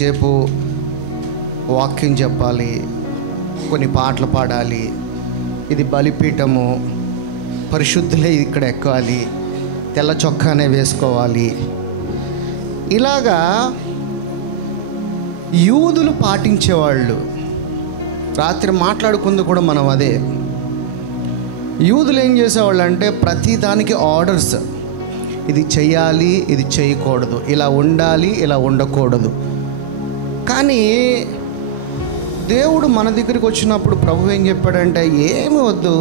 సేపు వాక్యం చెప్పాలి, కొన్ని పాటలు పాడాలి, ఇది బలిపీఠము, పరిశుద్ధులే ఇక్కడ ఎక్కాలి, తెల్ల చొక్కానే వేసుకోవాలి. ఇలాగా యూదులు పాటించేవాళ్ళు. రాత్రి మాట్లాడుకుంది కూడా మనం అదే. యూదులు ఏం చేసేవాళ్ళు అంటే ప్రతి దానికి ఆర్డర్స్, ఇది చెయ్యాలి, ఇది చేయకూడదు, ఇలా ఉండాలి, ఇలా ఉండకూడదు. కానీ దేవుడు మన దగ్గరికి వచ్చినప్పుడు ప్రభు ఏం చెప్పాడంటే ఏమి వద్దు,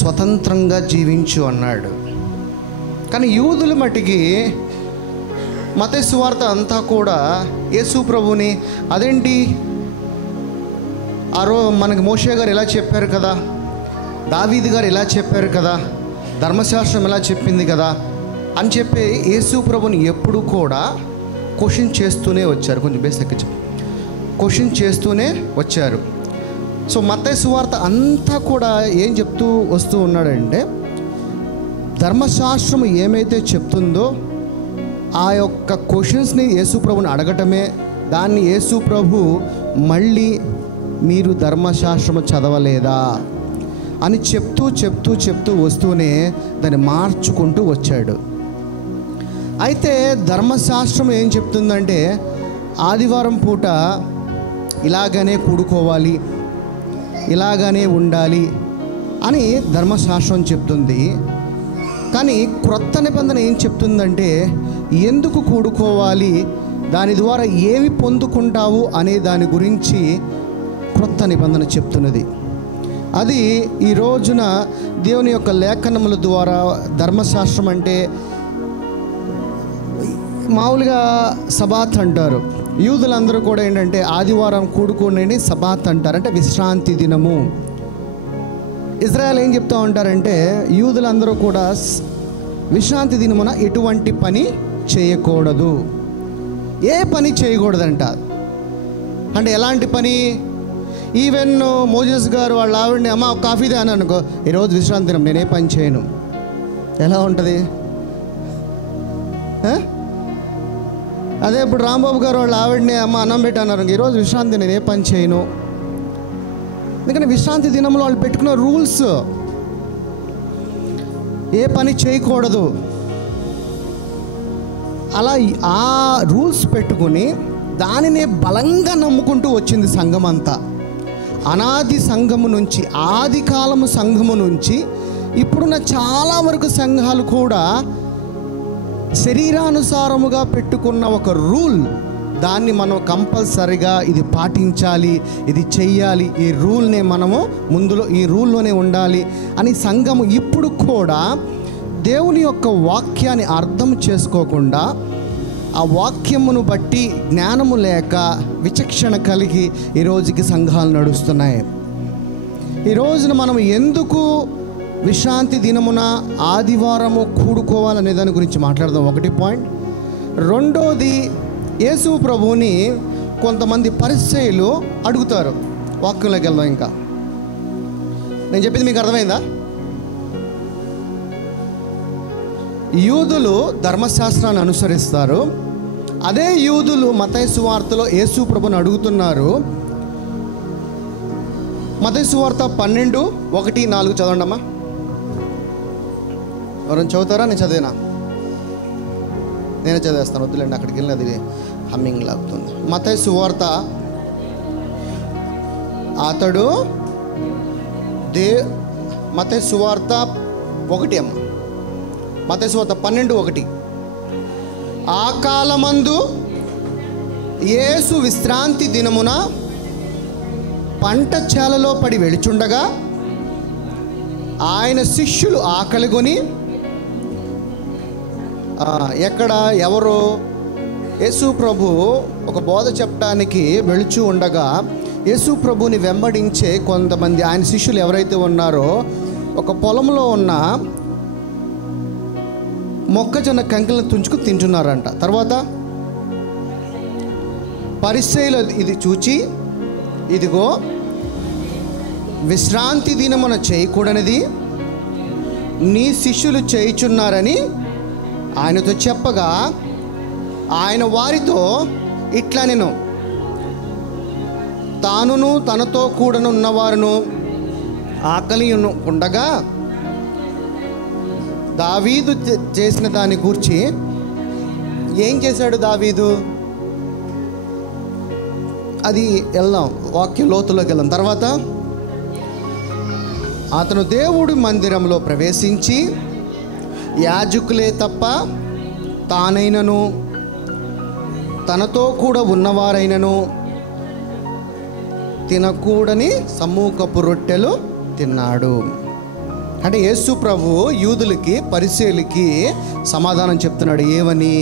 స్వతంత్రంగా జీవించు అన్నాడు. కానీ యూదుల మట్టికి మత్తయి సువార్త అంతా కూడా యేసు ప్రభుని అదేంటి మనకి మోషే గారు ఇలా చెప్పారు కదా, దావీదు గారు ఇలా చెప్పారు కదా, ధర్మశాస్త్రం ఇలా చెప్పింది కదా అని చెప్పి యేసు ప్రభుని ఎప్పుడు కూడా క్వశ్చన్ చేస్తూనే వచ్చారు. కొంచెం బేసిక్ క్వశ్చన్ చేస్తూనే వచ్చారు. సో మత్తయి సువార్త అంతా కూడా ఏం చెప్తూ వస్తూ ఉన్నాడంటే ధర్మశాస్త్రం ఏమైతే చెప్తుందో ఆ యొక్క క్వశ్చన్స్ని యేసు ప్రభుని అడగటమే. దాన్ని యేసు ప్రభు మళ్ళీ మీరు ధర్మశాస్త్రము చదవలేదా అని చెప్తూ చెప్తూ చెప్తూ వస్తూనే దాన్ని మార్చుకుంటూ వచ్చాడు. అయితే ధర్మశాస్త్రం ఏం చెప్తుందంటే ఆదివారం పూట ఇలాగనే కూడుకోవాలి, ఇలాగనే ఉండాలి అని ధర్మశాస్త్రం చెప్తుంది. కానీ క్రొత్త నిబంధన ఏం చెప్తుందంటే ఎందుకు కూడుకోవాలి, దాని ద్వారా ఏమి పొందుకుంటావు అనే దాని గురించి క్రొత్త నిబంధన చెప్తున్నది. అది ఈ రోజున దేవుని యొక్క లేఖనముల ద్వారా ధర్మశాస్త్రం అంటే మామూలుగా సబాత్ అంటారు. యూదులందరూ కూడా ఏంటంటే ఆదివారం కూడుకోండి సబాత్ అంటారు, అంటే విశ్రాంతి దినము. ఇజ్రాయెల్ ఏం చెప్తూ ఉంటారంటే యూదులందరూ కూడా విశ్రాంతి దినమున ఎటువంటి పని చేయకూడదు, ఏ పని చేయకూడదంట. అంటే ఎలాంటి పని? ఈవెన్ మోజెస్ గారు వాళ్ళ ఆవిడని అమ్మ కాఫీ దే అని అనుకో, ఈరోజు విశ్రాంతి దినం నేనే పని చేయను, ఎలా ఉంటుంది? అదే ఇప్పుడు రాంబాబు గారు వాళ్ళ ఆవిడని అమ్మ అన్నం పెట్టాను, ఈరోజు విశ్రాంతి నేను ఏ పని చేయను. ఎందుకంటే విశ్రాంతి దినంలో వాళ్ళు పెట్టుకున్న రూల్స్, ఏ పని చేయకూడదు. అలా ఆ రూల్స్ పెట్టుకుని దానినే బలంగా నమ్ముకుంటూ వచ్చింది సంఘం అంతా. అనాది సంఘము నుంచి, ఆది కాలము సంఘము నుంచి ఇప్పుడున్న చాలా వరకు సంఘాలు కూడా శరీరానుసారముగా పెట్టుకున్న ఒక రూల్, దాన్ని మనం కంపల్సరిగా ఇది పాటించాలి, ఇది చెయ్యాలి, ఈ రూల్నే మనము ముందులో ఈ రూల్లోనే ఉండాలి అని సంఘము ఇప్పుడు కూడా దేవుని యొక్క వాక్యాన్ని అర్థం చేసుకోకుండా ఆ వాక్యమును బట్టి జ్ఞానము లేక విచక్షణ కలిగి ఈ రోజుకి సంఘాలు నడుస్తున్నాయి. ఈ రోజున మనం ఎందుకు విశ్రాంతి దినమున ఆదివారము కూడుకోవాలనే దాని గురించి మాట్లాడదాం. ఒకటి పాయింట్. రెండోది, యేసు ప్రభువుని కొంతమంది పరిసయ్యులు అడుగుతారు. వాక్యంలోకి వెళ్దాం. ఇంకా నేను చెప్పింది మీకు అర్థమైందా? యూదులు ధర్మశాస్త్రాన్ని అనుసరిస్తారు. అదే యూదులు మత్తయి సువార్తలో యేసు ప్రభుని అడుగుతున్నారు. మత్తయి సువార్త 12:1-4 చదవండి అమ్మా. ఎవరైనా చదువుతారా? నేను చదివేనా? నేనే చదివేస్తాను, వద్దులేండి, అక్కడికి వెళ్ళి అది హమ్మింగ్ లాగుతుంది. మత్తయి సువార్త మత్తయి సువార్త 1 అమ్మ. మత్తయి సువార్త 12:1. ఆ కాలమందు యేసు విశ్రాంతి దినమున పంట చేలలో పడి వెళుచుండగా ఆయన శిష్యులు ఆకలిగొని, ఎవరు? యేసు ప్రభు ఒక బోధ చెప్పడానికి వెళుచూ ఉండగా యేసు ప్రభుని వెంబడించే కొంతమంది ఆయన శిష్యులు ఎవరైతే ఉన్నారో ఒక పొలంలో ఉన్న మొక్కజొన్న కంకులను తుంచుకు తింటున్నారంట. తర్వాత పరిసయ్యులు ఇది చూచి, ఇదిగో విశ్రాంతి దినమున చేయకూడనిది నీ శిష్యులు చేయుచున్నారని ఆయనతో చెప్పగా ఆయన వారితో ఇట్లా నేను తానును తనతో కూడను ఉన్నవారును ఆకలి ఉండగా దావీదు చేసిన దాని గూర్చి ఏం చేశాడు దావీదు? అది వెళ్దాం, వాక్య లోతులోకి వెళ్దాం. తర్వాత అతను దేవుడి మందిరంలో ప్రవేశించి యాజకులే తప్ప తానైనను తనతో కూడా ఉన్నవారైనను తినకూడని సమ్మూకపు రొట్టెలు తిన్నాడు. అంటే యేసు ప్రభు యూదులకి పరిసయ్యులకి సమాధానం చెప్తున్నాడు. ఏమని?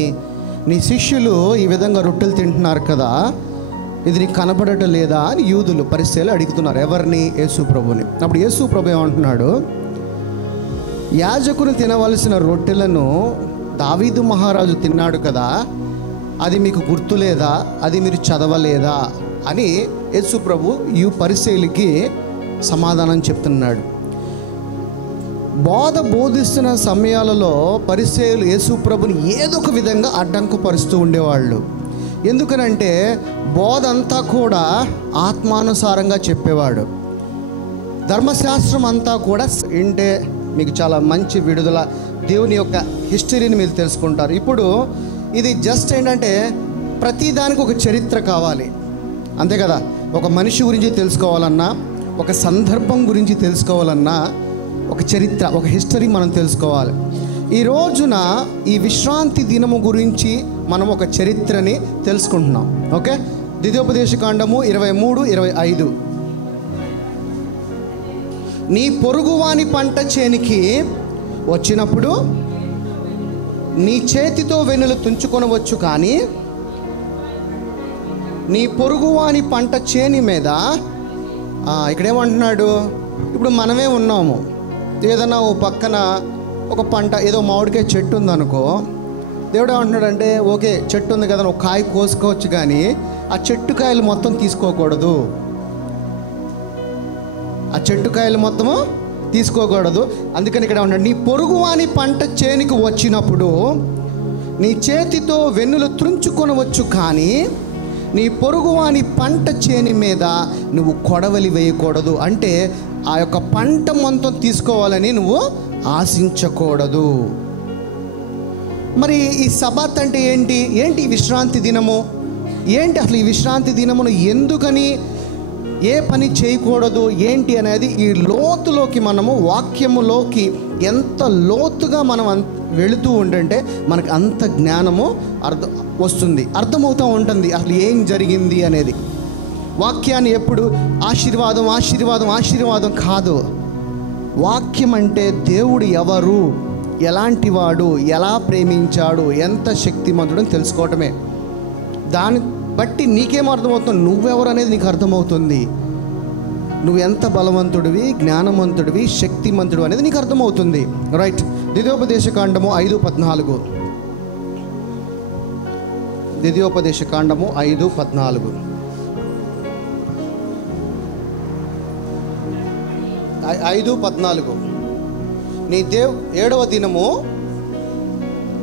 నీ శిష్యులు ఈ విధంగా రొట్టెలు తింటున్నారు కదా, ఇది నీకు కనబడటం లేదా అని యూదులు పరిసయ్యులు అడుగుతున్నారు. ఎవరిని? యేసు ప్రభుని. అప్పుడు యేసు ప్రభు ఏమంటున్నాడు? యాజకుని తినవలసిన రొట్టెలను దావీదు మహారాజు తిన్నాడు కదా, అది మీకు గుర్తులేదా? అది మీరు చదవలేదా అని యేసు ప్రభు ఈ పరిసయ్యులకి సమాధానం చెప్తున్నాడు. బోధిస్తున్న సమయాలలో పరిసయ్యులు యేసు ప్రభుని ఏదో ఒక విధంగా అడ్డంకుపరుస్తూ ఉండేవాళ్ళు. ఎందుకనంటే బోధ అంతా కూడా ఆత్మానుసారంగా చెప్పేవాడు. ధర్మశాస్త్రం అంతా కూడా వింటే మీకు చాలా మంచి విడుదల, దేవుని యొక్క హిస్టరీని మీరు తెలుసుకుంటారు. ఇప్పుడు ఇది జస్ట్ ఏంటంటే ప్రతిదానికి ఒక చరిత్ర కావాలి, అంతే కదా. ఒక మనిషి గురించి తెలుసుకోవాలన్నా, ఒక సందర్భం గురించి తెలుసుకోవాలన్నా ఒక చరిత్ర, ఒక హిస్టరీ మనం తెలుసుకోవాలి. ఈ రోజున ఈ విశ్రాంతి దినము గురించి మనం ఒక చరిత్రని తెలుసుకుంటున్నాం. ఓకే, ద్వితీయోపదేశకాండము 23-25. నీ పొరుగువాని పంట చేనికి వచ్చినప్పుడు నీ చేతితో వెన్నులు తుంచుకొనవచ్చు, కానీ నీ పొరుగువాని పంట చేని మీద ఇక్కడేమంటున్నాడు? ఇప్పుడు మనమే ఉన్నాము, ఏదన్నా ఓ పక్కన ఒక పంట, ఏదో మామిడికాయ చెట్టు ఉందనుకో, దేవుడు ఏమంటున్నాడంటే ఓకే చెట్టు ఉంది కదా, ఒక కాయ కోసుకోవచ్చు, కానీ ఆ చెట్టు కాయలు మొత్తం తీసుకోకూడదు, ఆ చెట్టు కాయలు మొత్తము తీసుకోకూడదు. అందుకని ఇక్కడ ఉన్నాడు, నీ పొరుగువాని పంట చేనికి వచ్చినప్పుడు నీ చేతితో వెన్నులు త్రుంచుకొనవచ్చు, కానీ నీ పొరుగువాని పంట చేని మీద నువ్వు కొడవలి వేయకూడదు. అంటే ఆ యొక్క పంట మొత్తం తీసుకోవాలని నువ్వు ఆశించకూడదు. మరి ఈ సబాత్ అంటే ఏంటి? ఏంటి ఈ విశ్రాంతి దినము? ఏంటి అసలు ఈ విశ్రాంతి దినమును ఎందుకని, ఏ పని చేయకూడదు ఏంటి అనేది ఈ లోతులోకి మనము వాక్యములోకి ఎంత లోతుగా మనం వెళుతూ ఉండంటే మనకు అంత జ్ఞానము అర్థమవుతూ ఉంటుంది అసలు ఏం జరిగింది అనేది. వాక్యాన్ని ఎప్పుడు ఆశీర్వాదం ఆశీర్వాదం ఆశీర్వాదం కాదు. వాక్యం అంటే దేవుడు ఎవరు, ఎలాంటి వాడు, ఎలా ప్రేమించాడు, ఎంత శక్తిమంతుడు అని తెలుసుకోవటమే. దాన్ని బట్టి నీకేం అర్థమవుతుంది, నువ్వెవరు అనేది నీకు అర్థమవుతుంది. నువ్వు ఎంత బలవంతుడివి, జ్ఞానవంతుడివి, శక్తిమంతుడు అనేది నీకు అర్థమవుతుంది. రైట్, ద్వితీయోపదేశకాండము 5:14. ద్వితీయోపదేశకాండము 5:14. 5:14. నీ 7వ దినము,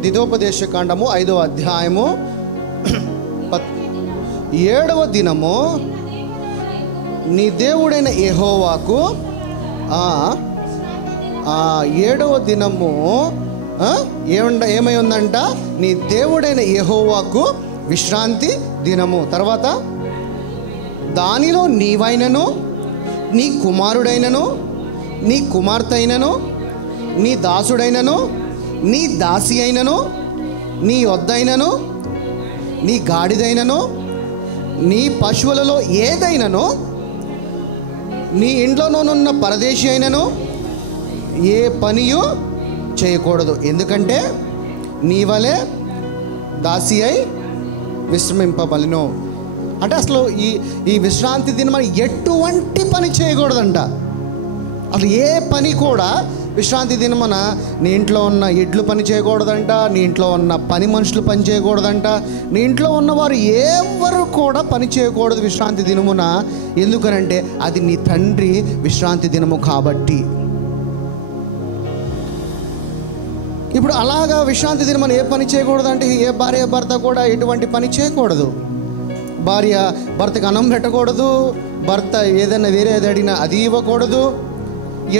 ద్వితీయోపదేశకాండము 5వ అధ్యాయము 7వ దినము నీ దేవుడైన యెహోవాకు 7వ దినము ఏమై ఉందంట? నీ దేవుడైన యెహోవాకు విశ్రాంతి దినము. తర్వాత దానిలో నీవైనను, నీ కుమారుడైనను, నీ కుమార్తె అయినను, నీ దాసుడైనను, నీ దాసి అయినను, నీ వద్దైనను, నీ గాడిదైనను, నీ పశువులలో ఏదైనను, నీ ఇంట్లోనున్న పరదేశి అయినను ఏ పనియు చేయకూడదు. ఎందుకంటే నీ వలె దాసి అయి విశ్రమింపబలను. అంటే అసలు ఈ విశ్రాంతి దినం ఎటువంటి పని చేయకూడదంట. అసలు ఏ పని కూడా విశ్రాంతి దినమున నీ ఇంట్లో ఉన్న ఎడ్లు పని చేయకూడదంట, నీ ఇంట్లో ఉన్న పని మనుషులు పని చేయకూడదంట, నీ ఇంట్లో ఉన్నవారు ఎవరు కూడా పని చేయకూడదు విశ్రాంతి దినమున. ఎందుకనంటే అది నీ తండ్రి విశ్రాంతి దినము కాబట్టి. ఇప్పుడు అలాగా విశ్రాంతి దినమున ఏ పని చేయకూడదు అంటే ఏ భార్య భర్త కూడా ఎటువంటి పని చేయకూడదు. భార్య భర్తకు అన్నం పెట్టకూడదు, భర్త ఏదైనా వేరేది అడిగినా అది ఇవ్వకూడదు,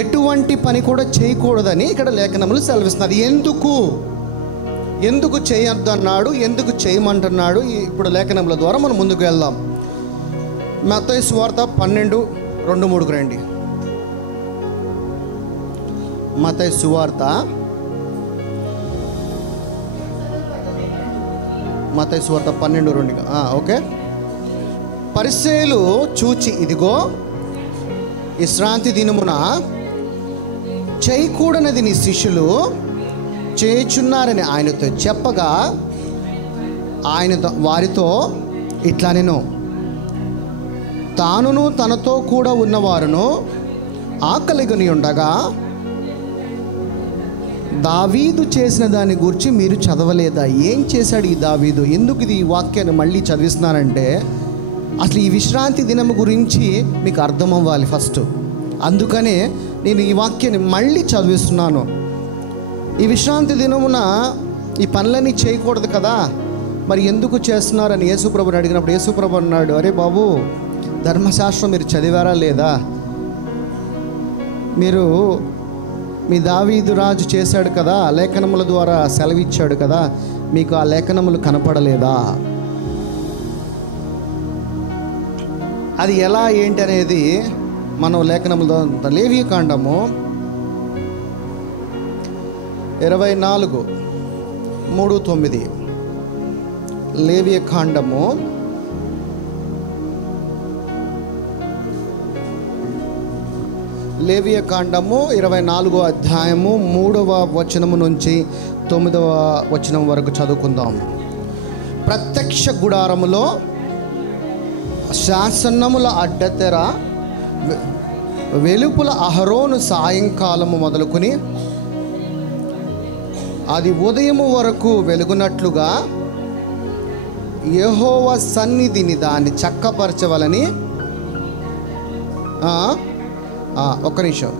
ఎటువంటి పని కూడా చేయకూడదని ఇక్కడ లేఖనములు సెలవిస్తున్నారు. ఎందుకు చేయొద్దు అన్నాడు, ఎందుకు చేయమంటున్నాడు? ఇప్పుడు లేఖనముల ద్వారా మనం ముందుకు వెళ్దాం. మత్తయి సువార్త 12:2-3 రండి. మత్తయి సువార్త 12:2. ఓకే. పరిసయ్యులు చూచి, ఇదిగో విశ్రాంతి దినమున చేయకూడనది నీ శిష్యులు చేయుచున్నారని ఆయనతో చెప్పగా, వారితో ఇట్లా నేను తానును తనతో కూడా ఉన్నవారును ఆకలిగొని ఉండగా దావీదు చేసిన దాని గురించి మీరు చదవలేదా? ఏం చేశాడు ఈ దావీదు? ఎందుకు ఇది ఈ వాక్యాన్ని మళ్ళీ చదివిస్తున్నానంటే, అసలు ఈ విశ్రాంతి దినం గురించి మీకు అర్థం అవ్వాలి ఫస్ట్. అందుకనే నేను ఈ వాక్యాన్ని మళ్ళీ చదివిస్తున్నాను. ఈ విశ్రాంతి దినమున ఈ పనులన్నీ చేయకూడదు కదా, మరి ఎందుకు చేస్తున్నారని యేసుప్రభుని అడిగినప్పుడు యేసుప్రభు అన్నాడు, అరే బాబు, ధర్మశాస్త్రం మీరు చదివారా లేదా? మీరు మీ దావీదు రాజు చేశాడు కదా, లేఖనముల ద్వారా సెలవిచ్చాడు కదా, మీకు ఆ లేఖనములు కనపడలేదా? అది ఎలా ఏంటి అనేది మనం లేఖనముల ద్వారా లేవియకాండము 24:3-9. లేవియకాండము 24వ అధ్యాయము 3వ వచనము నుంచి 9వ వచనం వరకు చదువుకుందాం. ప్రత్యక్ష గుడారములో శాసనముల అడ్డతెర వెలుపుల అహరోను సాయంకాలము మొదలుకొని అది ఉదయము వరకు వెలుగునట్లుగా యెహోవా సన్నిధిని దాన్ని చక్కపరచవలని. ఒక్క నిమిషం.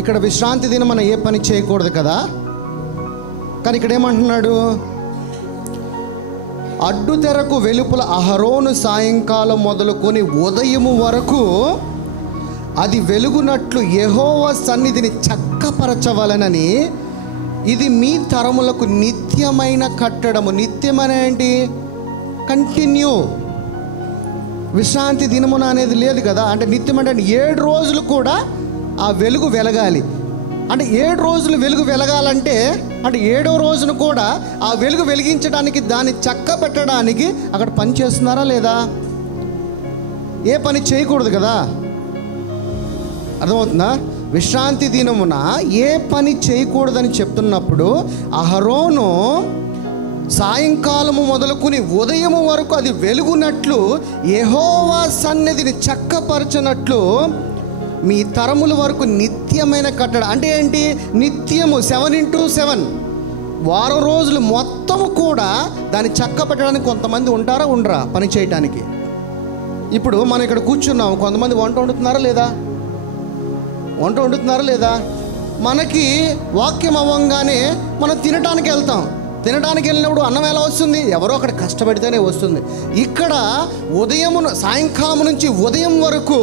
ఇక్కడ విశ్రాంతి దినం మనం ఏ పని చేయకూడదు కదా, కానీ ఇక్కడ ఏమంటున్నాడు? అడ్డు తెరకు వెలుపల అహరోను సాయంకాలం మొదలుకొని ఉదయము వరకు అది వెలుగునట్లు యెహోవా సన్నిధిని చక్కపరచవలనని, ఇది మీ తరములకు నిత్యమైన కట్టడము. నిత్యమైన ఏంటి? కంటిన్యూ. విశ్రాంతి దినమున అనేది లేదు కదా, అంటే నిత్యం అంటే 7 రోజులు కూడా ఆ వెలుగు వెలగాలి. అంటే 7 రోజులు వెలుగు వెలగాలంటే, అంటే 7వ రోజును కూడా ఆ వెలుగు వెలిగించడానికి, దాన్ని చక్క పెట్టడానికి అక్కడ పని చేస్తున్నారా లేదా? ఏ పని చేయకూడదు కదా, అర్థమవుతుందా? విశ్రాంతి దినమున ఏ పని చేయకూడదని చెప్తున్నప్పుడు అహరోను సాయంకాలము మొదలుకొని ఉదయము వరకు అది వెలుగునట్లు యెహోవా సన్నిధిని చక్కపరచనట్లు మీ తరముల వరకు నిత్యమైన కట్టడ. అంటే ఏంటి? నిత్యము 7x7 వారం రోజులు మొత్తము కూడా దాన్ని చక్క పెట్టడానికి కొంతమంది ఉంటారా ఉండరా పని చేయటానికి? ఇప్పుడు మనం ఇక్కడ కూర్చున్నాం, కొంతమంది వంట వండుతున్నారా లేదా? మనకి వాక్యం అవ్వంగానే మనం తినటానికి వెళ్తాం. తినడానికి వెళ్ళినప్పుడు అన్నం ఎలా వస్తుంది? ఎవరో అక్కడ కష్టపడితేనే వస్తుంది. ఇక్కడ సాయంకాలం నుంచి ఉదయం వరకు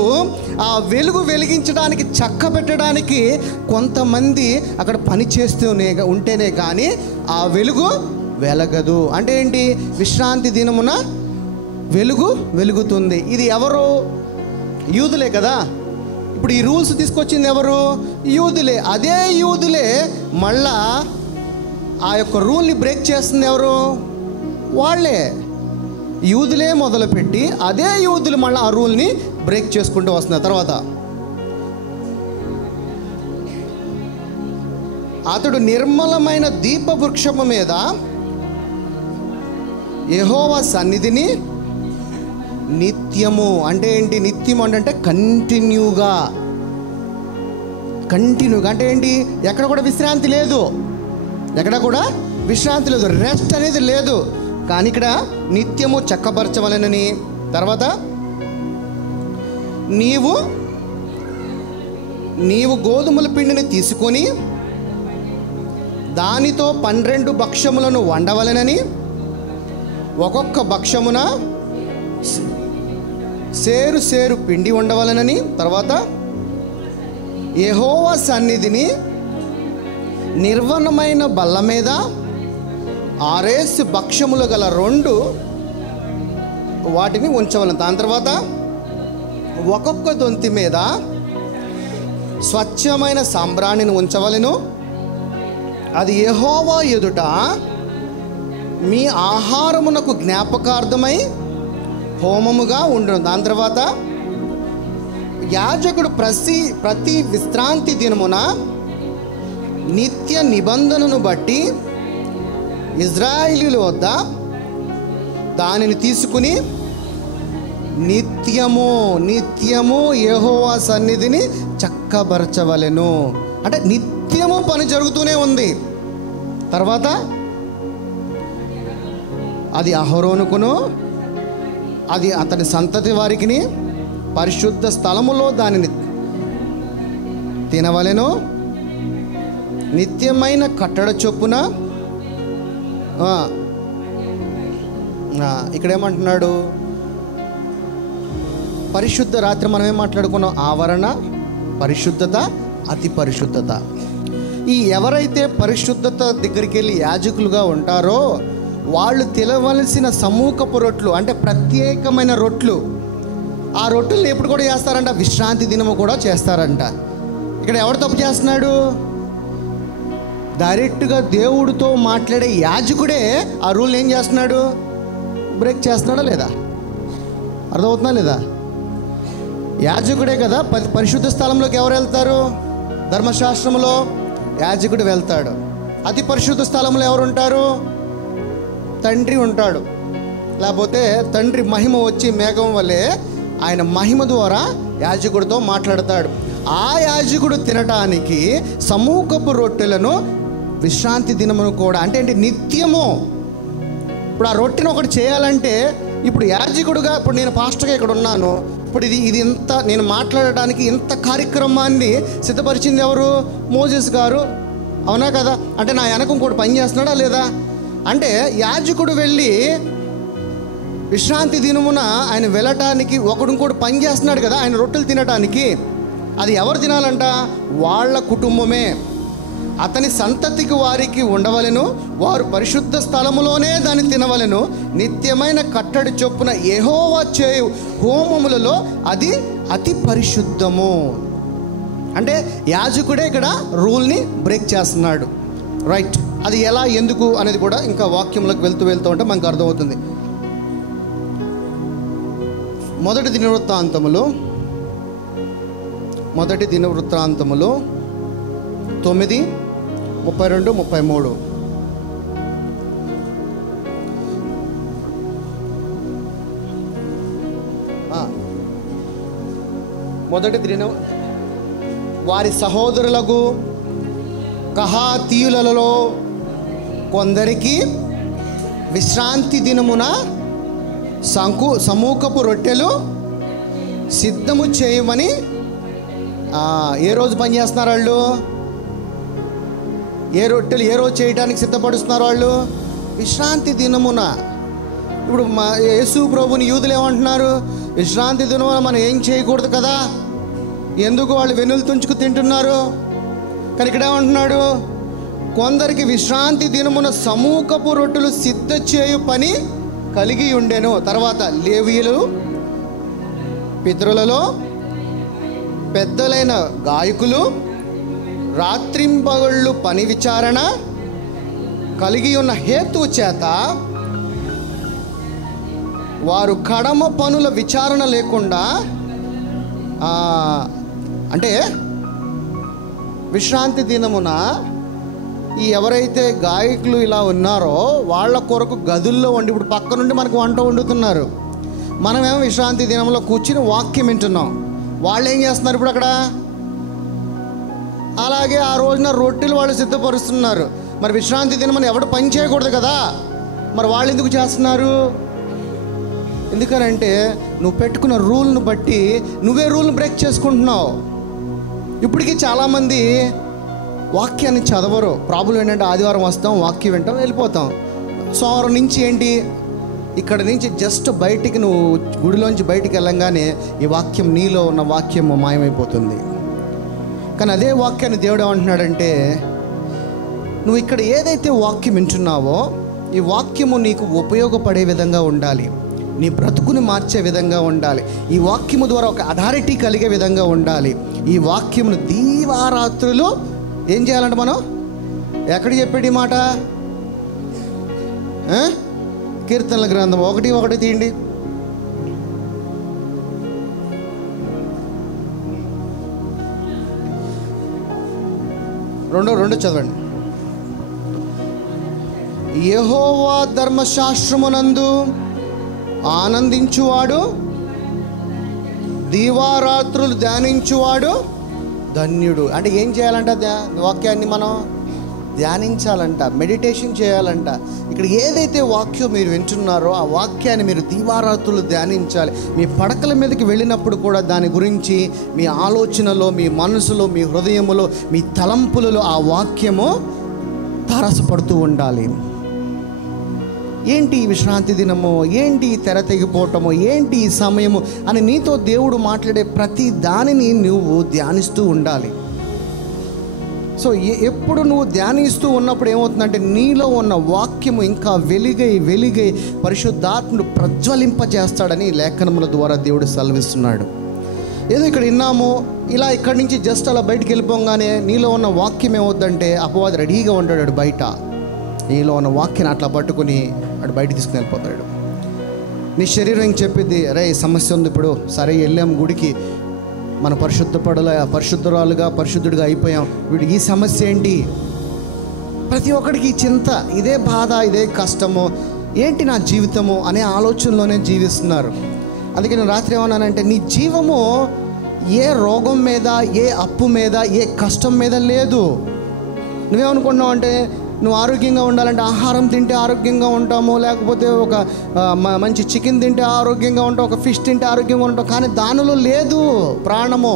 ఆ వెలుగు వెలిగించడానికి, చక్క పెట్టడానికి కొంతమంది అక్కడ పని చేస్తూనే ఉంటేనే కానీ ఆ వెలుగు వెలగదు. అంటే ఏంటి? విశ్రాంతి దినమున వెలుగు వెలుగుతుంది. ఇది ఎవరు? యూదులే కదా. ఇప్పుడు ఈ రూల్స్ తీసుకొచ్చింది ఎవరు? యూదులే. అదే యూదులే మళ్ళా ఆ యొక్క రూల్ని బ్రేక్ చేస్తుంది ఎవరు? వాళ్ళే. యూదులే మొదలుపెట్టి అదే యూదులు మళ్ళీ ఆ రూల్ని బ్రేక్ చేసుకుంటూ వస్తున్నారు. తర్వాత అతడు నిర్మలమైన దీపవృక్షము మీద యెహోవా సన్నిధిని నిత్యము. అంటే ఏంటి? నిత్యం అంటే కంటిన్యూగా అంటే ఏంటి? ఎక్కడ కూడా విశ్రాంతి లేదు, రెస్ట్ అనేది లేదు. కానీ ఇక్కడ నిత్యము చక్కపరచవలనని. తర్వాత నీవు గోధుమల పిండిని తీసుకొని దానితో 12 భక్ష్యములను వండవలనని, ఒక్కొక్క భక్ష్యమున సేరు సేరు పిండి ఉండవలెనని, తర్వాత యెహోవా సన్నిధిని నిర్వణమైన బల్ల మీద 6 భక్ష్యములు గల 2 వాటిని ఉంచవలను. దాని తర్వాత ఒక్కొక్క దొంతి మీద స్వచ్ఛమైన సాంబ్రాణిని ఉంచవలెను. అది యెహోవా ఎదుట మీ ఆహారమునకు జ్ఞాపకార్థమై హోమముగా ఉండును. దాని తర్వాత యాజకుడు ప్రతి విశ్రాంతి దినమున నిత్య నిబంధనను బట్టి ఇజ్రాయేలీయుల వద్ద దానిని తీసుకుని నిత్యము యెహోవా సన్నిధిని చక్కబరచవలెను. అంటే నిత్యము పని జరుగుతూనే ఉంది. తర్వాత అది అహరోనుకును అది అతని సంతతి వారికి పరిశుద్ధ స్థలములో దానిని తినవలెను. నిత్యమైన కట్టడ చొప్పున ఇక్కడేమంటున్నాడు? పరిశుద్ధ, రాత్రి మనం ఏం మాట్లాడుకున్నాం? ఆవరణ, పరిశుద్ధత, అతి పరిశుద్ధత. ఈ ఎవరైతే పరిశుద్ధత దగ్గరికి వెళ్ళి యాజకులుగా ఉంటారో వాళ్ళు తినవలసిన సమూకపు రొట్లు, అంటే ప్రత్యేకమైన రొట్లు. ఆ రొట్టెలు ఎప్పుడు కూడా చేస్తారంట? విశ్రాంతి దినము కూడా చేస్తారంట. ఇక్కడ ఎవరు తప్పు చేస్తున్నాడు? డైరెక్ట్గా దేవుడితో మాట్లాడే యాజకుడే ఆ రూల్ ఏం చేస్తున్నాడు? బ్రేక్ చేస్తున్నాడా లేదా? అర్థమవుతుందా లేదా? యాజకుడే కదా. పరిశుద్ధ స్థలంలోకి ఎవరు వెళ్తారు? ధర్మశాస్త్రంలో యాజకుడు వెళ్తాడు. అతి పరిశుద్ధ స్థలంలో ఎవరు ఉంటారు? తండ్రి ఉంటాడు. లేకపోతే తండ్రి మహిమ వచ్చి మేఘం వల్లే ఆయన మహిమ ద్వారా యాజకుడితో మాట్లాడతాడు. ఆ యాజకుడు తినటానికి సమూకపు రొట్టెలను విశ్రాంతి దినమును కూడా, అంటే నిత్యము. ఇప్పుడు ఆ రొట్టెను ఒకటి చేయాలంటే, ఇప్పుడు యాజకుడుగా, ఇప్పుడు నేను పాస్టర్గా ఇక్కడ ఉన్నాను, ఇప్పుడు ఇది ఇంత నేను మాట్లాడడానికి ఇంత కార్యక్రమాన్ని సిద్ధపరిచింది ఎవరు? మోజెస్ గారు, అవునా కదా? అంటే నా వెనక ఇంకోటి పని చేస్తున్నాడా లేదా? అంటే యాజకుడు వెళ్ళి విశ్రాంతి దినమున ఆయన వెళ్ళటానికి ఒకడు ఇంకోటి పని చేస్తున్నాడు కదా, ఆయన రొట్టెలు తినటానికి. అది ఎవరు తినాలంట? వాళ్ళ కుటుంబమే. అతని సంతతికి వారికి ఉండవలెను. వారు పరిశుద్ధ స్థలములోనే దాన్ని తినవలెను. నిత్యమైన కట్టడి చొప్పున యెహోవా చేయు హోమములలో అది అతి పరిశుద్ధము. అంటే యాజకుడే ఇక్కడ రూల్ని బ్రేక్ చేస్తున్నాడు. రైట్. అది ఎలా, ఎందుకు అనేది కూడా ఇంకా వాక్యంలోకి వెళ్తూ ఉంటే మనకు అర్థమవుతుంది. మొదటి దినవృత్తాంతములు 9:32-33. మొదటి దిన వారి సహోదరులకు కహాతీయులలో కొందరికి విశ్రాంతి దినమున సమూకపు రొట్టెలు సిద్ధము చేయమని. ఏ రోజు పని చేస్తున్నారు వాళ్ళు? ఏ రొట్టెలు ఏ రోజు చేయడానికి సిద్ధపడుస్తున్నారు వాళ్ళు? విశ్రాంతి దినమున. ఇప్పుడు మా యేసు ప్రభుని యూదులు ఏమంటున్నారు? విశ్రాంతి దినమున మనం ఏం చేయకూడదు కదా, ఎందుకు వాళ్ళు వెన్నులు తుంచుకు తింటున్నారు? కానీ ఇక్కడ ఏమంటున్నాడు? కొందరికి విశ్రాంతి దినమున సమూకపు రొట్టెలు సిద్ధ చేయు పని కలిగి ఉండెను. తర్వాత లేవీయులు, పితరులలో పెద్దలైన గాయకులు రాత్రింపగళ్ళు పని విచారణ కలిగి ఉన్న హేతువు చేత వారు కడమ పనుల విచారణ లేకుండా, అంటే విశ్రాంతి దినమున ఈ ఎవరైతే గాయకులు ఇలా ఉన్నారో వాళ్ళ కొరకు గదుల్లో వండి, ఇప్పుడు పక్క నుండి మనకు వంట వండుతున్నారు, మనమేమో విశ్రాంతి దినంలో కూర్చుని వాక్యం వింటున్నాం. వాళ్ళు ఏం చేస్తున్నారు ఇప్పుడు అక్కడ? అలాగే ఆ రోజున రొట్టెలు వాళ్ళు సిద్ధపరుస్తున్నారు. మరి విశ్రాంతి దినం ఎవడు పని చేయకూడదు కదా, మరి వాళ్ళు ఎందుకు చేస్తున్నారు? ఎందుకనంటే నువ్వు పెట్టుకున్న రూల్ను బట్టి నువ్వే రూల్ని బ్రేక్ చేసుకుంటున్నావు. ఇప్పటికీ చాలామంది వాక్యాన్ని చదవరు. ప్రాబ్లం ఏంటంటే ఆదివారం వస్తాం, వాక్యం వింటాం, వెళ్ళిపోతాం. సోమవారం నుంచి ఏంటి ఇక్కడ నుంచి జస్ట్ బయటికి నువ్వు గుడిలోంచి బయటికి వెళ్ళంగానే ఈ వాక్యం, నీలో ఉన్న వాక్యము మాయమైపోతుంది. కానీ అదే వాక్యాన్ని దేవుడు ఏమంటున్నాడంటే, నువ్వు ఇక్కడ ఏదైతే వాక్యం వింటున్నావో ఈ వాక్యము నీకు ఉపయోగపడే విధంగా ఉండాలి, నీ బ్రతుకుని మార్చే విధంగా ఉండాలి, ఈ వాక్యము ద్వారా ఒక అథారిటీ కలిగే విధంగా ఉండాలి. ఈ వాక్యమును దీవారాత్రులు ఏం చేయాలంటే మనం ఎక్కడ చెప్పాడు ఈ మాట? కీర్తనల గ్రంథం 1:1 తీయండి. రెండు చదవండి. యెహోవా ధర్మశాస్త్రమునందు ఆనందించువాడు, దీవారాత్రులు ధ్యానించువాడు ధన్యుడు. అంటే ఏం చేయాలంట? వాక్యాన్ని మనం ధ్యానించాలంట, మెడిటేషన్ చేయాలంట. ఇక్కడ ఏదైతే వాక్యం మీరు వింటున్నారో ఆ వాక్యాన్ని మీరు దీవారాత్రులు ధ్యానించాలి. మీ పడకల మీదకి వెళ్ళినప్పుడు కూడా దాని గురించి మీ ఆలోచనలో, మీ మనసులో, మీ హృదయములో, మీ తలంపులలో ఆ వాక్యము తారసపడుతూ ఉండాలి. ఏంటి ఈ విశ్రాంతి దినము, ఏంటి ఈ తెర తెగిపోవటము, ఏంటి ఈ సమయము అని నీతో దేవుడు మాట్లాడే ప్రతి దానిని నువ్వు ధ్యానిస్తూ ఉండాలి. సో ఎప్పుడు నువ్వు ధ్యానిస్తూ ఉన్నప్పుడు ఏమవుతుందంటే నీలో ఉన్న వాక్యము ఇంకా వెలిగై పరిశుద్ధాత్ముడు ప్రజ్వలింపజేస్తాడని లేఖనముల ద్వారా దేవుడు సెలవిస్తున్నాడు. ఏదో ఇక్కడ విన్నాము, ఇలా ఇక్కడి నుంచి జస్ట్ అలా బయటికి వెళ్ళిపోగానే నీలో ఉన్న వాక్యం ఏమవుద్దంటే అపవాది రెడీగా ఉంటాడు బయట. నీలో ఉన్న వాక్యాన్ని అట్లా పట్టుకుని అటు బయట తీసుకుని వెళ్ళిపోతాడు. నీ శరీరం చెప్పిద్ది, అరే సమస్య ఉంది, ఇప్పుడు సరే వెళ్ళాం గుడికి, మన పరిశుద్ధురాలుగా పరిశుద్ధుడిగా అయిపోయాం, వీడు ఈ సమస్య ఏంటి? ప్రతి ఒక్కడికి చింత, ఇదే బాధ, ఇదే కష్టము, ఏంటి నా జీవితము అనే ఆలోచనలోనే జీవిస్తున్నారు. అందుకే నేను రాత్రి ఏమన్నానంటే, నీ జీవము ఏ రోగం మీద, ఏ అప్పు మీద, ఏ కష్టం మీద లేదు. నువ్వేమనుకుంటున్నావు అంటే నువ్వు ఆరోగ్యంగా ఉండాలంటే ఆహారం తింటే ఆరోగ్యంగా ఉంటాము, లేకపోతే ఒక మంచి చికెన్ తింటే ఆరోగ్యంగా ఉంటావు, ఒక ఫిష్ తింటే ఆరోగ్యంగా ఉంటావు. కానీ దానిలో లేదు ప్రాణము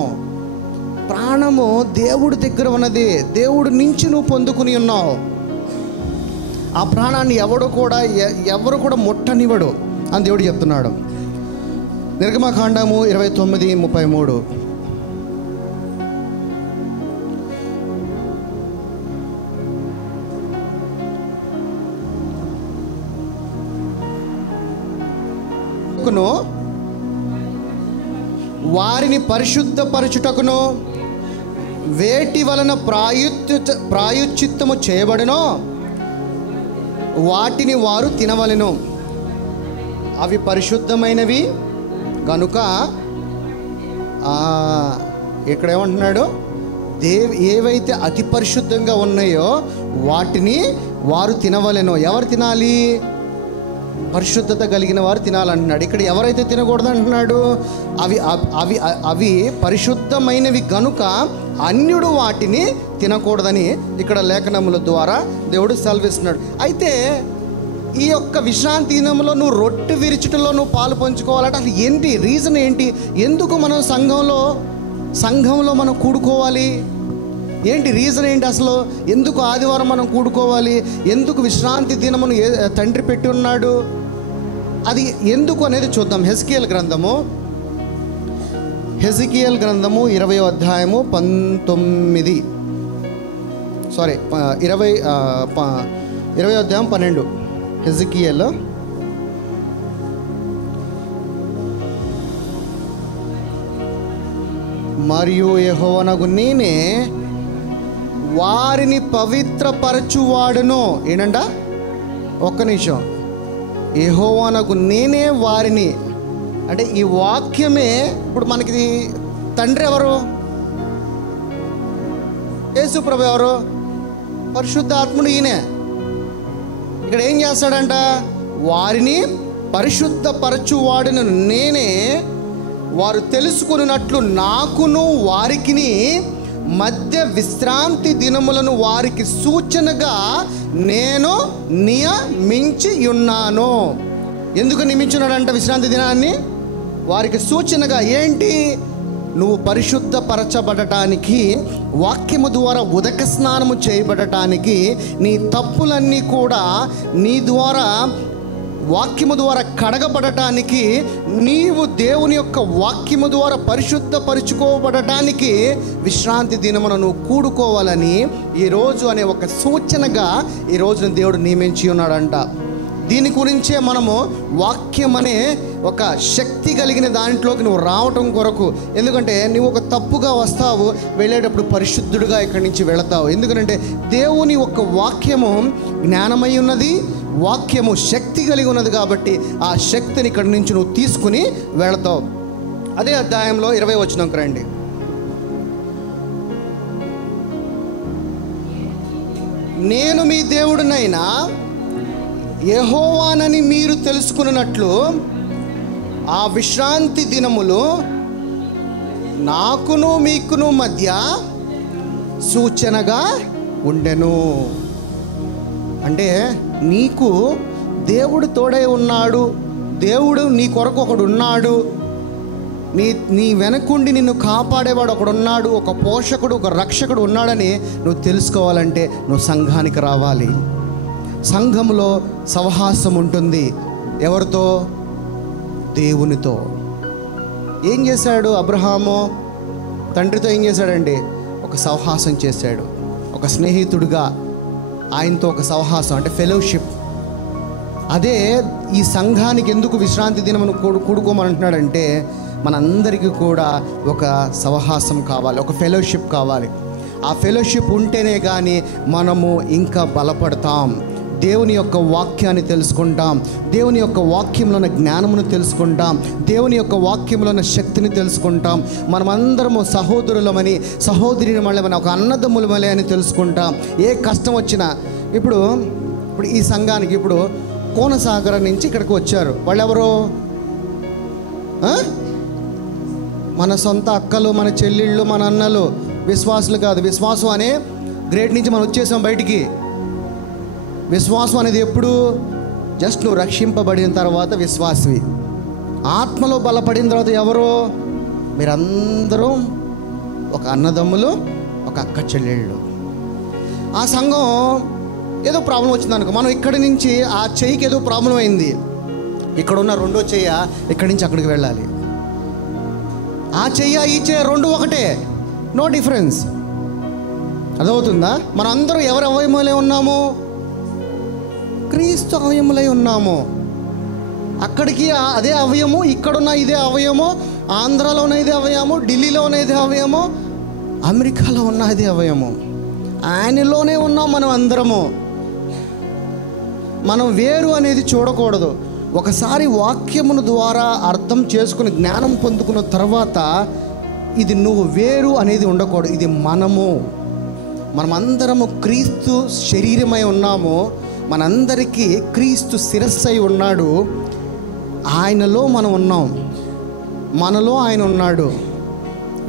దేవుడి దగ్గర ఉన్నది. దేవుడి నుంచి నువ్వు పొందుకుని ఉన్నావు. ఆ ప్రాణాన్ని ఎవరు కూడా ముట్టనివ్వడు అని దేవుడు చెప్తున్నాడు. నిర్గమకాండము 29:33. వారిని పరిశుద్ధపరచుటకును వేటి వలన ప్రాయశ్చిత్తము చేయబడినో వాటిని వారు తినవలెను. అవి పరిశుద్ధమైనవి కనుక ఇక్కడ ఏమంటున్నాడు? ఏవైతే అతి పరిశుద్ధంగా ఉన్నాయో వాటిని వారు తినవలెను. ఎవరు తినాలి? పరిశుద్ధత కలిగిన వారు తినాలంటున్నాడు. ఇక్కడ ఎవరైతే తినకూడదు అంటున్నాడు? అవి పరిశుద్ధమైనవి కనుక అన్యుడు వాటిని తినకూడదని ఇక్కడ లేఖనముల ద్వారా దేవుడు సెలవిస్తున్నాడు. అయితే ఈ యొక్క విశ్రాంతి దినంలో నువ్వు రొట్టె విరుచుటలో నువ్వు పాలు పంచుకోవాలంటే అసలు ఏంటి రీజన్ ఏంటి? ఎందుకు మనం సంఘంలో మనం కూడుకోవాలి? ఏంటి రీజన్ ఏంటి? అసలు ఎందుకు ఆదివారం మనం కూడుకోవాలి? ఎందుకు విశ్రాంతి దినమును తండ్రి పెట్టి ఉన్నాడు? అది ఎందుకు అనేది చూద్దాం. హెజ్కేల్ గ్రంథము 20వ అధ్యాయము 20వ అధ్యాయం 12. హెజ్కేల్ మరియు యెహోవానగు నేనే వారిని పవిత్రపరచువాడును. ఏంటంట? ఒక్క నిమిషం. యెహోవానగు నేనే వారిని అంటే ఈ వాక్యమే. ఇప్పుడు మనకి తండ్రి ఎవరు? యేసు ప్రభు ఎవరు? పరిశుద్ధాత్ముడు ఈయనే. ఇక్కడ ఏం చేస్తాడంట? వారిని పరిశుద్ధపరచువాడును నేనే, వారు తెలుసుకున్నట్లు నాకును వారికిని మధ్య విశ్రాంతి దినములను వారికి సూచనగా నేను నియమించి ఉన్నాను. ఎందుకు నియమించున్నాడంట విశ్రాంతి దినాన్ని? వారికి సూచనగా. ఏంటి? నువ్వు పరిశుద్ధపరచబడటానికి, వాక్యము ద్వారా ఉదక స్నానము చేయబడటానికి, నీ తప్పులన్నీ కూడా నీ ద్వారా వాక్యము ద్వారా కడగబడటానికి, నీవు దేవుని యొక్క వాక్యము ద్వారా పరిశుద్ధపరుచుకోబడటానికి విశ్రాంతి దినమున నువ్వు కూడుకోవాలని ఈరోజు అనే ఒక సూచనగా ఈ రోజున దేవుడు నియమించి ఉన్నాడంట. దీని గురించే మనము వాక్యం అనే ఒక శక్తి కలిగిన దాంట్లోకి నువ్వు రావటం కొరకు. ఎందుకంటే నువ్వు ఒక తప్పుగా వస్తావు, వెళ్ళేటప్పుడు పరిశుద్ధుడిగా ఇక్కడి నుంచి వెళతావు. ఎందుకంటే దేవుని యొక్క వాక్యము జ్ఞానమై ఉన్నది, వాక్యము శక్తి కలిగి ఉన్నది. కాబట్టి ఆ శక్తిని ఇక్కడి నుంచి నువ్వు తీసుకుని వెళతావు. అదే అధ్యాయంలో 20 వచనంకి రండి. నేను మీ దేవుడినైనా యెహోవానని మీరు తెలుసుకున్నట్లు ఆ విశ్రాంతి దినములు నాకును మీకును మధ్య సూచనగా ఉండెను. అంటే నీకు దేవుడు తోడై ఉన్నాడు, దేవుడు నీ కొరకు ఒకడు ఉన్నాడు, నీ వెనకుండి నిన్ను కాపాడేవాడు ఒకడు ఉన్నాడు, ఒక పోషకుడు, ఒక రక్షకుడు ఉన్నాడని నువ్వు తెలుసుకోవాలంటే నువ్వు సంఘానికి రావాలి. సంఘంలో సహవాసం ఉంటుంది. ఎవరితో? దేవునితో. ఏం చేశాడు అబ్రహాము? తండ్రితో ఏం చేశాడండి? ఒక సహవాసం చేశాడు. ఒక స్నేహితుడిగా ఆయనతో ఒక సహవాసం, అంటే ఫెలోషిప్. అదే ఈ సంఘానికి ఎందుకు విశ్రాంతి దినమును కూడుకోమంటున్నాడంటే మనందరికీ కూడా ఒక సహవాసం కావాలి, ఒక ఫెలోషిప్ కావాలి. ఆ ఫెలోషిప్ ఉంటేనే కానీ మనము ఇంకా బలపడతాం. దేవుని యొక్క వాక్యాన్ని తెలుసుకుంటాం, దేవుని యొక్క వాక్యంలో ఉన్న జ్ఞానమును తెలుసుకుంటాం, దేవుని యొక్క వాక్యంలో ఉన్న శక్తిని తెలుసుకుంటాం. మనమందరము సహోదరులమని, సహోదరిమని, ఒక అన్నదమ్ములమని అని తెలుసుకుంటాం. ఏ కష్టం వచ్చినా, ఇప్పుడు ఈ సంఘానికి ఇప్పుడు కోనసాగర్ నుంచి ఇక్కడికి వచ్చారు. వాళ్ళెవరు? మన సొంత అక్కలు, మన చెల్లెళ్ళు, మన అన్నలు. విశ్వాసులు కాదు. విశ్వాసం అనే గ్రేడ్ నుంచి మనం వచ్చేసాం బయటికి. విశ్వాసం అనేది ఎప్పుడు? జస్ట్ నువ్వు రక్షింపబడిన తర్వాత విశ్వాసవి. ఆత్మలో బలపడిన తర్వాత ఎవరు? మీరందరూ ఒక అన్నదమ్ములు, ఒక అక్క చెల్లెళ్ళు. ఆ సంఘం ఏదో ప్రాబ్లం వచ్చిందనుకో, మనం ఇక్కడి నుంచి ఆ చెయ్యికి ఏదో ప్రాబ్లం అయింది, ఇక్కడ ఉన్న రెండో చెయ్య ఇక్కడి నుంచి అక్కడికి వెళ్ళాలి. ఆ చెయ్య ఈ చెయ్య రెండు ఒకటే, నో డిఫరెన్స్. అర్థమవుతుందా? మనందరూ ఎవరి అవయములే ఉన్నాము? క్రీస్తు అవయములై ఉన్నాము. అక్కడికి అదే అవయము, ఇక్కడున్న ఇదే అవయము, ఆంధ్రాలో ఉన్న ఇదే అవయము, ఢిల్లీలో ఉన్న ఇదే అవయము, అమెరికాలో ఉన్న ఇదే అవయము. ఆయనలోనే ఉన్నాం మనం అందరము. మనం వేరు అనేది చూడకూడదు. ఒకసారి వాక్యమును ద్వారా అర్థం చేసుకుని జ్ఞానం పొందుకున్న తర్వాత ఇది నువ్వు వేరు అనేది ఉండకూడదు. ఇది మనమందరము క్రీస్తు శరీరమై ఉన్నాము. మనందరికీ క్రీస్తు శిరస్సై ఉన్నాడు. ఆయనలో మనం ఉన్నాం, మనలో ఆయన ఉన్నాడు.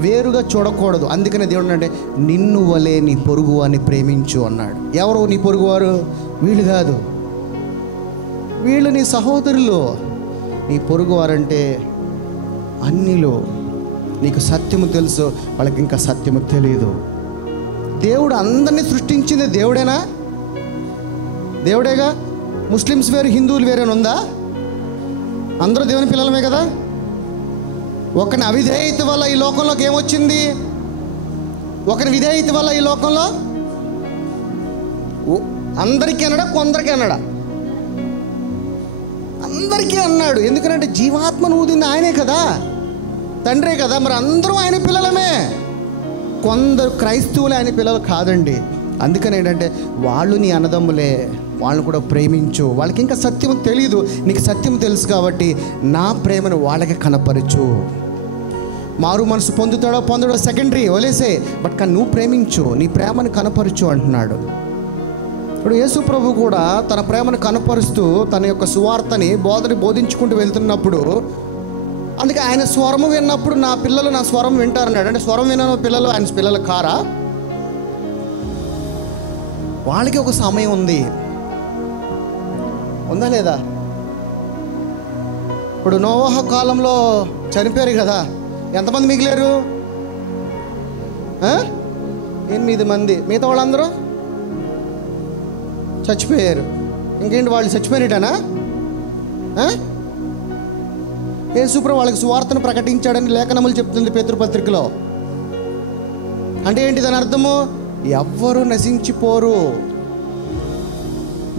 వేరుగా చూడకూడదు. అందుకనే దేవుడు అంటే నిన్ను వలే నీ పొరుగు అని ప్రేమించు అన్నాడు. ఎవరు నీ పొరుగువారు? వీళ్ళు కాదు, వీళ్ళు నీ సహోదరులు. నీ పొరుగువారంటే అన్నిలో. నీకు సత్యము తెలుసు, వాళ్ళకి ఇంకా సత్యము తెలియదు. దేవుడు అందరినీ సృష్టించింది దేవుడేనా? దేవుడేగా. ముస్లిమ్స్ వేరు, హిందువులు వేరేనా ఉందా? అందరూ దేవుని పిల్లలమే కదా. ఒకని అవిధేయత వల్ల ఈ లోకంలోకి ఏమొచ్చింది? ఒకని విధేయత వల్ల ఈ లోకంలో అందరికీ అన్నాడా? కొందరికి అన్నాడా? అందరికీ అన్నాడు. ఎందుకంటే జీవాత్మను ఊదింది ఆయనే కదా, తండ్రే కదా. మరి అందరూ ఆయన పిల్లలమే. కొందరు క్రైస్తవులే ఆయన పిల్లలు కాదండి. అందుకని ఏంటంటే వాళ్ళు నీ అన్నదమ్ములే, వాళ్ళని కూడా ప్రేమించు. వాళ్ళకి ఇంకా సత్యం తెలీదు, నీకు సత్యం తెలుసు కాబట్టి నా ప్రేమను వాళ్ళకి కనపరచు. మారు మనసు పొందుతాడో సెకండరీ, వదిలేసే. బట్ కానీ నువ్వు ప్రేమించు, నీ ప్రేమను కనపరచు అంటున్నాడు. ఇప్పుడు యేసు ప్రభు కూడా తన ప్రేమను కనపరుస్తూ తన యొక్క సువార్తని బోధించుకుంటూ వెళ్తున్నప్పుడు, అందుకే ఆయన స్వరము విన్నప్పుడు నా పిల్లలు నా స్వరం వింటారన్నాడు. అంటే స్వరం విన్న పిల్లలు ఆయన పిల్లలు కారా? వాళ్ళకి ఒక సమయం ఉందా లేదా? ఇప్పుడు నోవహ కాలంలో చనిపోయారు కదా, ఎంతమంది మిగిలారు? 8 మంది. మిగతా వాళ్ళందరూ చచ్చిపోయారు. ఇంకేంటి, వాళ్ళు చచ్చిపోయినట్టేనా? యేసుప్రభు వాళ్ళకి సువార్తను ప్రకటించాడని లేఖనములు చెప్తుంది పేతురుపత్రికలో. అంటే ఏంటి దాని అర్థము? ఎవ్వరూ నశించిపోరు,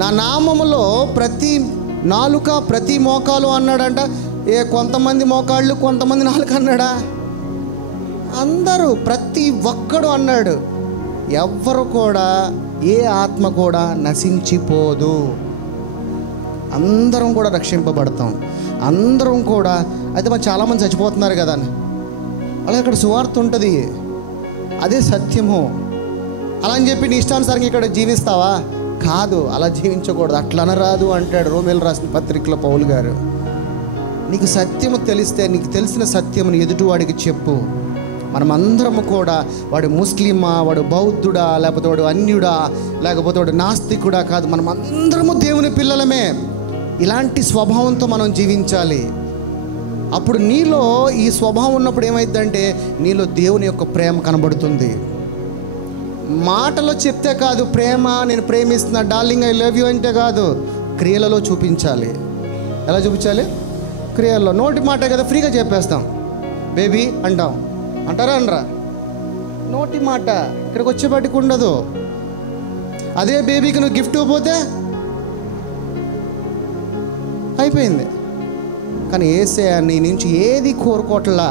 నా నామములో ప్రతి నాలుక ప్రతి మోకాలు అన్నాడంట. కొంతమంది మోకాళ్ళు కొంతమంది నాలుక అన్నాడా? అందరూ, ప్రతి ఒక్కడు అన్నాడు. ఎవ్వరు కూడా, ఏ ఆత్మ కూడా నశించిపోదు. అందరం కూడా రక్షింపబడతాం, అందరం కూడా. అయితే మరి చాలామంది చచ్చిపోతున్నారు కదా, అలాగే అక్కడ సువార్త ఉంటుంది, అదే సత్యము. అలా అని చెప్పి నీ ఇష్టానుసారంగా ఇక్కడ జీవిస్తావా? కాదు, అలా జీవించకూడదు, అట్లా అనరాదు అంటాడు రోమేలు రాసిన పత్రికలో పౌలు గారు. నీకు సత్యము తెలిస్తే, నీకు తెలిసిన సత్యమును ఎదుటివాడికి చెప్పు. మనమందరము కూడా, వాడు ముస్లిమా, వాడు బౌద్ధుడా, లేకపోతే వాడు అన్యుడా, లేకపోతే వాడు నాస్తికుడా కాదు, మనం అందరము దేవుని పిల్లలమే. ఇలాంటి స్వభావంతో మనం జీవించాలి. అప్పుడు నీలో ఈ స్వభావం ఉన్నప్పుడు ఏమైందంటే నీలో దేవుని యొక్క ప్రేమ కనబడుతుంది. మాటలో చెప్తే కాదు ప్రేమ, నేను ప్రేమిస్తున్నా, డార్లింగ్ ఐ లవ్ యూ అంటే కాదు, క్రియలలో చూపించాలి. ఎలా చూపించాలి? క్రియల్లో. నోటి మాట కదా ఫ్రీగా చెప్పేస్తాం, బేబీ అంటాం, అంటారా అనరా? నోటి మాట ఇక్కడికి వచ్చేపాటికి ఉండదు. అదే బేబీకి నువ్వు గిఫ్ట్ ఇవ్వకపోతే అయిపోయింది. కానీ యేసయ్య నీ నుంచి ఏది కోరుకోవట్లా,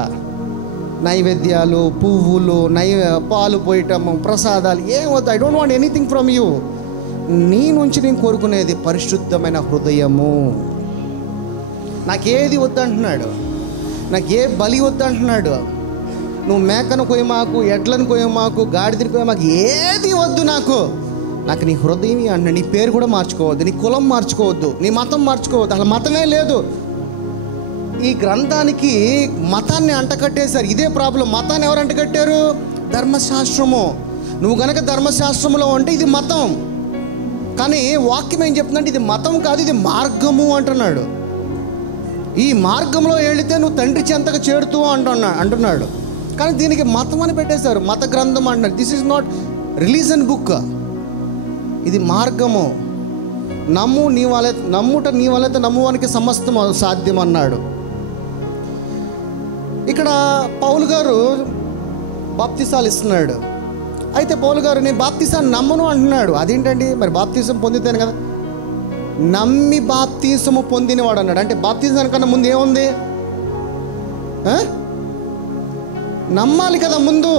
నైవేద్యాలు, పువ్వులు, పాలు పోయటము, ప్రసాదాలు ఏం వద్దు. I don't want anything from you. నీ నుంచి నేను కోరుకునేది పరిశుద్ధమైన హృదయము. నాకేది వద్దంటున్నాడు, నాకు ఏ బలి వద్దంటున్నాడు. నువ్వు మేకను కొయ్యమాకు, ఎడ్లను కొయ్యమాకు, గాడిదని కొయ్యమాకు, ఏది వద్దు నాకు నీ హృదయం అంటున్నాడు. నీ పేరు కూడా మార్చుకోవద్దు, నీ కులం మార్చుకోవద్దు, నీ మతం మార్చుకోవద్దు. అసలు మతమే లేదు. ఈ గ్రంథానికి మతాన్ని అంటకట్టేశారు. ఇదే ప్రాబ్లం. మతాన్ని ఎవరు అంటకట్టారు? ధర్మశాస్త్రము. నువ్వు గనక ధర్మశాస్త్రంలో ఉంటే ఇది మతం. కానీ వాక్యం ఏం చెప్తుందంటే ఇది మతం కాదు, ఇది మార్గము అంటున్నాడు. ఈ మార్గంలో వెళితే నువ్వు తండ్రి చెంతకు చేరుతూ అంటున్నాడు. కానీ దీనికి మతం అని పెట్టేశారు, మత గ్రంథం అంటున్నారు. This is not religion book, ఇది మార్గము. నమ్ముట నీ వలె నమ్మువానికి సమస్తం సాధ్యం అన్నాడు. ఇక్కడ పౌలు గారు బాప్తిసాలు ఇస్తున్నాడు. అయితే పౌలు గారు నేను బాప్తిసాన్ని నమ్మను అంటున్నాడు. అదేంటండి? మరి బాప్తిసం పొందితేనే కదా. నమ్మి బాప్తిసము పొందినవాడు అన్నాడు. అంటే బాప్తిసం కన్నా ముందు ఏముంది? నమ్మాలి కదా ముందు.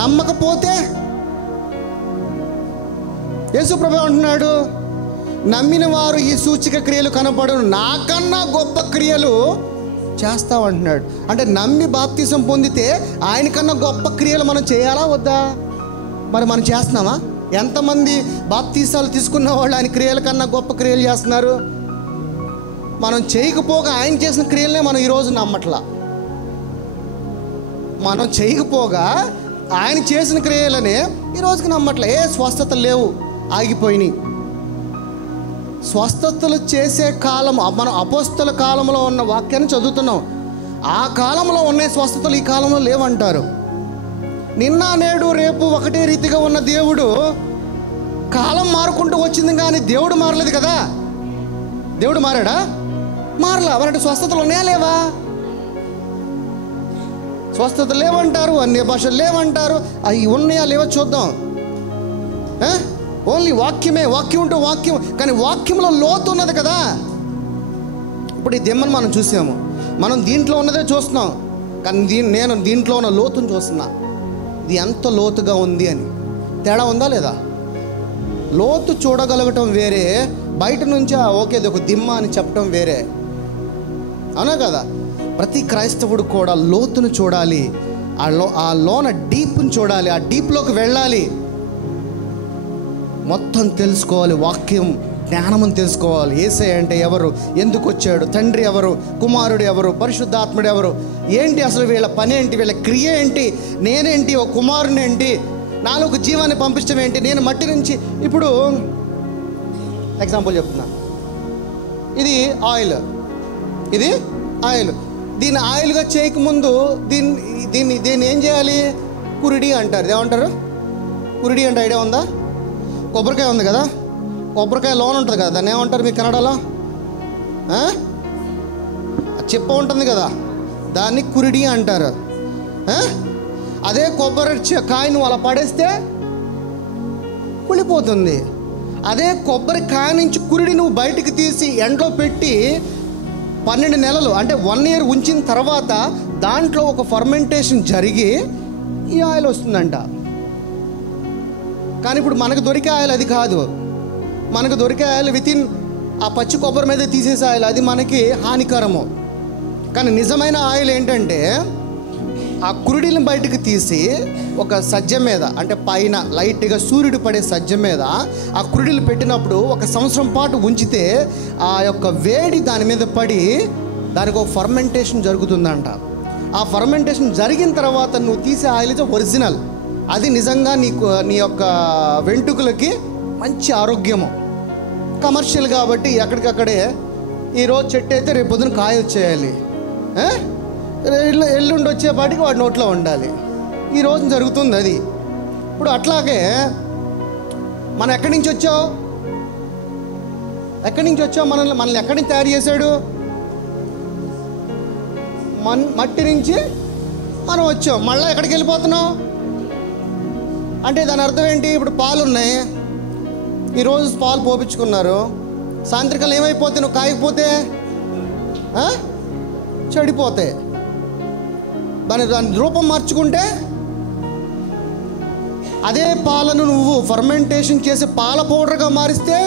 నమ్మకపోతే యేసుప్రభు అంటున్నాడు, నమ్మిన వారు ఈ సూచిక క్రియలు కనపడను, నాకన్నా గొప్ప క్రియలు చేస్తామంటున్నాడు. అంటే నమ్మి బాప్తిసం పొందితే ఆయనకన్నా గొప్ప క్రియలు మనం చేయాలా వద్దా? మరి మనం చేస్తున్నామా? ఎంతమంది బాప్తిసాలు తీసుకున్న వాళ్ళు ఆయన క్రియల కన్నా గొప్ప క్రియలు చేస్తున్నారు? మనం చేయకపోగా ఆయన చేసిన క్రియలనే మనం ఈరోజు నమ్మట్లా. మనం చేయకపోగా ఆయన చేసిన క్రియలనే ఈరోజుకి నమ్మట్లే. స్వస్థత లేవు, ఆగిపోయినాయి. స్వస్థతలు చేసే కాలం, మనం అపోస్తల కాలంలో ఉన్న వాక్యాన్ని చదువుతున్నాం. ఆ కాలంలో ఉన్న స్వస్థతలు ఈ కాలంలో లేవంటారు. నిన్న నేడు రేపు ఒకటే రీతిగా ఉన్న దేవుడు కాలం మారుకుంటూ వచ్చింది, కానీ దేవుడు మారలేదు కదా. దేవుడు మారాడా? మారలా. మరి స్వస్థతలు ఉన్నాయా లేవా? స్వస్థత లేవంటారు, అన్ని భాషలు లేవంటారు. అవి ఉన్నాయా లేవో చూద్దాం. ఓన్లీ వాక్యమే, వాక్యం ఉంటూ వాక్యం, కానీ వాక్యంలో లోతు ఉన్నది కదా. ఇప్పుడు ఈ దెమ్మను మనం చూసాము, మనం దీంట్లో ఉన్నదే చూస్తున్నాం, కానీ నేను దీంట్లో ఉన్న లోతుని చూస్తున్నా. ఇది ఎంత లోతుగా ఉంది అని తేడా ఉందా లేదా? లోతు చూడగలగటం వేరే, బయట నుంచి ఓకే ఇది ఒక దిమ్మ అని చెప్పటం వేరే, అవునా కదా? ప్రతి క్రైస్తవుడు కూడా లోతును చూడాలి, ఆ లోన డీప్ని చూడాలి, ఆ డీప్లోకి వెళ్ళాలి, మొత్తం తెలుసుకోవాలి. వాక్యం జ్ఞానమును తెలుసుకోవాలి. యేసయ్య అంటే ఎవరు, ఎందుకు వచ్చాడు, తండ్రి ఎవరు, కుమారుడు ఎవరు, పరిశుద్ధాత్ముడు ఎవరు, ఏంటి అసలు వీళ్ళ పని ఏంటి, వీళ్ళ క్రియ ఏంటి, నేనేంటి, ఒక కుమారుని ఏంటి, నాలో ఒక జీవాన్ని పంపించడం ఏంటి, నేను మట్టి నుంచి. ఇప్పుడు ఎగ్జాంపుల్ చెప్తున్నా, ఇది ఆయిల్, ఇది ఆయిల్. దీన్ని ఆయిల్గా చేయకముందు దీన్ని ఏం చేయాలి? కురిడి అంటారు. ఏమంటారు? కురిడి అంటే ఐడియా ఉందా? కొబ్బరికాయ ఉంది కదా, కొబ్బరికాయ లోన్ ఉంటుంది కదా, దాన్ని ఏమంటారు మీ కన్నడలో? చెప్ప ఉంటుంది కదా, దాన్ని కురిడి అంటారు. అదే కొబ్బరి కాయ నువ్వు అలా పడేస్తే కుళ్ళిపోతుంది. అదే కొబ్బరికాయ నుంచి కురిడి నువ్వు బయటికి తీసి ఎండలో పెట్టి 12 నెలలు అంటే 1 year ఉంచిన తర్వాత దాంట్లో ఒక ఫర్మెంటేషన్ జరిగి ఈ ఆయిల్ వస్తుందంట. కానీ ఇప్పుడు మనకు దొరికే ఆయిల్ అది కాదు. మనకు దొరికే ఆయిల్ వితిన్ ఆ పచ్చి కొబ్బరి మీద తీసేసే ఆయిల్, అది మనకి హానికరము. కానీ నిజమైన ఆయిల్ ఏంటంటే ఆ కురిడిని బయటకు తీసి ఒక సజ్జ మీద, అంటే పైన లైట్గా సూర్యుడు పడే సజ్జ మీద ఆ కురిడిలు పెట్టినప్పుడు 1 సంవత్సరం పాటు ఉంచితే ఆ యొక్క వేడి దాని మీద పడి దానికి ఒక ఫర్మెంటేషన్ జరుగుతుందంట. ఆ ఫర్మెంటేషన్ జరిగిన తర్వాత నువ్వు తీసే ఆయిల్ ఒరిజినల్. అది నిజంగా నీ యొక్క వెంట్రుకలకి మంచి ఆరోగ్యము. కమర్షియల్ కాబట్టి ఎక్కడికక్కడే ఈరోజు చెట్టు అయితే రేపు పొద్దున కాయ వచ్చేయాలి, ఎల్లుండి వచ్చేపాటికి వాడి నోట్లో ఉండాలి. ఈరోజు జరుగుతుంది అది. ఇప్పుడు అట్లాగే మనం ఎక్కడి నుంచి వచ్చావు? మనల్ని ఎక్కడి నుంచి తయారు చేశాడు? మట్టి నుంచి మనం వచ్చాం. మళ్ళీ ఎక్కడికి వెళ్ళిపోతున్నాం అంటే దాని అర్థం ఏంటి? ఇప్పుడు పాలు ఉన్నాయి, ఈరోజు పాలు పోపించుకున్నారు, సాయంత్రికాలం ఏమైపోతే నువ్వు కాయకపోతే చెడిపోతాయి. దాని రూపం మార్చుకుంటే అదే పాలను నువ్వు ఫర్మెంటేషన్ చేసి పాల పౌడర్గా మారిస్తే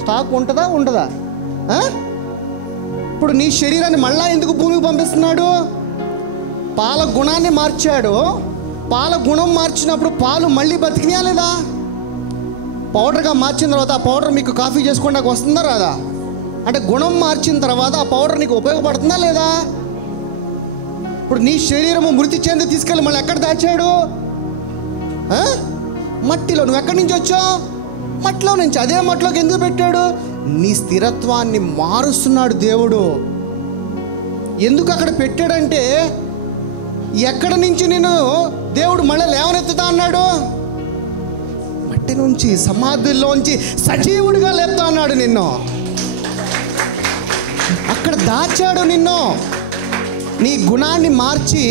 స్టాక్ ఉండదా? ఇప్పుడు నీ శరీరాన్ని మళ్ళా ఎందుకు భూమికి పంపిస్తున్నాడు? పాల గుణాన్ని మార్చాడు. పాల గుణం మార్చినప్పుడు పాలు మళ్ళీ బతికినాయా లేదా? పౌడర్గా మార్చిన తర్వాత ఆ పౌడర్ మీకు కాఫీ చేసుకోవడానికి వస్తుందా రాదా? అంటే గుణం మార్చిన తర్వాత ఆ పౌడర్ నీకు ఉపయోగపడుతుందా లేదా? ఇప్పుడు నీ శరీరము మృతి చెంది తీసుకెళ్ళి మళ్ళీ ఎక్కడ దాచాడు? మట్టిలో. నువ్వు ఎక్కడి నుంచి వచ్చావు? మట్టిలో నుంచి. అదే మట్టిలోకి ఎందుకు పెట్టాడు? నీ స్థిరత్వాన్ని మారుస్తున్నాడు దేవుడు. ఎందుకు అక్కడ పెట్టాడంటే ఎక్కడి నుంచి నేను దేవుడు మళ్ళీ లేవనెత్తుతా అన్నాడు? మట్టి నుంచి, సమాధుల్లోంచి సజీవుడిగా లేపుతా అన్నాడు నిన్ను. అక్కడ దాచాడు నిన్ను. నీ గుణాన్ని మార్చి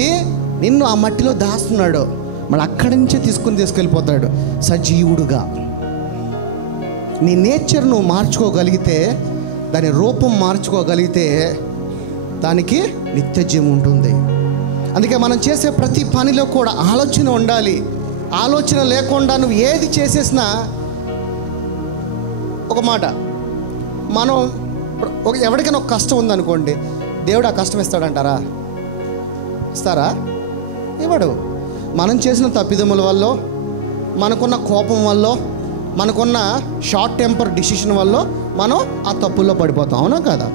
నిన్ను ఆ మట్టిలో దాస్తున్నాడు. మళ్ళీ అక్కడి నుంచే తీసుకెళ్ళిపోతాడు సజీవుడుగా. నీ నేచర్ నువ్వు మార్చుకోగలిగితే, దాని రూపం మార్చుకోగలిగితే దానికి నిత్య జీవం ఉంటుంది. అందుకే మనం చేసే ప్రతి పనిలో కూడా ఆలోచన ఉండాలి. ఆలోచన లేకుండా నువ్వు ఏది చేసేసినా, ఒక మాట, మనం ఎవరికైనా ఒక కష్టం ఉందనుకోండి, దేవుడు ఆ కష్టం ఇస్తాడంటారా? ఇస్తారా? ఇవ్వడు. మనం చేసిన తప్పిదముల వల్ల, మనకున్న కోపం వల్ల, మనకున్న షార్ట్ టెంపర్ డిసిషన్ వల్ల మనం ఆ తప్పుల్లో పడిపోతాం. అవునా కదా?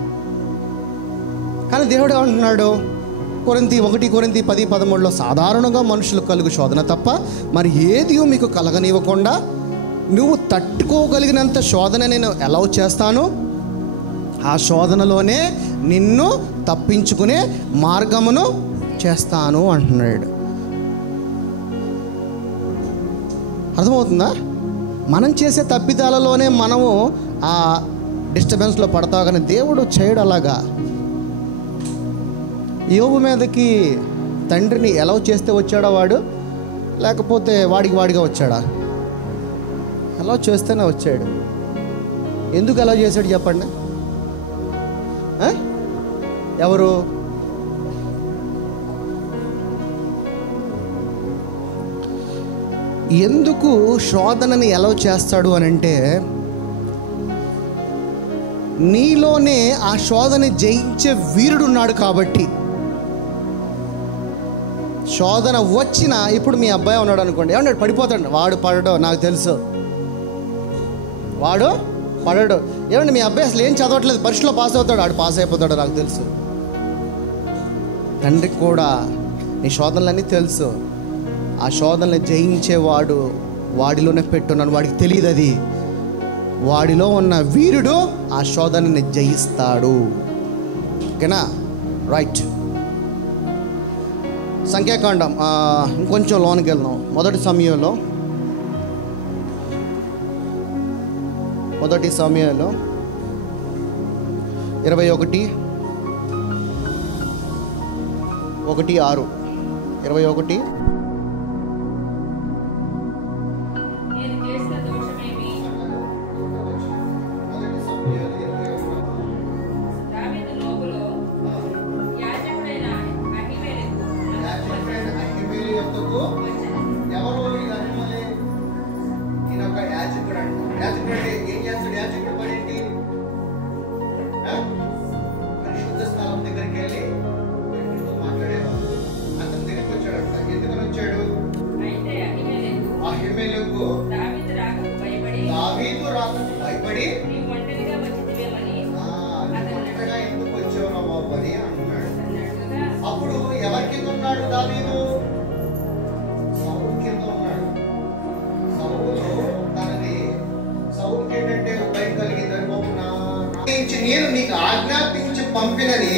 కానీ దేవుడు ఏమంటున్నాడు? కొరింథీ 1:10-13 సాధారణంగా మనుషులు కలుగు శోధన తప్ప మరి ఏది మీకు కలగనివ్వకుండా నువ్వు తట్టుకోగలిగినంత శోధన నేను అలౌ చేస్తాను, ఆ శోధనలోనే నిన్ను తప్పించుకునే మార్గమును చేస్తాను అంటున్నాడు. అర్థమవుతుందా? మనం చేసే తప్పిదాలలోనే మనము ఆ డిస్టర్బెన్స్లో పడతావు, కానీ దేవుడు చేయడు అలాగా. యోబు మీదకి తండ్రిని ఎలా చేస్తే వచ్చాడా వాడు? లేకపోతే వాడిగా వచ్చాడా? ఎలా చేస్తేనే వచ్చాడు. ఎందుకు ఎలా చేశాడు చెప్పండి? ఎవరు? ఎందుకు శోధనని ఎలా చేస్తాడు అని అంటే, నీలోనే ఆ శోధన జయించే వీరుడు ఉన్నాడు కాబట్టి. శోధన వచ్చిన, ఇప్పుడు మీ అబ్బాయి ఉన్నాడు అనుకోండి, ఏమన్నాడు? పడిపోతాడు. వాడు పడడు, నాకు తెలుసు. వాడు పడడు. ఏమండి మీ అబ్బాయి అసలు ఏం చదవట్లేదు, పరీక్షలో పాస్ అవుతాడు, వాడు పాస్ అయిపోతాడు, నాకు తెలుసు. తండ్రికి కూడా నీ శోధనలన్నీ తెలుసు. ఆ శోధనలు జయించేవాడు వాడిలోనే పెట్టున్నాను, వాడికి తెలియదు. అది వాడిలో ఉన్న వీరుడు ఆ శోధనని జయిస్తాడు. ఓకేనా? రైట్. సంఖ్యాకాండం ఇంకొంచెం లోనికి వెళ్దాం. మొదటి సమయంలో 21:1, 6, 21. అప్పుడు ఎవరి కింద ఉన్నాడు దావీదు? సౌలు కింద ఉన్నాడు. సౌలుకి ఏంటంటే భయం కలిగింది. నేను నీకు ఆజ్ఞాపించి పంపినని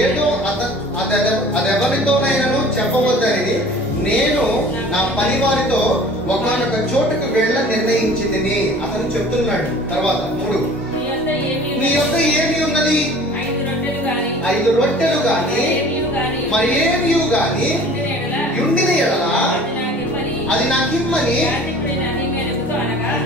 ఏదో అదెవరితోనైనాను చెప్పవద్దని నేను నా పని వారితో ఒకనొక చోటుకు వెళ్ళ నిర్ణయించింది అతను చెప్తున్నాడు. తర్వాత 3, నీ యొక్క ఏమి ఉన్నది? 5 రొట్టెలు గాని మరేమీ గాని ఉండిన ఎడల అది నాకిమ్మని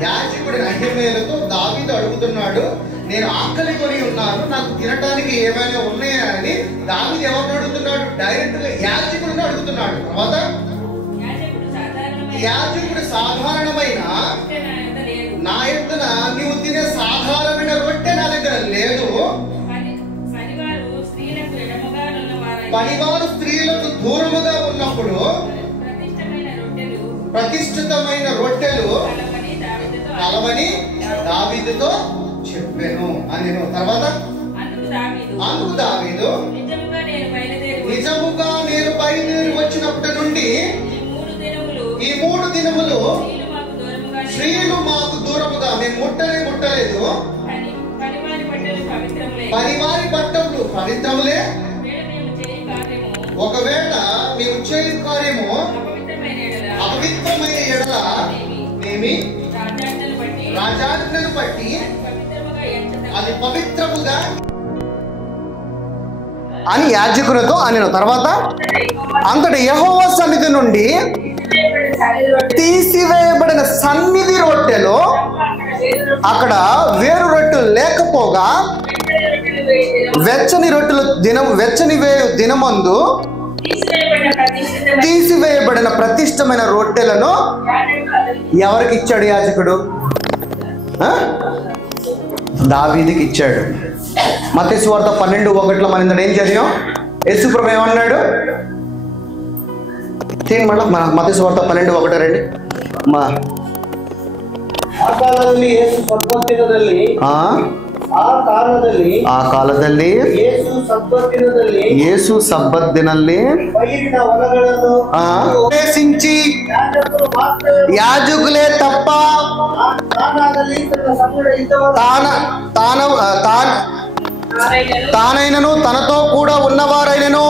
యాజకుడి అహీమెలెకుతో దావీదు అడుగుతున్నాడు. నేను ఆకలి కొని ఉన్నాను, నాకు తినడానికి ఏమైనా ఉన్నాయా అని దావీదు ఎవరిని అడుగుతున్నాడు? డైరెక్ట్ గా యాజకుడిని అడుగుతున్నాడు. తర్వాత యాజకుడు సాధారణమైన నా ఎత్తున నీవు తినే సాధారణమైన రొట్టె నా దగ్గర లేదు. పనివారు స్త్రీలకు దూరముగా ఉన్నప్పుడు ప్రతిష్ఠితమైన రొట్టెలు కలవని దావీదుతో చెప్పాను అని. తర్వాత అందుకు దావీదు నిజముగా నేను బయలుదేరి వచ్చినప్పటి నుండి ఈ 3 దినములు స్త్రీలు మాకు దూరముగా మేము ముట్టలేదు. పనివారి బట్టలు పవిత్రములే. ఒకవేళ మేము చేయు కార్యము అపవిత్రమైన ఎడల మేమి రాజాజ్ఞను బట్టి అది పవిత్రముగా అని యాజకునితో అనెను. తర్వాత అంతటి యెహోవా సన్నిధి నుండి తీసివేయబడిన సన్నిధి రొట్టెలో అక్కడ వేరు రొట్టెలు లేకపోగా వెచ్చని వేయు దినమందు తీసివేయబడిన ప్రతిష్టమైన రొట్టెలను ఎవరికి ఇచ్చాడు యాజకుడు? దావీదుకి ఇచ్చాడు. మత్తయి సువార్త 12:1 మనం ఇంత ఏం చదివాం? యేసు ప్రభువు ఏమన్నాడు? మళ్ళీ మన మత్తయి సువార్త 12:1 రండి. ಆ ಕಾಲದಲ್ಲಿ ಯೇಸು ಸಬ್ಬತ್ ದಿನಲ್ಲಿ ಉದ್ದೇಶಿಂచి యాజకులే తప్ప తానైనను తనతో కూడా ఉన్నవారైనను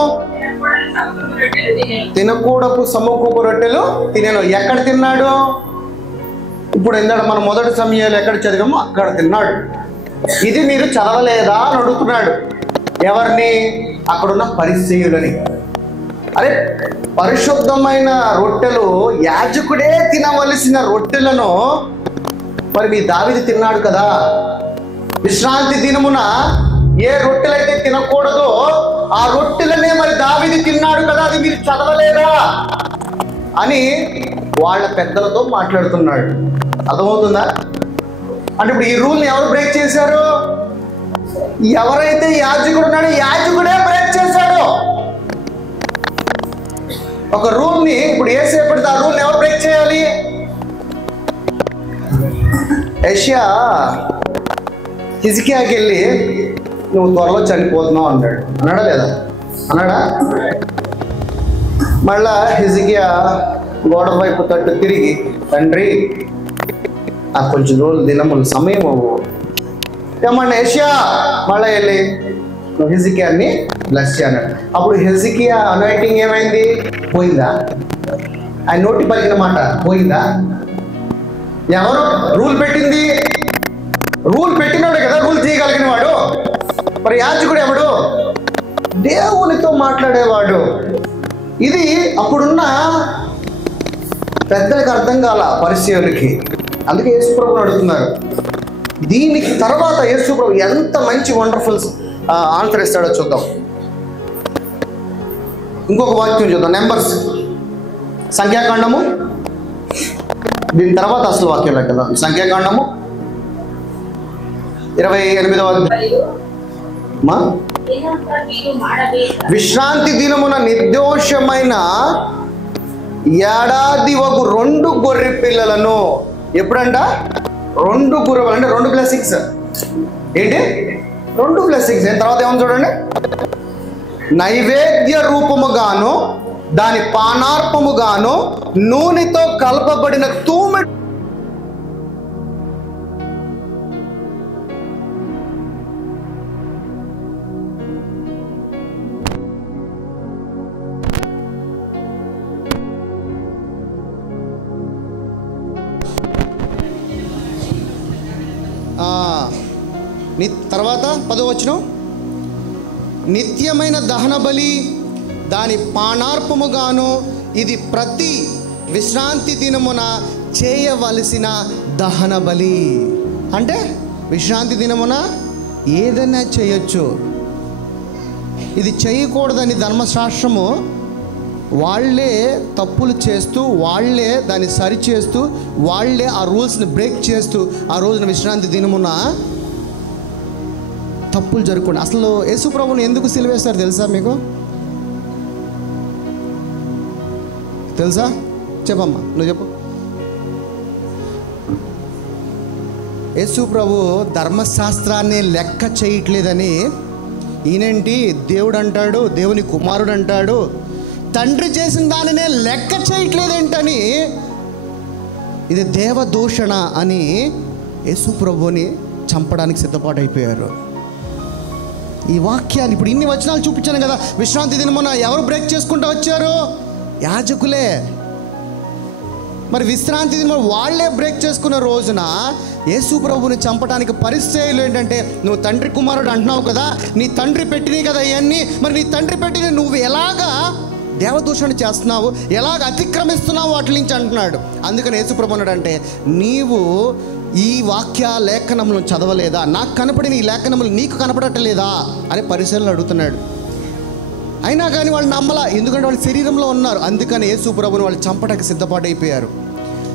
తినకూడపు సమకూపు రొట్టెలు తినను. ఎక్కడ తిన్నాడు? ఇప్పుడు ఇందాక మనం మొదటి సమయాలు ఎక్కడ చదివామో అక్కడ తిన్నాడు. ఇది మీరు చదవలేదా అని అడుగుతున్నాడు. ఎవరిని? అక్కడున్న పరిసయ్యులని. అరే, పరిశుద్ధమైన రొట్టెలు, యాజకుడే తినవలసిన రొట్టెలను మరి మీ దావీదు తిన్నాడు కదా. విశ్రాంతి దినమున ఏ రొట్టెలైతే తినకూడదో ఆ రొట్టెలనే మరి దావీదు తిన్నాడు కదా, అది మీరు చదవలేదా అని వాళ్ళ పెద్దలతో మాట్లాడుతున్నాడు. అర్థమవుతుందా? అంటే ఇప్పుడు ఈ రూల్ని ఎవరు బ్రేక్ చేశారు? ఎవరైతే యాజకుడు ఉన్నాడో యాజకుడే బ్రేక్ చేశాడు. ఒక రూల్ని ఇప్పుడు ఏసేపడితే ఆ రూల్ని ఎవరు బ్రేక్ చేయాలి? యెషయా హిజ్కియాకి వెళ్ళి నువ్వు త్వరలో చనిపోతున్నావు అన్నాడు. అన్నాడా లేదా? అన్నాడా? మళ్ళా హిజ్కియా గోడ వైపు తట్టు తిరిగి, తండ్రి ఆ కొంచెం రోజులు దినములు సమయం అవ్వు ఏమన్నా యెషయా మళ్ళీ వెళ్ళి నువ్వు హిజ్కియాని బ్లెస్ అన్నాడు. అప్పుడు హిజ్కియా అనాయింటింగ్ ఏమైంది? పోయిందా? ఆయన నోటి పలికిన మాట పోయిందా? ఎవరు రూల్ పెట్టింది? రూల్ పెట్టినాడు కదా, రూల్ చేయగలిగిన వాడు. మరి యాజకుడు ఎవడు? దేవునితో మాట్లాడేవాడు. ఇది అప్పుడున్న పెద్దలకు అర్థం కాల, పరిసయ్యులకి. అందుకే యేసుప్రభుని అడుగుతున్నారు. దీనికి తర్వాత యేసుప్రభు ఎంత మంచి వండర్ఫుల్ ఆన్సర్ ఇస్తాడో చూద్దాం. ఇంకొక వాక్యం చూద్దాం. నెంబర్స్, సంఖ్యాకాండము. దీని తర్వాత అసలు వాక్యంలోకి వెళ్దాం. సంఖ్యాకాండము 28వ అధ్యాయమా. విశ్రాంతి దినమున నిర్దోషమైన ఏడాది ఒక 2 గొర్రె పిల్లలను. ఎప్పుడంట? 2 గుర్రెలు అంటే 2 + 6 ఏంటి? 2 + 6. తర్వాత ఏమని చూడండి. నైవేద్య రూపముగాను దాని పానార్పముగాను నూనెతో కలపబడిన తూమె తర్వాత 10వ వచనం. నిత్యమైన దహన బలి దాని పానార్పముగాను ఇది ప్రతి విశ్రాంతి దినమున చేయవలసిన దహన బలి. అంటే విశ్రాంతి దినమున ఏదైనా చేయొచ్చు. ఇది చేయకూడదని ధర్మశాస్త్రము వాళ్ళే తప్పులు చేస్తూ, వాళ్ళే దాన్ని సరిచేస్తూ, వాళ్ళే ఆ రూల్స్ని బ్రేక్ చేస్తూ ఆ రోజున విశ్రాంతి దినమున తప్పులు జరుగుకుండా. అసలు యేసు ప్రభువుని ఎందుకు సిలువేస్తారు తెలుసా మీకు? తెలుసా? చెప్పమ్మా, నువ్వు చెప్పు. యేసు ప్రభు ధర్మశాస్త్రాన్ని లెక్క చేయట్లేదని, ఈయనేంటి దేవుడు అంటాడు, దేవుని కుమారుడు అంటాడు, తండ్రి చేసిన దానినే లెక్క చేయట్లేదేంటని, ఇది దేవదూషణ అని యేసు ప్రభుని చంపడానికి సిద్ధపాటైపోయారు. ఈ వాక్యాన్ని ఇప్పుడు ఇన్ని వచనాలు చూపించాను కదా. విశ్రాంతి దినమున ఎవరు బ్రేక్ చేసుకుంటూ వచ్చారు? యాజకులే. మరి విశ్రాంతి దినం వాళ్ళే బ్రేక్ చేసుకున్న రోజున యేసు ప్రభువుని చంపడానికి పరిస్థితులు ఏంటంటే, నువ్వు తండ్రి కుమారుడు అంటున్నావు కదా, నీ తండ్రి పెట్టినవి కదా ఇవన్నీ, మరి నీ తండ్రి పెట్టిన నువ్వు ఎలాగా దేవదూషణ చేస్తున్నావు, ఎలాగ అతిక్రమిస్తున్నావు వాటి నుంచి అంటున్నాడు. అందుకని యేసు ప్రభు అన్నాడు అంటే, నీవు ఈ వాక్య లేఖనములను చదవలేదా? నాకు కనపడిన ఈ లేఖనములు నీకు కనపడట్లేదా అని పరిశీలన అడుగుతున్నాడు. అయినా కానీ వాళ్ళు నమ్మలా, ఎందుకంటే వాళ్ళు శరీరంలో ఉన్నారు. అందుకని యేసు ప్రభువుని వాళ్ళు చంపడానికి సిద్ధపాటైపోయారు.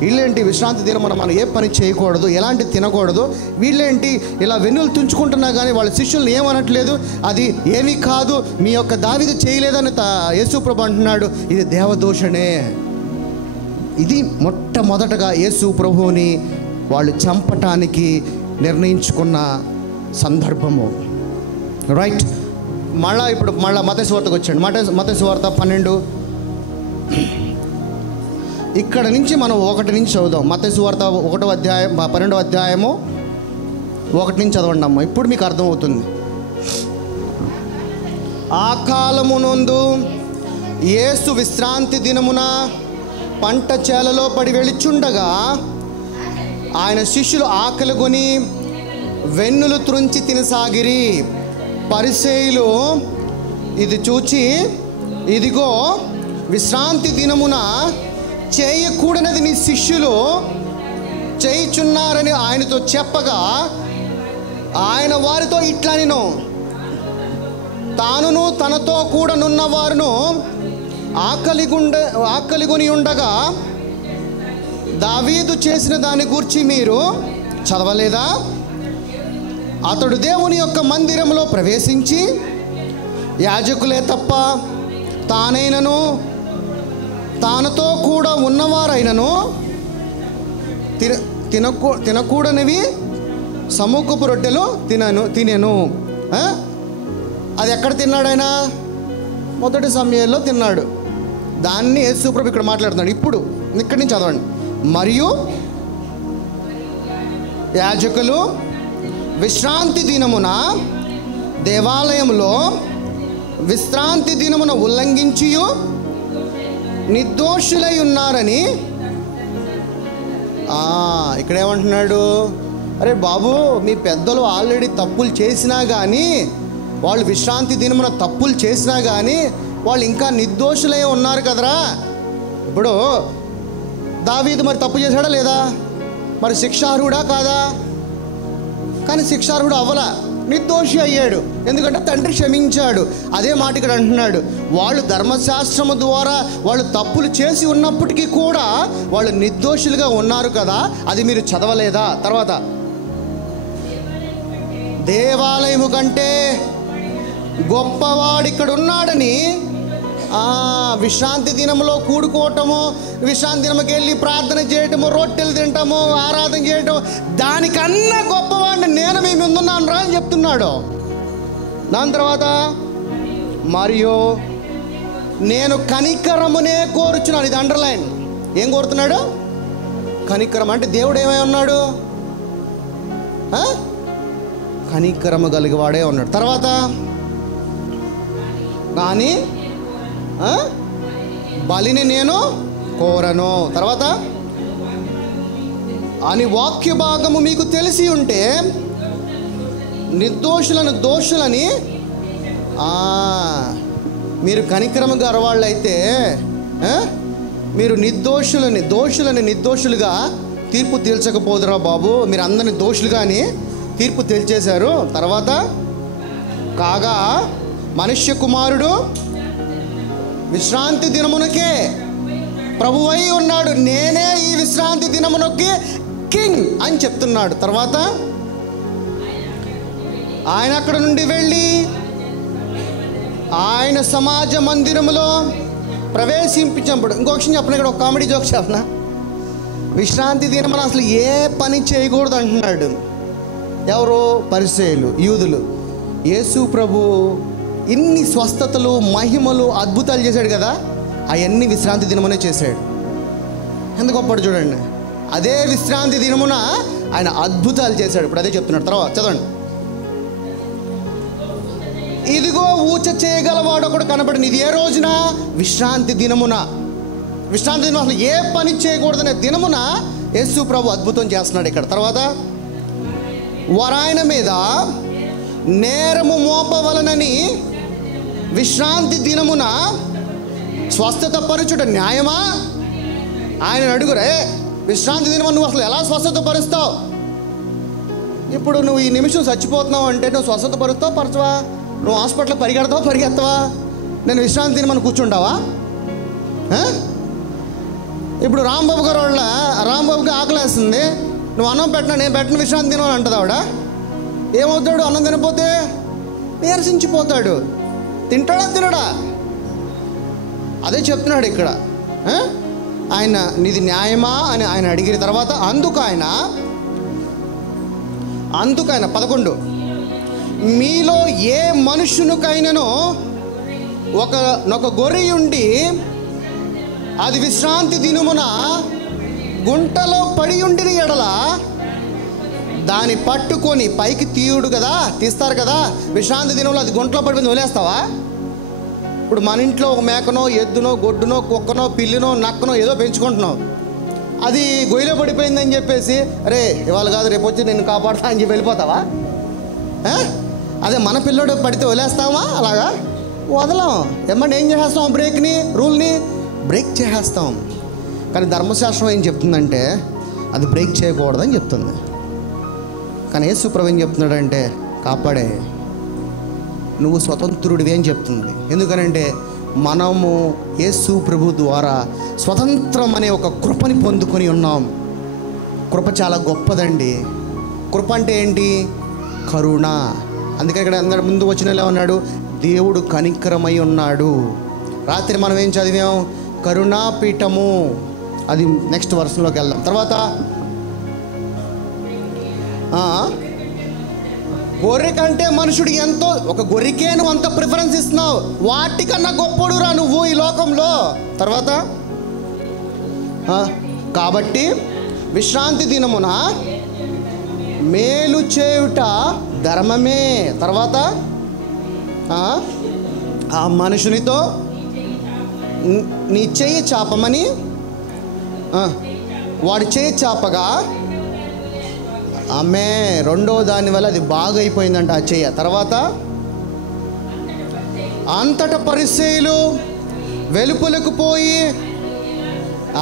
వీళ్ళేంటి విశ్రాంతి దినం మనం ఏ పని చేయకూడదు, ఎలాంటి తినకూడదు, వీళ్ళేంటి ఇలా వెన్నులు తుంచుకుంటున్నా కానీ వాళ్ళ శిష్యుల్ని ఏమనట్లేదు. అది ఏమీ కాదు, మీ యొక్క దావీదు చేయలేదని యేసు ప్రభు అంటున్నాడు. ఇది దేవదూషణే. ఇది మొట్టమొదటగా యేసు ప్రభువుని వాళ్ళు చంపటానికి నిర్ణయించుకున్న సందర్భము. రైట్. ఇప్పుడు మత్తయి సువార్తకు వచ్చాడు. మత్తయి సువార్త 12. ఇక్కడ నుంచి మనం 1 నుంచి చదువుదాం. మత్తయి సువార్త 1వ అధ్యాయం 12వ అధ్యాయము 1 నుంచి చదవండి అమ్మ. ఇప్పుడు మీకు అర్థమవుతుంది. ఆ కాలమునందు యేసు విశ్రాంతి దినమున పంట చేలలో పడి వెళ్ళిచుండగా ఆయన శిష్యులు ఆకలి కొని వెన్నులు త్రుంచి తినసాగిరి. పరిసయ్యులు ఇది చూచి, ఇదిగో విశ్రాంతి దినమున చేయకూడనది నీ శిష్యులు చేయుచున్నారని ఆయనతో చెప్పగా, ఆయన వారితో ఇట్లనెను, తానును తనతో కూడా నున్నవారును ఆకలిగొని ఉండగా దావీదు చేసిన దాని గూర్చి మీరు చదవలేదా? అతడు దేవుని యొక్క మందిరంలో ప్రవేశించి యాజకులే తప్ప తానైనను తానతో కూడా ఉన్నవారైనను తినకూడనివి సముఖపు రొట్టెలు తినెను. అది ఎక్కడ తిన్నాడు ఆయన? మొదటి సమయంలో తిన్నాడు. దాన్ని యేసు ప్రభు ఇక్కడ మాట్లాడుతున్నాడు. ఇప్పుడు ఇక్కడి నుంచి చదవండి. మరియు యాజకులు విశ్రాంతి దినమున దేవాలయంలో విశ్రాంతి దినమున ఉల్లంఘించి నిర్దోషులై ఉన్నారని. ఇక్కడ ఏమంటున్నాడు? అరే బాబు, మీ పెద్దలు ఆల్రెడీ తప్పులు చేసినా కానీ వాళ్ళు విశ్రాంతి దినమున తప్పులు చేసినా కానీ వాళ్ళు ఇంకా నిర్దోషులై ఉన్నారు కదరా. ఇప్పుడు దావీదు మరి తప్పు చేశాడా లేదా? మరి శిక్షార్హుడా కాదా? కానీ శిక్షార్హుడు అవ్వలా, నిర్దోషి అయ్యాడు. ఎందుకంటే తండ్రి క్షమించాడు. అదే మాట ఇక్కడ అంటున్నాడు, వాళ్ళు ధర్మశాస్త్రము ద్వారా వాళ్ళు తప్పులు చేసి ఉన్నప్పటికీ కూడా వాళ్ళు నిర్దోషులుగా ఉన్నారు కదా, అది మీరు చదవలేదా? తర్వాత దేవాలయము కంటే గొప్పవాడు ఇక్కడ ఉన్నాడని, విశ్రాంతి దినంలో కూడుకోవటము, విశ్రాంతి దినంకి వెళ్ళి ప్రార్థన చేయటము, రొట్టెలు తినటము, ఆరాధన చేయటం, దానికన్నా గొప్పవాడిని నేను మీ ముందున్నాను రా అని చెప్తున్నాడు. దాని తర్వాత మరియు నేను కనికరమునే కోరుచున్నాను. ఇది అండర్లైన్. ఏం కోరుతున్నాడు? కనికరం. అంటే దేవుడు ఏమై ఉన్నాడు? కనికరము కలిగివాడే ఉన్నాడు. తర్వాత కానీ బలిని నేను కోరను. తర్వాత అని వాక్య భాగము మీకు తెలిసి ఉంటే నిర్దోషులను దోషులని, మీరు కనికరము గలవాళ్ళు అయితే మీరు దోషులని నిర్దోషులుగా తీర్పు తీర్చకపోదురా బాబు, మీరు అందరిని దోషులుగాని తీర్పు తేల్చేశారు. తర్వాత కాగా మనుష్య కుమారుడు విశ్రాంతి దినమునకే ప్రభువై ఉన్నాడు, నేనే ఈ విశ్రాంతి దినమునకి కింగ్ అని చెప్తున్నాడు. తర్వాత ఆయన అక్కడ నుండి వెళ్ళి ఆయన సమాజ మందిరములో ప్రవేశింపించినప్పుడు, ఇంకొక విషయం చెప్పిన, ఇక్కడ ఒక కామెడీ జోక్ చెప్పిన, విశ్రాంతి దినమున అసలు ఏ పని చేయకూడదు అంటున్నాడు. ఎవరో పరిసయ్యులు, యూదులు. యేసు ప్రభు ఇన్ని స్వస్థతలు, మహిమలు, అద్భుతాలు చేశాడు కదా, అవన్నీ విశ్రాంతి దినమునే చేశాడు. ఎంత గొప్పడు చూడండి. అదే విశ్రాంతి దినమున ఆయన అద్భుతాలు చేశాడు. ఇప్పుడు అదే చెప్తున్నాడు. తర్వాత చదవండి. ఇదిగో ఊచ చేయగలవాడు ఒకడు కనబడింది. ఇది ఏ రోజున? విశ్రాంతి దినమున. విశ్రాంతి దినం అసలు ఏ పని చేయకూడదనే దినమున యేసు ప్రభు అద్భుతం చేస్తున్నాడు ఇక్కడ. తర్వాత వరాయన మీద నేరము మోపవలనని విశ్రాంతి దినమున స్వస్థత పరుచుట న్యాయమా? ఆయన అడుగురే, విశ్రాంతి దినమున నువ్వు అసలు ఎలా స్వస్థత పరుస్తావు? ఇప్పుడు నువ్వు ఈ నిమిషం చచ్చిపోతున్నావు అంటే నువ్వు స్వస్థత పరుస్తావు పరచవా? నువ్వు హాస్పిటల్ పరిగెడతావా? నేను విశ్రాంతి దినమని కూర్చుంటావా? ఇప్పుడు రాంబాబుకి ఆకలేస్తుంది, నువ్వు అన్నం పెట్టినా నేను పెట్టిన విశ్రాంతి దినం అని అంటుంది ఆవిడ. ఏమవుతాడు? అన్నం తినపోతే నీరసించిపోతాడు. తినడా? అదే చెప్తున్నాడు ఇక్కడ. ఆయన నీది న్యాయమా అని ఆయన అడిగిన తర్వాత అందుకు ఆయన 11 మీలో ఏ మనుషునికైనానో ఒక గొర్రె ఉండి అది విశ్రాంతి దినమున గుంటలో పడి ఉండిన ఎడల దాన్ని పట్టుకొని పైకి తీస్తారు కదా, విశ్రాంతి దినంలో అది గుంటలో పడిపోయింది వదిలేస్తావా? ఇప్పుడు మన ఇంట్లో ఒక మేకనో, ఎద్దునో, గొడ్డునో, కుక్కనో, పిల్లినో, నక్కనో ఏదో పెంచుకుంటున్నావు, అది గొయ్యిలో పడిపోయిందని చెప్పేసి అరే ఇవాళ కాదు రేపు వచ్చి నేను కాపాడుతా అని చెప్పి వెళ్ళిపోతావా? అదే మన పిల్లడు పడితే వదిలేస్తామా? అలాగా వదలం. ఏమన్నా ఏం చేసేస్తాం? రూల్ని బ్రేక్ చేసేస్తాం. కానీ ధర్మశాస్త్రం ఏం చెప్తుందంటే అది బ్రేక్ చేయకూడదని చెప్తుంది. కానీ యేసు ప్రభు ఏం చెప్తున్నాడంటే కాపాడే, నువ్వు స్వతంత్రుడివి అని చెప్తుంది. ఎందుకనంటే మనము యేసు ప్రభు ద్వారా స్వతంత్రం అనే ఒక కృపని పొందుకొని ఉన్నాం. కృప చాలా గొప్పదండి. కృప అంటే ఏంటి? కరుణ. అందుకే ఇక్కడ అందరి ముందు వచ్చిన ఉన్నాడు, దేవుడు కనికరమై ఉన్నాడు. రాత్రి మనం ఏం చదివాం? కరుణాపీఠము. అది నెక్స్ట్ వర్షంలోకి వెళ్దాం. తర్వాత గొర్రె కంటే మనుషుడు ఎంతో, ఒక గొర్రెకే నువ్వు అంత ప్రిఫరెన్స్ ఇస్తున్నావు, వాటికన్నా గొప్పడురా నువ్వు ఈ లోకంలో. తర్వాత కాబట్టి విశ్రాంతి దినమున మేలు చేయుట ధర్మమే. తర్వాత ఆ మనుషునితో నీ చెయ్యి చాపమని, వాడి చెయ్యి చాపగా ఆమె రెండో దాని వల్ల అది బాగా అయిపోయిందంట ఆ చెయ్య. తర్వాత అంతటా పరిసయ్యులు వెలుపలకు పోయి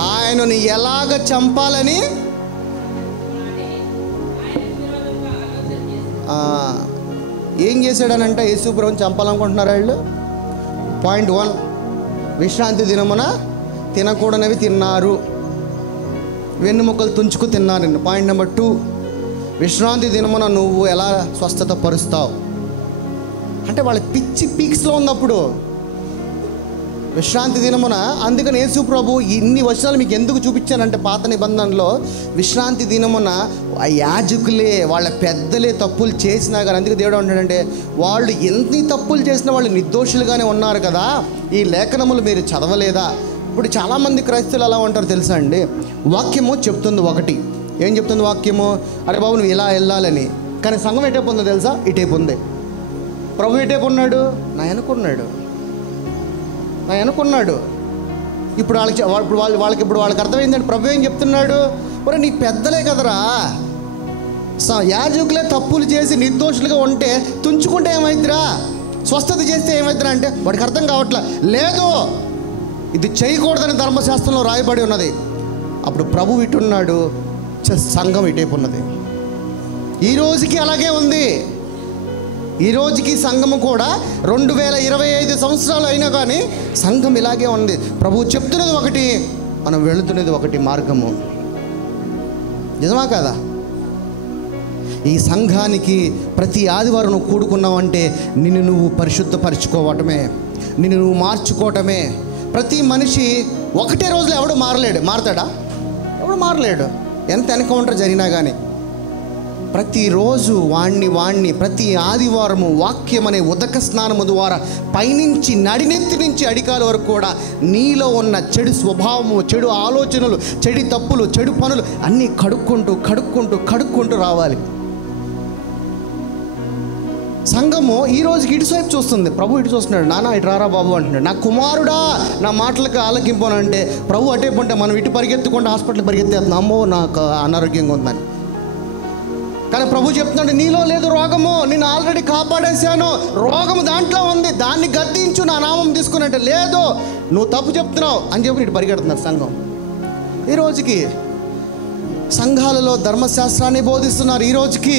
ఆయనను ఎలాగ చంపాలని ఏం చేశాడనంటే యేసు ప్రభువుని చంపాలనుకుంటున్నారు వాళ్ళు. పాయింట్ 1, విశ్రాంతి దినమున తినకూడనివి తిన్నారు, వెన్నుముక్కలు తుంచుకు తిన్నారు. పాయింట్ నెంబర్ 2, విశ్రాంతి దినమున నువ్వు ఎలా స్వస్థత పరుస్తావు అంటే వాళ్ళ పిచ్చి పీక్స్లో ఉన్నప్పుడు విశ్రాంతి దినమున. అందుకని యేసు ప్రభు ఇన్ని వచనాలు మీకు ఎందుకు చూపించానంటే పాత నిబంధనలో విశ్రాంతి దినమున ఆ యాజకులే వాళ్ళ పెద్దలే తప్పులు చేసినా కానీ, అందుకే దేవుడు అంటాడంటే వాళ్ళు ఎన్ని తప్పులు చేసినా వాళ్ళు నిర్దోషులుగానే ఉన్నారు కదా, ఈ లేఖనములు మీరు చదవలేదా? ఇప్పుడు చాలామంది క్రైస్తవులు ఎలా ఉంటారు తెలుసా అండి, వాక్యము చెప్తుంది ఒకటి, ఏం చెప్తుంది వాక్యము, అరే బాబు నువ్వు ఇలా వెళ్ళాలని, కానీ సంఘం ఎటైపు ఉందో తెలుసా, ఇటైపు ఉంది. ప్రభు ఎటైపు ఉన్నాడు, నా వెనుకున్నాడు. ఇప్పుడు వాళ్ళకి అర్థమైందండి ప్రభు ఏం చెప్తున్నాడు, మరి నీ పెద్దలే కదరా, యాజకులే తప్పులు చేసి నిర్దోషులుగా ఉంటే తుంచుకుంటే ఏమైద్దిరా, స్వస్థత చేస్తే ఏమైద్దిరా అంటే వాడికి అర్థం కావట్లే. లేదు, ఇది చేయకూడదని ధర్మశాస్త్రంలో రాయబడి ఉన్నది. అప్పుడు ప్రభు ఇటున్నాడు, సంఘం ఇటైపు ఉన్నది. ఈ రోజుకి అలాగే ఉంది. ఈ రోజుకి సంఘము కూడా 2025 సంవత్సరాలు అయినా కానీ సంఘం ఇలాగే ఉంది. ప్రభు చెప్తున్నది ఒకటి, మనం వెళుతున్నది ఒకటి మార్గము. నిజమా కాదా? ఈ సంఘానికి ప్రతి ఆదివారం నువ్వు కూడుకున్నావంటే నిన్ను నువ్వు పరిశుద్ధపరచుకోవటమే, నిన్ను నువ్వు మార్చుకోవటమే. ప్రతి మనిషి ఒకటే రోజులో ఎవడు మారతాడా? ఎవడు మారలేడు, ఎంత ఎన్కౌంటర్ జరిగినా కానీ. ప్రతిరోజు వాణ్ణి ప్రతి ఆదివారము వాక్యం అనే ఉదక స్నానము ద్వారా పైనుంచి నడినెత్తి నుంచి అడికాల వరకు కూడా నీలో ఉన్న చెడు స్వభావము, చెడు ఆలోచనలు, చెడు తప్పులు, చెడు పనులు అన్నీ కడుక్కుంటూ రావాలి. సంఘము ఈ రోజుకి ఇటువైపు చూస్తుంది, ప్రభు ఇటు చూస్తున్నాడు. నాన్న ఇటు రారా బాబు అంటున్నాడు, నా కుమారుడా నా మాటలకు ఆలకింపోనంటే ప్రభు అటేపు ఉంటే మనం ఇటు పరిగెత్తుకుంటే హాస్పిటల్కి పరిగెత్తేస్తున్నాం, అమ్మో నాకు అనారోగ్యంగా ఉందని. కానీ ప్రభు చెప్తున్నాడు, నీలో లేదు రోగము, నేను ఆల్రెడీ కాపాడేశాను, రోగము దాంట్లో ఉంది, దాన్ని గద్దించు, నా నామం తీసుకున్నట్టే. లేదు, నువ్వు తప్పు చెప్తున్నావు అని చెప్పి ఇటు పరిగెడుతున్నారు సంఘం. ఈ రోజుకి సంఘాలలో ధర్మశాస్త్రాన్ని బోధిస్తున్నారు. ఈ రోజుకి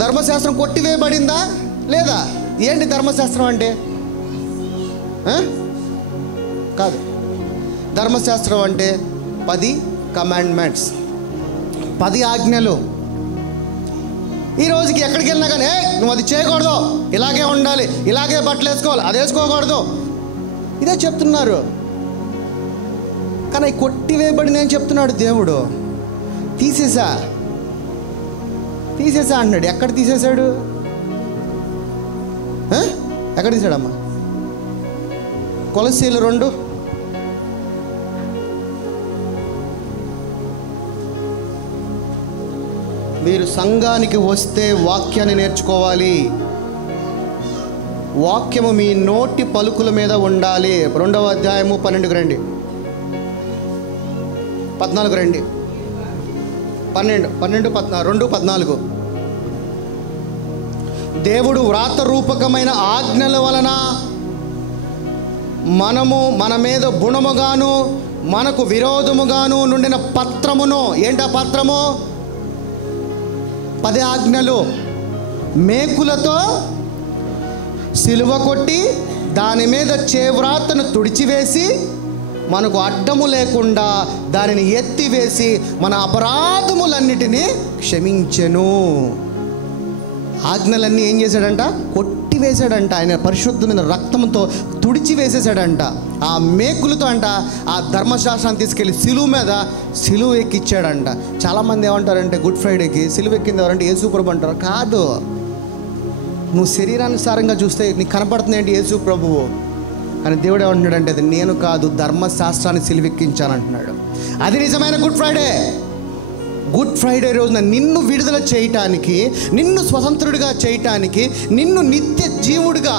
ధర్మశాస్త్రం కొట్టివేయబడిందా లేదా? ఏంటి ధర్మశాస్త్రం అంటే? కాదు, ధర్మశాస్త్రం అంటే 10 కమాండ్మెంట్స్, 10 ఆజ్ఞలు. ఈ రోజుకి ఎక్కడికి వెళ్ళినా కానీ నువ్వు అది చేయకూడదు, ఇలాగే ఉండాలి, ఇలాగే బట్టలు వేసుకోవాలి, అది వేసుకోకూడదు, ఇదే చెప్తున్నారు. కానీ కొట్టివేయబడి నేను చెప్తున్నాడు దేవుడు. తీసేసా అంటున్నాడు. ఎక్కడ తీసేశాడు? ఎక్కడ తీసాడమ్మా? కొలస్సీలు 2 మీరు సంఘానికి వస్తే వాక్యాన్ని నేర్చుకోవాలి. వాక్యము మీ నోటి పలుకుల మీద ఉండాలి. 2వ అధ్యాయము 12కు రండి, 14కు రండి. 2:14 దేవుడు వ్రాత రూపకమైన ఆజ్ఞల వలన మనము మన మీద గుణముగాను మనకు విరోధముగాను నుండిన పత్రమును, ఏంటా పత్రము? 10 ఆజ్ఞలు మేకులతో సిలువ కొట్టి దాని మీద చేవ్రాతను తుడిచివేసి మనకు అడ్డము లేకుండా దానిని ఎత్తివేసి మన అపరాధములన్నిటినీ క్షమించెను. ఆజ్ఞలన్నీ ఏం చేశాడంట? కొట్టివేశాడంట. ఆయన పరిశుద్ధమైన రక్తంతో తుడిచివేసేసాడంట. ఆ మేకులతో అంట ఆ ధర్మశాస్త్రాన్ని తీసుకెళ్ళి సిలువ ఎక్కిచ్చాడంట. చాలామంది ఏమంటారంటే గుడ్ ఫ్రైడేకి సిలువ ఎక్కింది ఎవరంటే యేసు ప్రభు అంటారు. కాదు, నువ్వు శరీరానుసారంగా చూస్తే నీకు కనపడుతుంది ఏంటి? యేసు ప్రభువు. అని దేవుడు ఏమంటున్నాడంటే అది నేను కాదు, ధర్మశాస్త్రాన్ని సిలువెక్కించానంటున్నాడు. అది నిజమైన గుడ్ ఫ్రైడే. గుడ్ ఫ్రైడే రోజున నిన్ను విడుదల చేయటానికి, నిన్ను స్వతంత్రుడిగా చేయటానికి, నిన్ను నిత్య జీవుడిగా,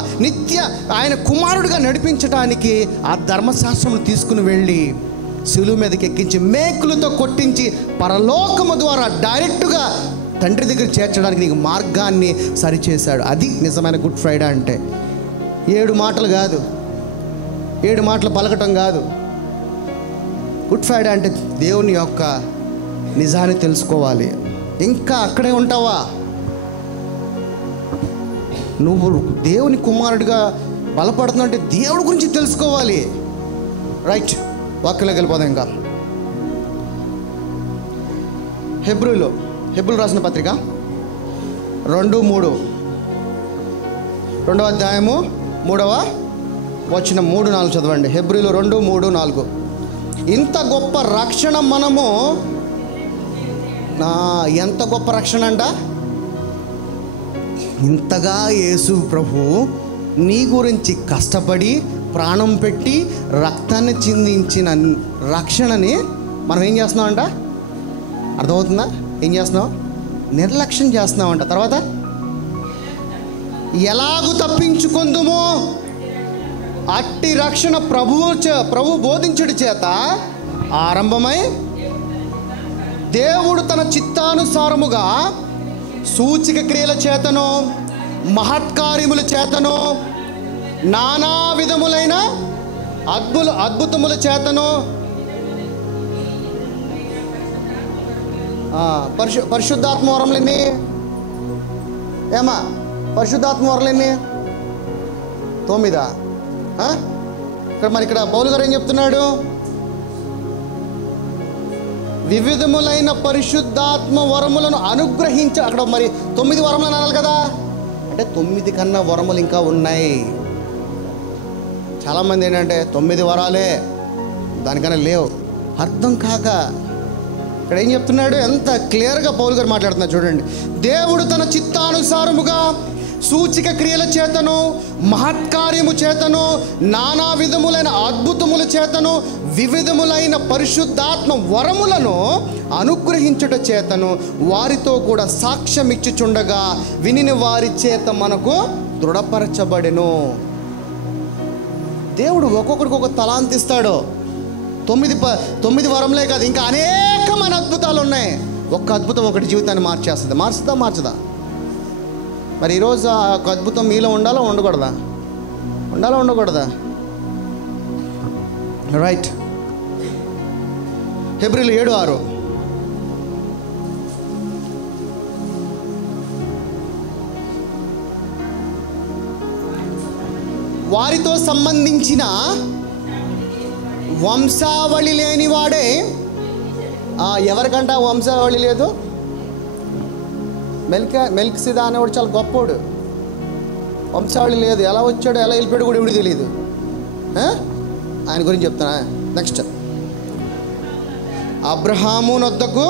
ఆయన కుమారుడిగా నడిపించటానికి ఆ ధర్మశాస్త్రం తీసుకుని వెళ్ళి సిలువ మీదకి ఎక్కించి మేకులతో కొట్టించి పరలోకము ద్వారా డైరెక్ట్గా తండ్రి దగ్గర చేర్చడానికి నీకు మార్గాన్ని సరిచేశాడు. అది నిజమైన గుడ్ ఫ్రైడే అంటే. 7 మాటలు కాదు, 7 మాటలు పలకటం కాదు. గుడ్ ఫ్రైడే అంటే దేవుని యొక్క నిజాన్ని తెలుసుకోవాలి. ఇంకా అక్కడే ఉంటావా? నువ్వు దేవుని కుమారుడిగా బలపడుతున్నావు అంటే దేవుడి గురించి తెలుసుకోవాలి. రైట్, వాక్యంలోకి వెళ్ళిపోదాం. ఇంకా హెబ్రీలు రాసిన పత్రిక 2:3, 2వ అధ్యాయము 3వ వచనం 3-4 చదవండి. హెబ్రీలు 2:3-4. ఇంత గొప్ప రక్షణ మనము, ఎంత గొప్ప రక్షణ అంట, ఇంతగా యేసు ప్రభు నీ గురించి కష్టపడి ప్రాణం పెట్టి రక్తాన్ని చిందించిన రక్షణని మనం ఏం చేస్తున్నామంట? అర్థమవుతుందా? ఏం చేస్తున్నాం? నిర్లక్ష్యం చేస్తున్నామంట. తర్వాత ఎలాగూ తప్పించుకుందుమో అట్టి రక్షణ ప్రభు బోధించుడి చేత ఆరంభమై దేవుడు తన చిత్తానుసారముగా సూచిక క్రియల చేతను మహత్కార్యముల చేతను నానా విధములైన అద్భుతముల చేతను పరిశుద్ధాత్మ వరములన్నీ ఏమా పరిశుద్ధాత్మ వరములన్నీ 9. ఇక్కడ పౌలు గారు ఏం చెప్తున్నాడు? వివిధములైన పరిశుద్ధాత్మ వరములను అనుగ్రహించ, అక్కడ మరి 9 వరములు అనాలి కదా, అంటే 9 కన్నా వరములు ఇంకా ఉన్నాయి. చాలామంది ఏంటంటే 9 వరాలే, దానికన్నా లేవు, అర్థం కాక. ఇక్కడ ఏం చెప్తున్నాడు? ఎంత క్లియర్గా పౌలు గారు మాట్లాడుతున్నారు చూడండి. దేవుడు తన చిత్తానుసారముగా సూచిక క్రియల చేతను మహత్కార్యము చేతను నానా విధములైన అద్భుతముల చేతను వివిధములైన పరిశుద్ధాత్మ వరములను అనుగ్రహించుట చేతను వారితో కూడా సాక్ష్యం ఇచ్చుచుండగా వినిన వారి చేత మనకు దృఢపరచబడెను. దేవుడు ఒక్కొక్కడికి ఒక తలాంతి ఇస్తాడు. 9 వరములే కాదు, ఇంకా అనేకమైన అద్భుతాలు ఉన్నాయి. ఒక్క అద్భుతం ఒకటి జీవితాన్ని మార్చేస్తుంది. మార్చదా? మరి ఈరోజు ఆ అద్భుతం మీలో ఉండాలా ఉండకూడదా? రైట్, హెబ్రీలు 7:6. వారితో సంబంధించిన వంశావళి లేనివాడే. ఎవరికంట వంశావళి లేదు? మెల్కిసెదెకు అనేవాడు చాలా గొప్పోడు, వంశావళి లేదు. ఎలా వచ్చాడు, ఎలా వెళ్ళిపోయాడు కూడా ఎవడికి తెలియదు. ఆయన గురించి చెప్తానా? నెక్స్ట్, అబ్రహాము నొద్దకు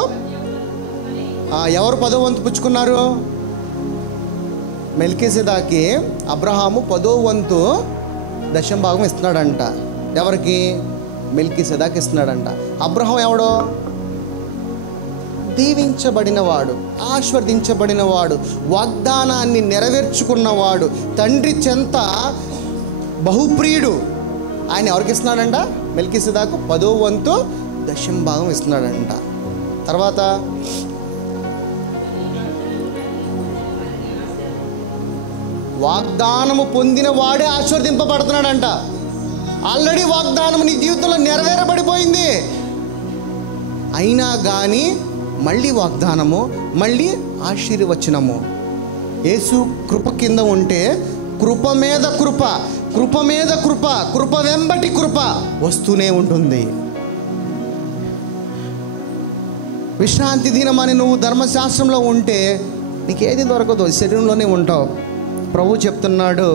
ఎవరు 10వ వంతు పుచ్చుకున్నారు? మెల్కిసెదెకుకి అబ్రహాము 10వ వంతు దశమ భాగం ఇస్తున్నాడంట. ఎవరికి? మెల్కిసెదెకు ఇస్తున్నాడంట. అబ్రహాం ఎవడో? దీవించబడినవాడు, ఆశీర్వదించబడినవాడు, వాగ్దానాన్ని నెరవేర్చుకున్నవాడు, తండ్రి చెంత బహుప్రియుడు. ఆయన ఎవరికి ఇస్తున్నాడంట? మెల్కిసెదెకు 10వ వంతు దశమ భాగం ఇస్తున్నాడంట. తర్వాత వాగ్దానము పొందిన వాడే ఆశీర్వదింపబడుతున్నాడంట. ఆల్రెడీ వాగ్దానం నీ జీవితంలో నెరవేరబడిపోయింది. అయినా కానీ మళ్ళీ వాగ్దానము, మళ్ళీ ఆశీర్వచనము. యేసు కృప కింద ఉంటే కృప మీద కృప, కృప మీద కృప, కృప వెంబటి కృప వస్తూనే ఉంటుంది. విశ్రాంతి దినం అని నువ్వు ధర్మశాస్త్రంలో ఉంటే నీకేది దొరకదు, శరీరంలోనే ఉంటావు. ప్రభు చెప్తున్నాడు,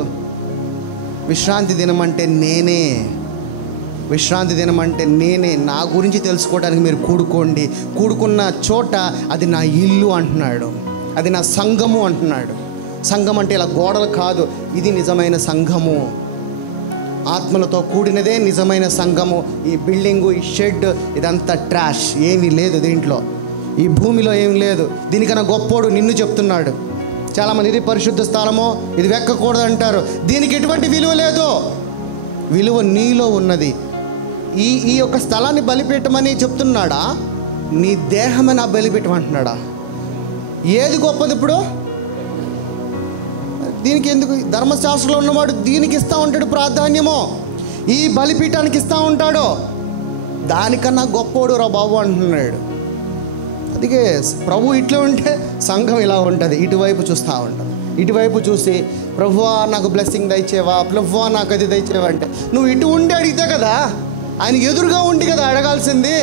విశ్రాంతి దినం అంటే నేనే, విశ్రాంతి దినం అంటే నేనే. నా గురించి తెలుసుకోవడానికి మీరు కూడుకున్న చోట అది నా ఇల్లు అంటున్నాడు, అది నా సంఘము అంటున్నాడు. సంఘం అంటే ఇలా గోడలు కాదు, ఇది నిజమైన సంఘము. ఆత్మలతో కూడినదే నిజమైన సంఘము. ఈ బిల్డింగు, ఈ షెడ్, ఇదంతా ట్రాష్, ఏమీ లేదు దీంట్లో. ఈ భూమిలో ఏమీ లేదు. దీనికన్నా గొప్పోడు నిన్ను చెప్తున్నాడు. చాలామంది ఇది పరిశుద్ధ స్థలము, ఇది వెక్కకూడదు అంటారు. దీనికి ఎటువంటి విలువ లేదు. విలువ నీలో ఉన్నది. ఈ యొక్క స్థలాన్ని బలిపెట్టమని చెప్తున్నాడా? నీ దేహమే నా బలిపెట్టమంటున్నాడా? ఏది గొప్పది? ఇప్పుడు దీనికి ఎందుకు? ధర్మశాస్త్రంలో ఉన్నవాడు దీనికి ఇస్తూ ఉంటాడు ప్రాధాన్యము, ఈ బలిపీఠానికి ఇస్తూ ఉంటాడు. దానికన్నా గొప్పోడు రా బాబు అంటున్నాడు. అందుకే ప్రభు ఇట్లా ఉంటే సంఘం ఇలా ఉంటుంది, ఇటువైపు చూస్తూ ఉంటుంది. ఇటువైపు చూసి ప్రభువా నాకు బ్లెస్సింగ్ దయచేవా, ప్రభువా నాకు అది దయచేవా అంటే, నువ్వు ఇటు ఉండి అడిగితే కదా, ఆయన ఎదురుగా ఉండి కదా అడగాల్సింది.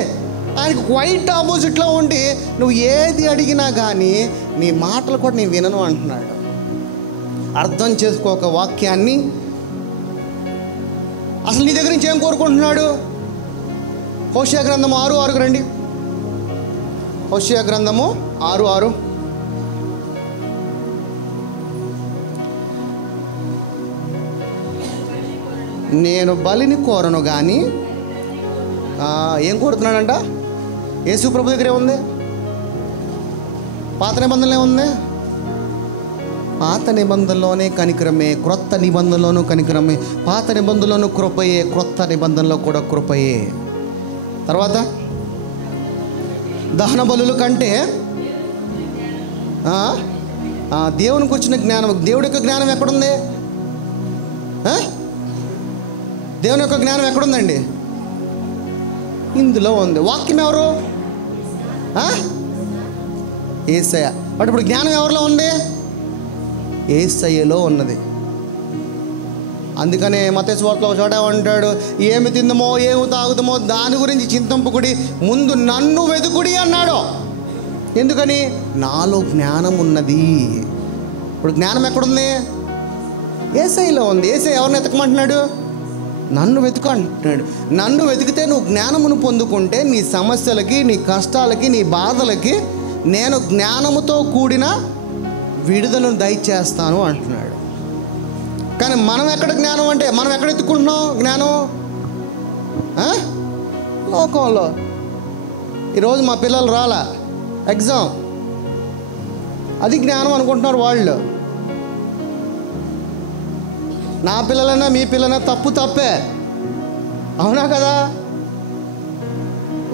ఆయనకు క్వైట్ ఆపోజిట్లో ఉండి నువ్వు ఏది అడిగినా కానీ నీ మాటలు కూడా నేను వినను అంటున్నాడు. అర్థం చేసుకోక వాక్యాన్ని. అసలు నీ దగ్గర నుంచి ఏం కోరుకుంటున్నాడు? హోషేయ గ్రంథము 6:6 రండి. హోషేయ గ్రంథము 6:6. నేను బలిని కోరను కానీ ఏం కోరుతున్నాడంట? యేసు ప్రభు దగ్గరే ఉంది. పాత నిబంధనలే ఉంది. పాత నిబంధనలోనే కనికరమే, క్రొత్త నిబంధనలోనూ కనికరమే. పాత నిబంధనలోనూ కృపయే, క్రొత్త నిబంధనలో కూడా కృపయే. తర్వాత దహన బలుల కంటే దేవునికి వచ్చిన జ్ఞానం, దేవుడి యొక్క జ్ఞానం ఎక్కడుంది? దేవుని యొక్క జ్ఞానం ఎక్కడుందండి? ఇందులో ఉంది. వాక్యం ఎవరు? యేసయ్య. బట్ ఇప్పుడు జ్ఞానం ఎవరిలో ఉంది? యేసయ్యలో ఉన్నది. అందుకనే మత్తయి సువార్తలో చోట అంటాడు, ఏమి తిందమో ఏమి తాగుతామో దాని గురించి చింతింపకుడి, ముందు నన్ను వెతుకుడి అన్నాడు. ఎందుకని? నాలో జ్ఞానం ఉన్నది. ఇప్పుడు జ్ఞానం ఎక్కడుంది? యేసయ్యలో ఉంది. యేసయ్య ఎవరిని వెతకమంటున్నాడు? నన్ను వెతుకు అంటున్నాడు. నన్ను వెతికితే నువ్వు జ్ఞానమును పొందుకుంటే నీ సమస్యలకి, నీ కష్టాలకి, నీ బాధలకి నేను జ్ఞానముతో కూడిన విడుదలను దయచేస్తాను అంటున్నాడు. కానీ మనం ఎక్కడ జ్ఞానం అంటే, మనం ఎక్కడ ఎత్తుకుంటున్నాం జ్ఞానం? లోకంలో. ఈరోజు మా పిల్లలు రాలా ఎగ్జామ్, అది జ్ఞానం అనుకుంటున్నారు వాళ్ళు. నా పిల్లలైనా మీ పిల్లలైనా తప్పే, అవునా కదా?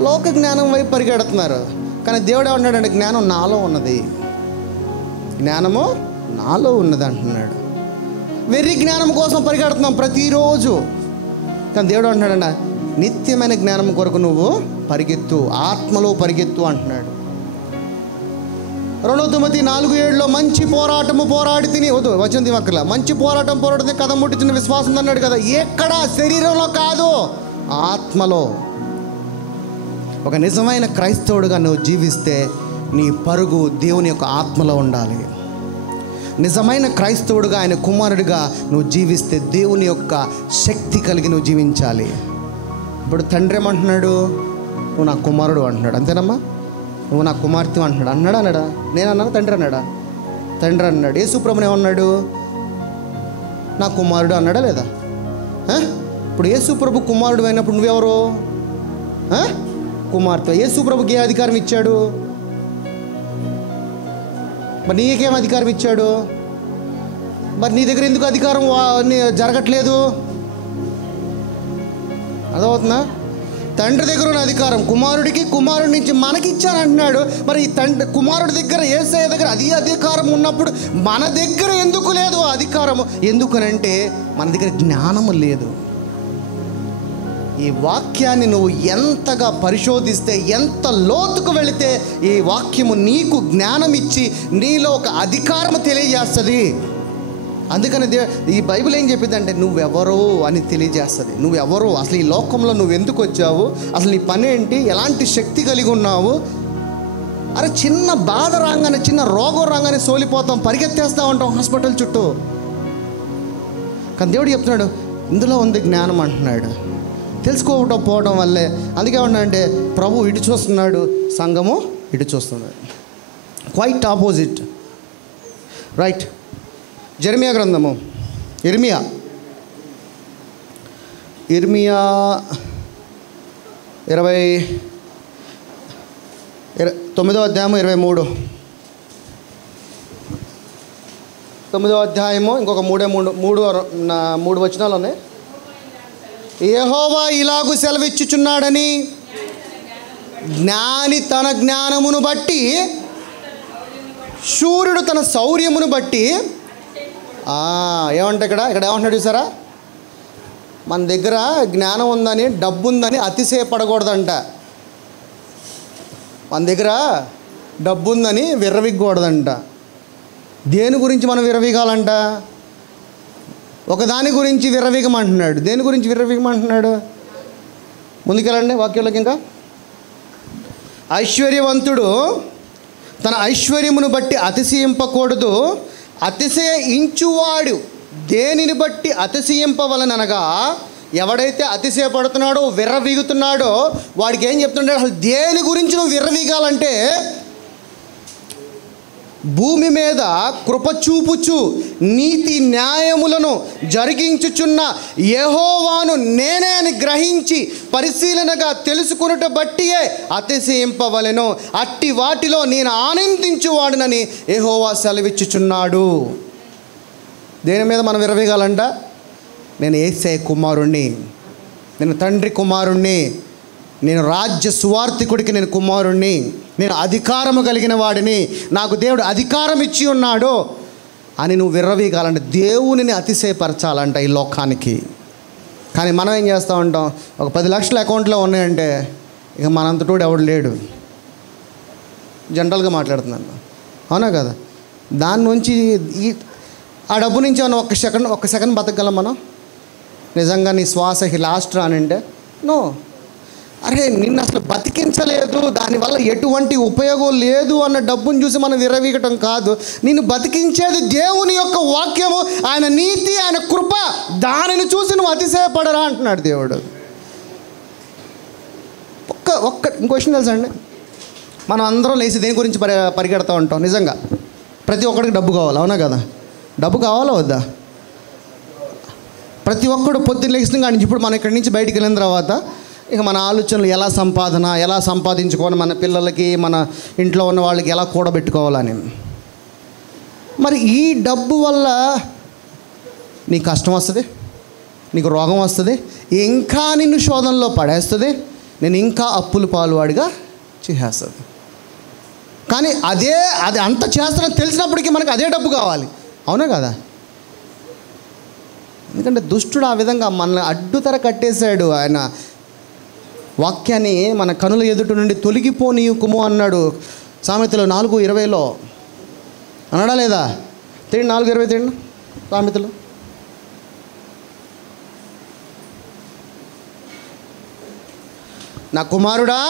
లోక జ్ఞానం వైపు పరిగెడుతున్నారు. కానీ దేవుడు ఏమన్నాడంటే, జ్ఞానం నాలో ఉన్నది, జ్ఞానము నాలో ఉన్నది అంటున్నాడు. వెర్రి జ్ఞానం కోసం పరిగెడుతున్నాం ప్రతిరోజు. కానీ దేవుడు అంటున్నాడంట, నిత్యమైన జ్ఞానం కొరకు నువ్వు పరిగెత్తు, ఆత్మలో పరిగెత్తు అంటున్నాడు. 2 తిమోతి 4:7 మంచి పోరాటము పోరాడి తిని వచ్చింది అక్కల మంచి పోరాటం పోరాడితే కథ ముట్టించిన విశ్వాసం అన్నాడు కదా. ఎక్కడ? శరీరంలో కాదు, ఆత్మలో. ఒక నిజమైన క్రైస్తవుడిగా నువ్వు జీవిస్తే నీ పరుగు దేవుని యొక్క ఆత్మలో ఉండాలి. నిజమైన క్రైస్తవుడిగా, ఆయన కుమారుడిగా నువ్వు జీవిస్తే దేవుని యొక్క శక్తి కలిగి నువ్వు జీవించాలి. ఇప్పుడు తండ్రి ఏమంటున్నాడు? నువ్వు నా కుమారుడు అంటున్నాడు. అంతేనమ్మా? నువ్వు నా కుమార్తె అంటున్నాడు. అన్నాడా? నేను అన్నాను, తండ్రి అన్నాడా? తండ్రి అన్నాడు. యేసు ప్రభుని ఏమన్నాడు? నా కుమారుడు అన్నాడా లేదా? ఇప్పుడు యేసు ప్రభు కుమారుడు అయినప్పుడు నువ్వెవరు? కుమార్తె. యేసు ప్రభుకి ఏ అధికారం ఇచ్చాడు? మరి నీకేం అధికారం ఇచ్చాడు? మరి నీ దగ్గర ఎందుకు అధికారం జరగట్లేదు? అర్థమవుతుందా? తండ్రి దగ్గర ఉన్న అధికారం కుమారుడికి, కుమారుడి నుంచి మనకి ఇచ్చానంటున్నాడు. మరి ఈ కుమారుడి దగ్గర, యేసయ్య దగ్గర అది అధికారం ఉన్నప్పుడు మన దగ్గర ఎందుకు లేదు అధికారము? ఎందుకనంటే మన దగ్గర జ్ఞానము లేదు. ఈ వాక్యాన్ని నువ్వు ఎంతగా పరిశోధిస్తే, ఎంత లోతుకు వెళితే ఈ వాక్యము నీకు జ్ఞానం ఇచ్చి నీలో ఒక అధికారము తెలియజేస్తుంది. అందుకని ఈ బైబిల్ ఏం చెప్పిందంటే, నువ్వెవరో అని తెలియజేస్తుంది. నువ్వెవరో, అసలు ఈ లోకంలో నువ్వు ఎందుకు వచ్చావు, అసలు నీ పని ఏంటి, ఎలాంటి శక్తి కలిగి ఉన్నావు. అరే చిన్న బాధ రాగానే, చిన్న రోగం రాగానే సోలిపోతాం, పరిగెత్తేస్తూ ఉంటాం హాస్పిటల్ చుట్టూ. కానీ దేవుడు చెప్తున్నాడు, ఇందులో ఉంది జ్ఞానం అంటున్నాడు. తెలుసుకోవటం పోవడం వల్లే. అందుకే ఏమన్నాడంటే, ప్రభు ఇటు చూస్తున్నాడు, సంఘము ఇటు చూస్తున్నాడు. Quite opposite. రైట్. జెరమియా గ్రంథము, ఇర్మియా 9వ అధ్యాయము 23. 9వ అధ్యాయము ఇంకొక 3 వచనాలు ఉన్నాయి. యెహోవా ఇలాగు సెలవిచ్చుచున్నాడని, జ్ఞాని తన జ్ఞానమును బట్టి, శూరుడు తన శౌర్యమును బట్టి ఏమంటే ఇక్కడ ఏమంటున్నాడు చూసారా, మన దగ్గర జ్ఞానం ఉందని, డబ్బు ఉందని అతిశయపడకూడదంట. మన దగ్గర డబ్బు ఉందని విర్రవిగ్గకూడదంట. దేని గురించి మనం విర్రవీగాలంట? ఒకదాని గురించి విర్రవీగమంటున్నాడు. దేని గురించి విర్రవీగమంటున్నాడు? ముందుకెళ్ళండి వాక్యంలోకి. ఇంకా ఐశ్వర్యవంతుడు తన ఐశ్వర్యమును బట్టి అతిశయింపకూడదు, అతిశయించువాడు దేనిని బట్టి అతిశయింపవలననగా, ఎవడైతే అతిశయపడుతున్నాడో విర్రవీగుతున్నాడో వాడికి ఏం చెప్తున్నాడు? అసలు దేని గురించి నువ్వు విర్రవీగాలంటే, భూమి మీద కృపచూపుచు నీతి న్యాయములను జరిగించుచున్న యెహోవాను నేనే అని గ్రహించి పరిశీలనగా తెలుసుకొనుట బట్టియే అతిశయింపవలెను, అట్టి వాటిలో నేను ఆనందించువాడునని యెహోవా సెలవిచ్చుచున్నాడు. దేని మీద మనం విర్రవీగాలంట? నేను యేసే కుమారుణ్ణి, నేను తండ్రి కుమారుణ్ణి, నేను రాజ్య సువార్థికుడికి నేను కుమారుణ్ణి, నేను అధికారము కలిగిన వాడిని, నాకు దేవుడు అధికారం ఇచ్చి ఉన్నాడు అని నువ్వు విర్రవీగాలంటే, దేవునిని అతిశయపరచాలంట ఈ లోకానికి. కానీ మనం ఏం చేస్తూ ఉంటాం? ఒక 10 లక్షల అకౌంట్లో ఉన్నాయంటే ఇక మనంతటోడు ఎవడు లేడు. జనరల్గా మాట్లాడుతున్నాను, అవునా కదా? దాని నుంచి ఆ డబ్బు నుంచి మనం ఒక్క సెకండ్ బతకగలం మనం? నిజంగా నీ శ్వాసకి లాస్ట్ రానంటే నో. అరే నిన్ను అసలు బతికించలేదు, దానివల్ల ఎటువంటి ఉపయోగం లేదు అన్న డబ్బును చూసి మనం విర్రవీగటం కాదు. నిన్ను బతికించేది దేవుని యొక్క వాక్యము, ఆయన నీతి, ఆయన కృప. దానిని చూసి నువ్వు అతిశయపడరా అంటున్నాడు దేవుడు. ఇంకో క్వశ్చన్ తెలుసా అండి, మనం అందరం లేచి దేని గురించి పరిగెడతా ఉంటాం? నిజంగా ప్రతి ఒక్కడికి డబ్బు కావాలి, అవునా కదా? డబ్బు కావాలా వద్దా? ప్రతి ఒక్కడు పొద్దున్న లేచిన కానీ ఇప్పుడు మనం ఇక్కడి నుంచి బయటికి వెళ్ళిన తర్వాత ఇక మన ఆలోచనలు ఎలా సంపాదించుకోవాలి, మన పిల్లలకి, మన ఇంట్లో ఉన్న వాళ్ళకి ఎలా కూడబెట్టుకోవాలని. మరి ఈ డబ్బు వల్ల నీకు కష్టం వస్తుంది, నీకు రోగం వస్తుంది, ఇంకా నిన్ను శోధనలో పడేస్తుంది, నేను ఇంకా అప్పుల పాలువాడిగా చేసేస్తుంది. కానీ అది అంత చేస్తానని తెలిసినప్పటికీ మనకు అదే డబ్బు కావాలి, అవునా కదా? ఎందుకంటే దుష్టుడు ఆ విధంగా మనల్ని అడ్డుతర కట్టేశాడు. ఆయన వాక్యాన్ని మన కనుల ఎదుటి నుండి తొలగిపోనీయుకుము అన్నాడు సామెతలు 4:20 అనడా లేదా? 4:20 సామెతలు. నా కుమారుడా,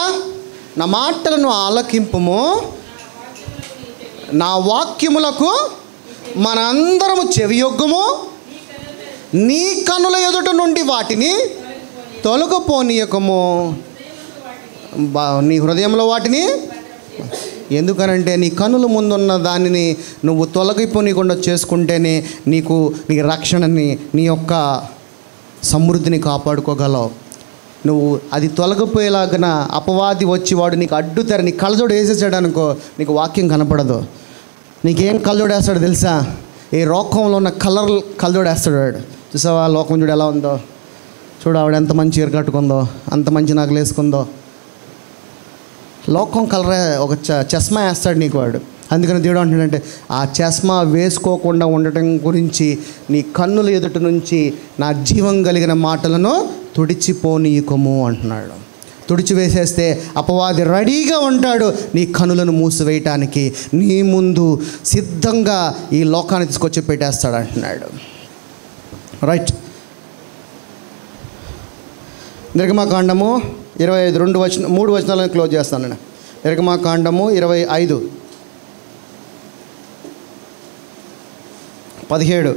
నా మాటలను ఆలకింపుము, నా వాక్యములకు మనందరము చెవియొగ్గుము, నీ కనుల ఎదుట నుండి వాటిని తొలగిపోనీయకము, నీ హృదయంలో వాటిని. ఎందుకనంటే నీ కనుల ముందున్న దానిని నువ్వు తొలగిపోనీయకుండా చేసుకుంటేనే నీ రక్షణని, నీ యొక్క సమృద్ధిని కాపాడుకోగలవు. నువ్వు అది తొలగిపోయేలాగా అపవాది వచ్చి వాడు నీకు అడ్డుతారు, నీ కళ్ళజోడు వేసేసాడు అనుకో, నీకు వాక్యం కనపడదు. నీకేం కళ్ళజోడు వేస్తాడు తెలుసా? ఈ లోకంలో ఉన్న కళ్ళజోడు వేస్తాడు వాడు. చూసావా లోకం చూడు ఎలా ఉందో? చూడు ఆవిడ ఎంత మంచి చీర కట్టుకుందో, అంత మంచి నగలు వేసుకుందో. లోకం కలరే ఒక చస్మా వేస్తాడు నీకు వాడు. అందుకని దేవుడు అంటున్నాడంటే ఆ చస్మా వేసుకోకుండా ఉండటం గురించి నీ కన్నుల ఎదుటి నుంచి నా జీవం కలిగిన మాటలను తుడిచిపోనీయకము అంటున్నాడు. తుడిచివేసేస్తే అపవాది రెడీగా ఉంటాడు నీ కనులను మూసివేయటానికి, నీ ముందు సిద్ధంగా ఈ లోకాన్ని తీసుకొచ్చి పెట్టేస్తాడు అంటున్నాడు. రైట్. నిర్గమాకాండము 25 3 వచనాలను క్లోజ్ చేస్తాను నేను. నిర్గమాకాండము 25:17.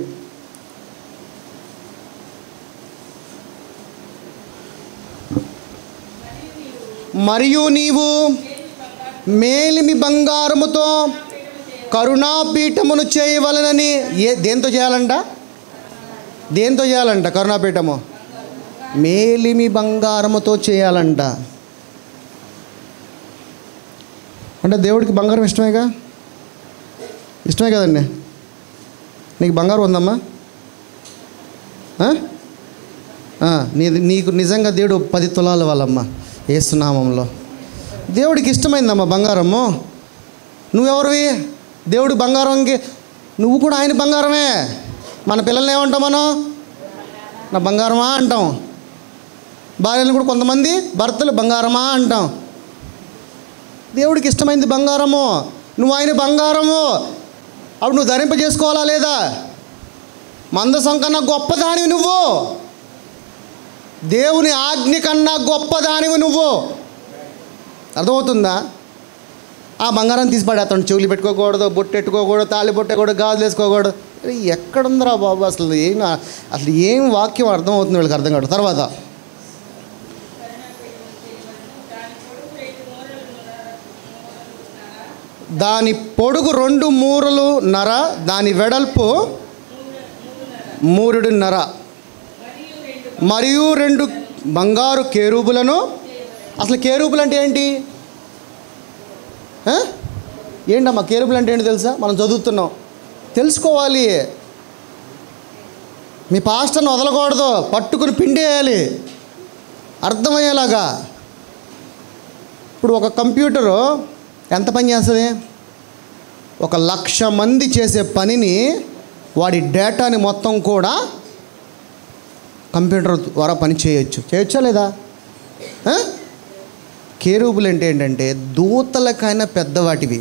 మరియు నీవు మేలిమి బంగారముతో కరుణాపీఠమును చేయవలనని. దేంతో చేయాలంట? కరుణాపీఠము మేలిమి బంగారముతో చేయాలంట. అంటే దేవుడికి బంగారం ఇష్టమే కదండి. నీకు బంగారం ఉందమ్మా? నీకు నిజంగా దేవుడు 10 తులాల వాళ్ళమ్మ యేసునామంలో. దేవుడికి ఇష్టమైందమ్మా బంగారము. నువ్వెవరివి? దేవుడి బంగారంకి నువ్వు కూడా ఆయన బంగారమే. మన పిల్లల్ని ఏమంటాం మనం? నా బంగారమా అంటాం. భార్యలను కూడా కొంతమంది భర్తలు బంగారమా అంటాం. దేవుడికి ఇష్టమైంది బంగారము. నువ్వు ఆయన బంగారము, అప్పుడు నువ్వు ధరింపజేసుకోవాలా లేదా? మందసం కన్నా గొప్పదానివి నువ్వు, దేవుని ఆజ్ఞ కన్నా గొప్పదానివి నువ్వు. అర్థమవుతుందా? ఆ బంగారం తీసి పడేస్తాడు. చెవులు పెట్టుకోకూడదు, బొట్టు పెట్టుకోకూడదు, తాళి బొట్టకూడదు, గాజులు వేసుకోకూడదు. ఎక్కడుందిరా బాబు? అసలు ఏం వాక్యం అర్థమవుతుంది వీళ్ళకి అర్థం కాదు. తర్వాత దాని పొడుగు 2 మూరలున్నర, దాని వెడల్పు 3.5, మరియు 2 బంగారు కేరూబులను. అసలు కేరూబులు అంటే ఏంటి? ఏంటమ్మా కేరూబులు అంటే ఏంటి తెలుసా? మనం చదువుతున్నాం, తెలుసుకోవాలి. మీ పాస్టర్ని వదలకూడదు, పట్టుకుని పిండేయాలి అర్థమయ్యేలాగా. ఇప్పుడు ఒక కంప్యూటరు ఎంత పని చేస్తుంది? 1,00,000 మంది చేసే పనిని, వాడి డేటాని మొత్తం కూడా కంప్యూటర్ ద్వారా పని చేయొచ్చా లేదా? కేరూబులు అంటే ఏంటంటే దూతలకైనా పెద్దవాటివి.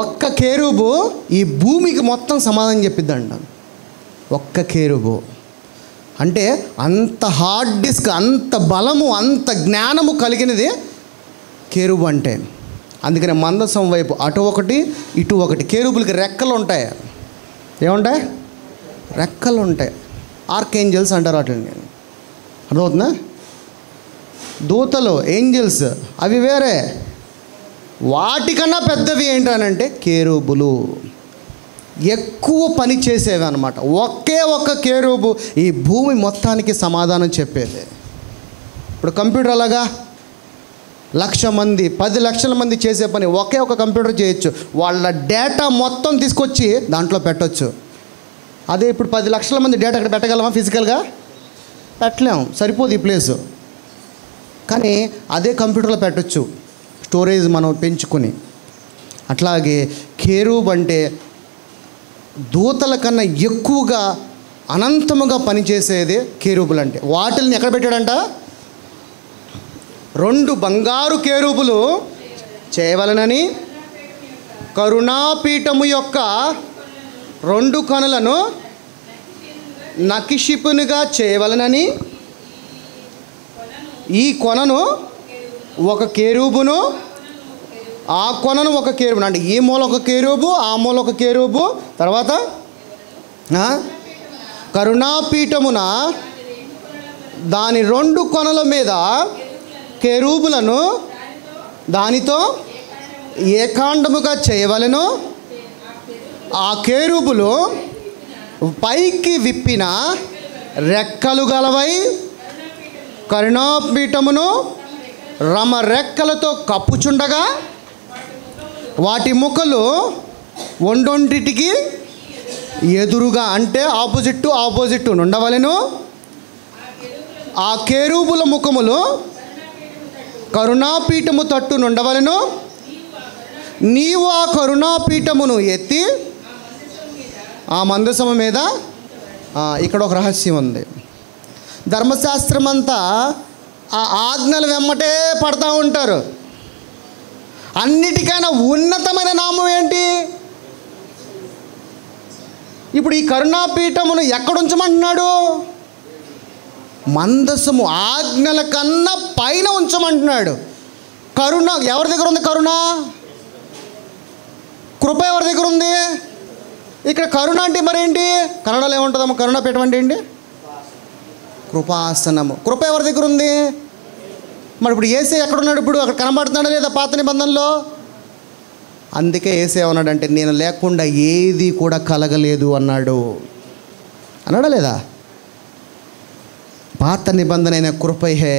ఒక్క కేరూబు ఈ భూమికి మొత్తం సమాధానం చెప్పిద్దంట. ఒక్క కేరూబు అంటే అంత హార్డ్ డిస్క్, అంత బలము, అంత జ్ఞానము కలిగినది కేరూబు అంటే. అందుకనే మందసం వైపు అటు ఒకటి ఇటు ఒకటి. కేరూబులకి రెక్కలు ఉంటాయి. ఏముంటాయి? రెక్కలు ఉంటాయి. ఆర్కేంజల్స్ అంటారు వాటిని. అర్థమవుతుందా? దూతలు, ఏంజల్స్ అవి వేరే. వాటికన్నా పెద్దవి ఏంటనంటే కేరూబులు, ఎక్కువ పని చేసేవి అన్నమాట. ఒకే ఒక్క కేరూబు ఈ భూమి మొత్తానికి సమాధానం చెప్పేది. ఇప్పుడు కంప్యూటర్ అలాగా 1,00,000 మంది 10 లక్షల మంది చేసే పని ఒకే ఒక కంప్యూటర్ చేయొచ్చు. వాళ్ళ డేటా మొత్తం తీసుకొచ్చి దాంట్లో పెట్టవచ్చు. అదే ఇప్పుడు 10 లక్షల మంది డేటా అక్కడ పెట్టగలమా? ఫిజికల్గా పెట్టలేము, సరిపోదు ఈ ప్లేసు. కానీ అదే కంప్యూటర్లో పెట్టచ్చు, స్టోరేజ్ మనం పెంచుకొని. అట్లాగే కేరూబ్ అంటే దూతల కన్నా ఎక్కువగా అనంతముగా పనిచేసేది కేరూబులు అంటే. వాటిల్ని ఎక్కడ పెట్టాడంట? 2 బంగారు కేరూబులు చేయవలనని, కరుణాపీఠము యొక్క 2 కొనలను నకిషిపునుగా చేయవలనని, ఈ కొనను ఒక కేరూబును, ఆ కొనను ఒక కేరూబును. అంటే ఈ మూల ఒక కేరూబు, ఆ మూల ఒక కేరూబు. తర్వాత కరుణాపీఠమున దాని 2 కొనల మీద కేరూబులను దానితో ఏకాండముగా చేయవలెను. ఆ కేరూబులు పైకి విప్పిన రెక్కలు గలవై కరుణాపీఠమును రమ రెక్కలతో కప్పుచుండగా, వాటి ముఖలు ఒండొంటికి ఎదురుగా, అంటే ఆపోజిట్ ఉండవలెను. ఆ కేరూబుల ముఖములు కరుణాపీఠము తట్టు నుండవలెను. నీవు ఆ కరుణాపీఠమును ఎత్తి ఆ మందసము మీద. ఇక్కడ ఒక రహస్యం ఉంది. ధర్మశాస్త్రం అంతా ఆ ఆజ్ఞలు వెమ్మటే పడతా ఉంటారు. అన్నిటికైనా ఉన్నతమైన నామం ఏంటి? ఇప్పుడు ఈ కరుణాపీఠమును ఎక్కడ ఉంచమంటున్నాడు? మందసము ఆజ్ఞల కన్నా పైన ఉంచమంటున్నాడు. కరుణ ఎవరి దగ్గర ఉంది? కృప ఎవరి దగ్గర ఉంది? ఇక్కడ కరుణ అంటే మరేంటి? కన్నడలో ఏముంటుందమ్మా కరుణాపీఠం అంటే ఏంటి? కృపాసనము. కృప ఎవరి దగ్గర ఉంది? మరి ఇప్పుడు యేసే ఎక్కడున్నాడు? ఇప్పుడు అక్కడ కనబడుతున్నాడా లేదా పాత నిబంధనలో? అందుకే యేసే ఏమన్నాడంటే నేను లేకుండా ఏది కూడా కలగలేదు అన్నాడు. అన్నాడా లేదా? పాత నిబంధన అయిన కృపయే,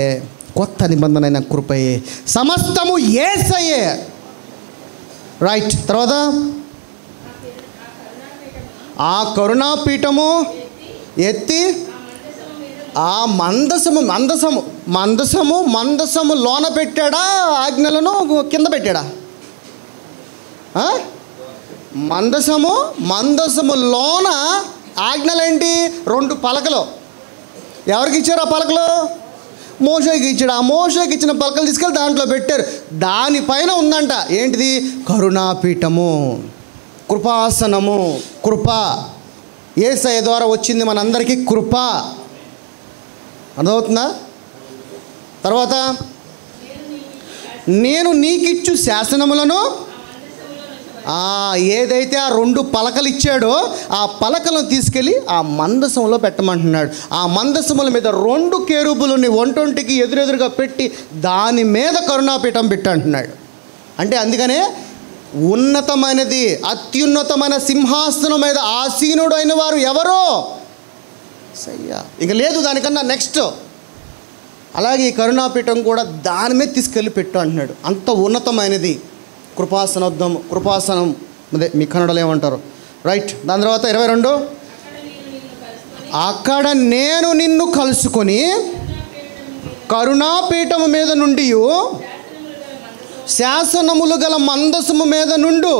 కొత్త నిబంధన అయిన కృపయే, సమస్తము యేసయ్యే. రైట్. తర్వాత ఆ కరుణాపీఠము ఎత్తి ఆ మందసము లోన పెట్టాడా? ఆజ్ఞలను కింద పెట్టాడా? మందసము లోన ఆజ్ఞలేంటి? 2 పలకలు. ఎవరికి ఇచ్చారు ఆ పలకలు? మోషేకి ఇచ్చాడు. ఆ మోషేకి ఇచ్చిన పలకలు తీసుకెళ్ళి దాంట్లో పెట్టారు. దానిపైన ఉందంట ఏంటిది? కరుణాపీఠము, కృపాసనము. కృప యేసయ్య ద్వారా వచ్చింది మనందరికీ కృప. అర్థమవుతుందా? తర్వాత నేను నీకిచ్చు శాసనములను, ఏదైతే ఆ 2 పలకలు ఇచ్చాడో ఆ పలకలను తీసుకెళ్ళి ఆ మందసంలో పెట్టమంటున్నాడు. ఆ మందసముల మీద 2 కేరుబులని ఒంటొంటికి ఎదురెదురుగా పెట్టి దాని మీద కరుణాపీఠం పెట్టంటున్నాడు. అంటే అందుకనే ఉన్నతమైనది, అత్యున్నతమైన సింహాసనం మీద ఆసీనుడు అయిన వారు ఎవరో సయ్యా, ఇక లేదు దానికన్నా నెక్స్ట్. అలాగే ఈ కరుణాపీఠం కూడా దాని మీద తీసుకెళ్ళి పెట్టు అంటున్నాడు. అంత ఉన్నతమైనది కృపాసనం అదే మీ కన్నడలో ఏమంటారు, రైట్. దాని తర్వాత 22, అక్కడ నేను నిన్ను కలుసుకొని కరుణాపీఠము మీద నుండి శాసనములు గల మందసము మీద నుండు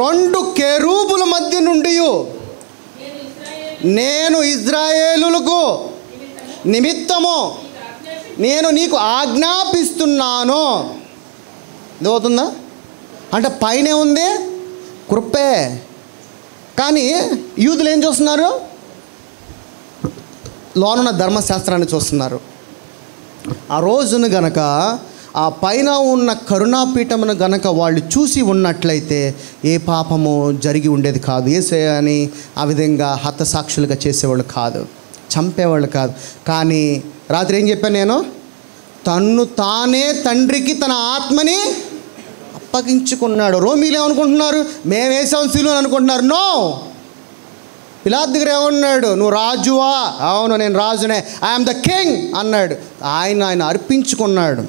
2 కెరూబుల మధ్య నుండి నేను ఇశ్రాయేలులకు నిమిత్తము నేను నీకు ఆజ్ఞాపిస్తున్నాను. ఇదవుతుందా? అంటే పైనే ఉంది కృపే, కానీ యూదులు ఏం చూస్తున్నారు? లోనున్న ధర్మశాస్త్రాన్ని చూస్తున్నారు. ఆ రోజును గనక ఆ పైన ఉన్న కరుణాపీఠమును గనక వాళ్ళు చూసి ఉన్నట్లయితే ఏ పాపము జరిగి ఉండేది కాదు. యేసయ్యని ఆ విధంగా హతసాక్షులుగా చేసేవాళ్ళు కాదు, చంపేవాళ్ళు కాదు. కానీ రాత్రి ఏం చెప్పాను నేను? తన్ను తానే తండ్రికి తన ఆత్మని అప్పగించుకున్నాడు. రోమీలు ఏమనుకుంటున్నారు? మేము వేసాం సిలువ అని అనుకుంటున్నారు. నో, పిలాతు దగ్గర ఏమన్నాడు? నువ్వు రాజువా? అవును, నేను రాజునే, ఐఎమ్ ద కింగ్ అన్నాడు. ఆయన అర్పించుకున్నాడు.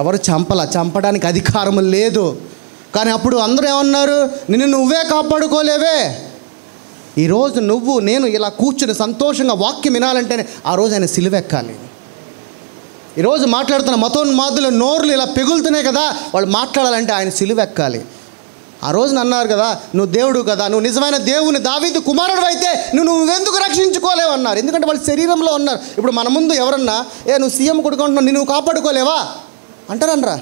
ఎవరు చంపడానికి అధికారం లేదు. కానీ అప్పుడు అందరూ ఏమన్నారు? నిన్ను నువ్వే కాపాడుకోలేవే. ఈరోజు నువ్వు నేను ఇలా కూర్చుని సంతోషంగా వాక్యం వినాలంటేనే ఆ రోజు ఆయన సిలువెక్కాలి. ఈరోజు మాట్లాడుతున్న మతోన్మాదుల నోర్లు ఇలా పెగులుతున్నాయి కదా, వాళ్ళు మాట్లాడాలంటే ఆయన సిలువెక్కాలి. ఆ రోజున అన్నారు కదా, నువ్వు దేవుడు కదా, నువ్వు నిజమైన దేవుని దావీదు కుమారుడు అయితే నువ్వెందుకు రక్షించుకోలేవు అన్నారు. ఎందుకంటే వాళ్ళు శరీరంలో ఉన్నారు. ఇప్పుడు మన ముందు ఎవరన్నా నువ్వు సీఎం కొడుకుంటున్నావు, నువ్వు కాపాడుకోలేవా అంటారనరా?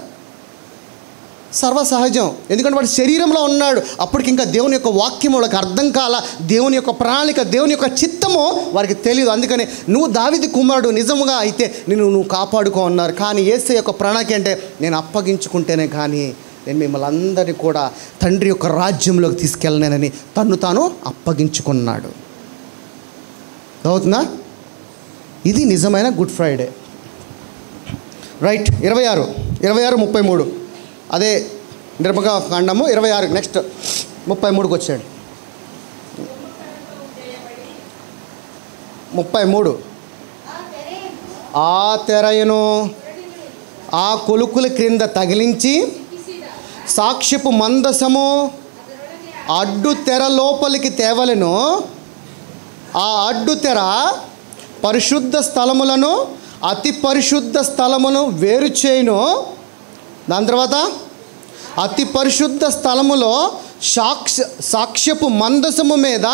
సర్వసహజం. ఎందుకంటే వాడు శరీరంలో ఉన్నాడు. అప్పటికి ఇంకా దేవుని యొక్క వాక్యం వాళ్ళకి అర్థం కాల, దేవుని యొక్క ప్రణాళిక, దేవుని యొక్క చిత్తము వారికి తెలియదు. అందుకని నువ్వు దావీదు కుమారుడు నిజముగా అయితే నువ్వు కాపాడుకో అన్నారు. కానీ యేసయ్య యొక్క ప్రణాళిక అంటే నేను అప్పగించుకుంటేనే కానీ నేను మిమ్మల్ని అందరినీ కూడా తండ్రి యొక్క రాజ్యంలోకి తీసుకెళ్ళలేనని తన్ను తాను అప్పగించుకున్నాడు. అవుతుందా? ఇది నిజమైన గుడ్ ఫ్రైడే, రైట్. 26, 33 అదే నిర్మకాండము 26 నెక్స్ట్ 33కి వచ్చాడు. 33 ఆ తెరయును ఆ కొలుకుల క్రింద తగిలించి సాక్ష్యపు మందసము అడ్డు తెర లోపలికి తేవలెను. ఆ అడ్డు తెర పరిశుద్ధ స్థలములను అతి పరిశుద్ధ స్థలమును వేరు చేయును. దాని తర్వాత అతి పరిశుద్ధ స్థలములో సాక్ష్యపు మందసము మీద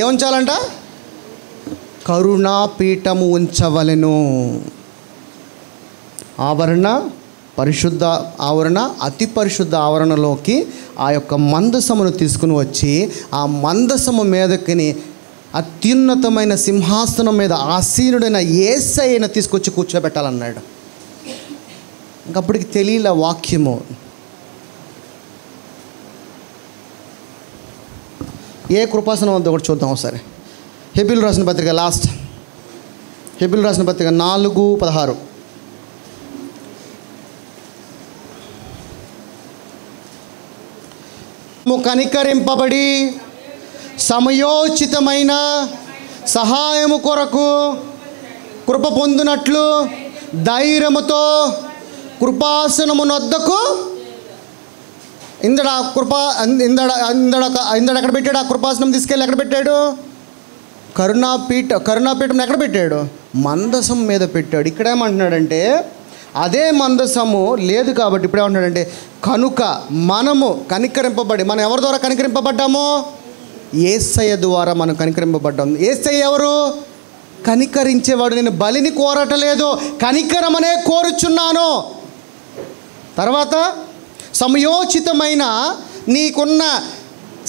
ఏముంచాలంట? కరుణాపీఠము ఉంచవలెను. ఆవరణ, పరిశుద్ధ ఆవరణ, అతి పరిశుద్ధ ఆవరణలోకి ఆ యొక్క మందసమును తీసుకుని వచ్చి ఆ మందసము మీదకి అత్యున్నతమైన సింహాసనం మీద ఆసీనుడైన యేసయ్యను తీసుకొచ్చి కూర్చోబెట్టాలన్నాడు. ఇంకప్పటికి తెలియలే వాక్యము. ఏ కృపాసనం ఉందో ఒకటి చూద్దాం ఒకసారి. హెబ్రీయులకు రాసిన పత్రిక లాస్ట్, హెబ్రీయులకు రాసిన పత్రిక 4:16. కనికరింపబడి సమయోచితమైన సహాయము కొరకు కృప పొందునట్లు ధైర్యముతో కృపాసనమునొద్దకు ఇందడ ఎక్కడ పెట్టాడు? ఆ కృపాసనం తీసుకెళ్ళి ఎక్కడ పెట్టాడు? కరుణాపీఠం ఎక్కడ పెట్టాడు? మందసం మీద పెట్టాడు. ఇక్కడ ఏమంటున్నాడంటే అదే మందసము లేదు కాబట్టి ఇప్పుడు ఏమంటాడంటే కనుక మనము కనికరింపబడి, మనం ఎవరి ద్వారా కనికరింపబడ్డామో? యేసయ్య ద్వారా మనం కనికరింపబడ్డాం. యేసయ్య ఎవరు? కనికరించేవాడు. నేను బలిని కోరటలేదు, కనికరమనే కోరుచున్నాను. తర్వాత సమయోచితమైన నీకున్న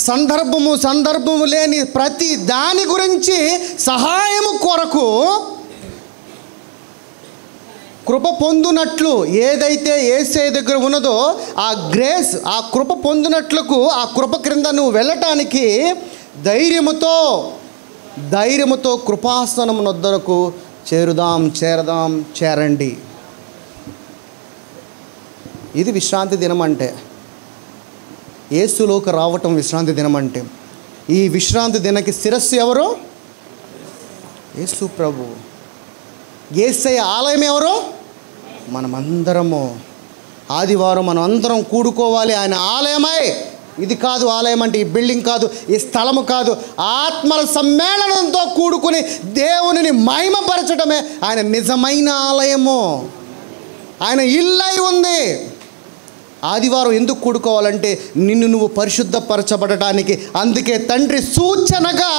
సందర్భము లేని ప్రతి దాని గురించి సహాయము కొరకు కృప పొందునట్లు, ఏదైతే యేసయ్య దగ్గర ఉన్నదో ఆ గ్రేస్, ఆ కృప పొందునట్లకు, ఆ కృప క్రింద నువ్వు వెళ్ళటానికి ధైర్యముతో కృపాసనం నొద్దరకు చేరండి. ఇది విశ్రాంతి దినం అంటే, యేసులోకి రావటం విశ్రాంతి దినం అంటే. ఈ విశ్రాంతి దినకి శిరస్సు ఎవరు? యేసు ప్రభు. యేసయ్య ఆలయం ఎవరు? మనమందరము. ఆదివారం మనం అందరం కూడుకోవాలి ఆయన ఆలయమై. ఇది కాదు ఆలయం అంటే, ఈ బిల్డింగ్ కాదు, ఈ స్థలము కాదు, ఆత్మల సమ్మేళనంతో కూడుకుని దేవునిని మహిమపరచడమే ఆయన నిజమైన ఆలయము. ఆయన ఇల్లై ఉంది. ఆదివారం ఎందుకు కూడుకోవాలంటే నిన్ను నువ్వు పరిశుద్ధపరచబడటానికి. అందుకే తండ్రి సూచనగా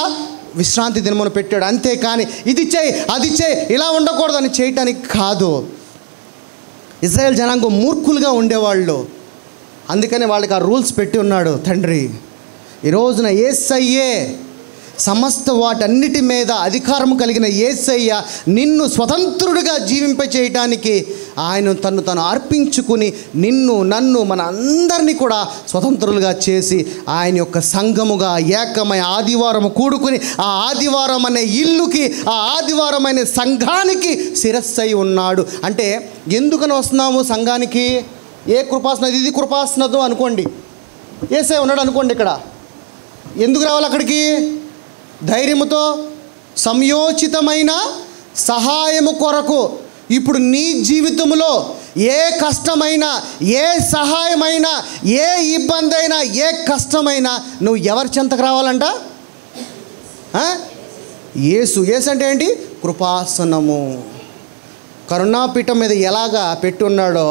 విశ్రాంతి దినమును పెట్టాడు. అంతేకాని ఇది చేయి, అది చేయి, ఇలా ఉండకూడదని చేయటానికి కాదు. ఇజ్రాయేల్ జనాంగం మూర్ఖులుగా ఉండేవాళ్ళు, అందుకని వాళ్ళకి ఆ రూల్స్ పెట్టి ఉన్నాడు తండ్రి. ఈ రోజున యేసయ్యే సమస్త వాటన్నిటి మీద అధికారం కలిగిన యేసయ్య నిన్ను స్వతంత్రుడిగా జీవింపచేయటానికి ఆయన తను అర్పించుకుని నిన్ను, నన్ను, మన అందరినీ కూడా స్వతంత్రులుగా చేసి ఆయన యొక్క సంఘముగా ఏకమై ఆదివారం కూడుకుని ఆ ఆదివారం అనే ఇల్లుకి, ఆ ఆదివారం అనే సంఘానికి శిరస్సై ఉన్నాడు. అంటే ఎందుకని వస్తున్నాము సంఘానికి? ఏ కృపాసనది? ఇది కృపాసనదు అనుకోండి, యేసయ్య ఉన్నాడు అనుకోండి. ఇక్కడ ఎందుకు రావాలి అక్కడికి? ధైర్యముతో సంయోచితమైన సహాయము కొరకు. ఇప్పుడు నీ జీవితంలో ఏ కష్టమైనా, ఏ సహాయమైనా, ఏ ఇబ్బంది అయినా, ఏ కష్టమైనా నువ్వు ఎవరి చెంతకు రావాలంట? యేసు. అంటే ఏంటి? కృపాసనము. కరుణాపీఠం మీద ఎలాగా పెట్టి ఉన్నాడో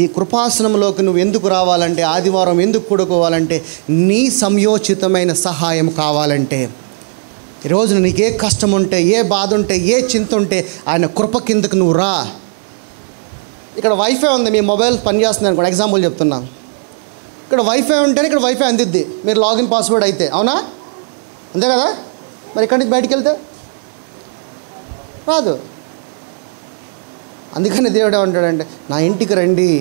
ఈ కృపాసనంలోకి నువ్వు ఎందుకు రావాలంటే, ఆదివారం ఎందుకు కూడుకోవాలంటే, నీ సంయోచితమైన సహాయం కావాలంటే. ఈరోజు నీకు ఏ కష్టం ఉంటే, ఏ బాధ ఉంటే, ఏ చింత ఉంటే ఆయన కృప కిందకు నువ్వు రా. ఇక్కడ వైఫై ఉంది, మీ మొబైల్ పనిచేస్తుంది అనుకోండి, ఎగ్జాంపుల్ చెప్తున్నా. ఇక్కడ వైఫై ఉంటేనే ఇక్కడ వైఫై అందిద్ది, మీరు లాగిన్ పాస్వర్డ్ అయితే. అవునా? అంతే కదా? మరి ఇక్కడి నుంచి బయటికి వెళ్తే రాదు. అందుకని దేవుడు ఏమంటాడంటే, నా ఇంటికి రండి,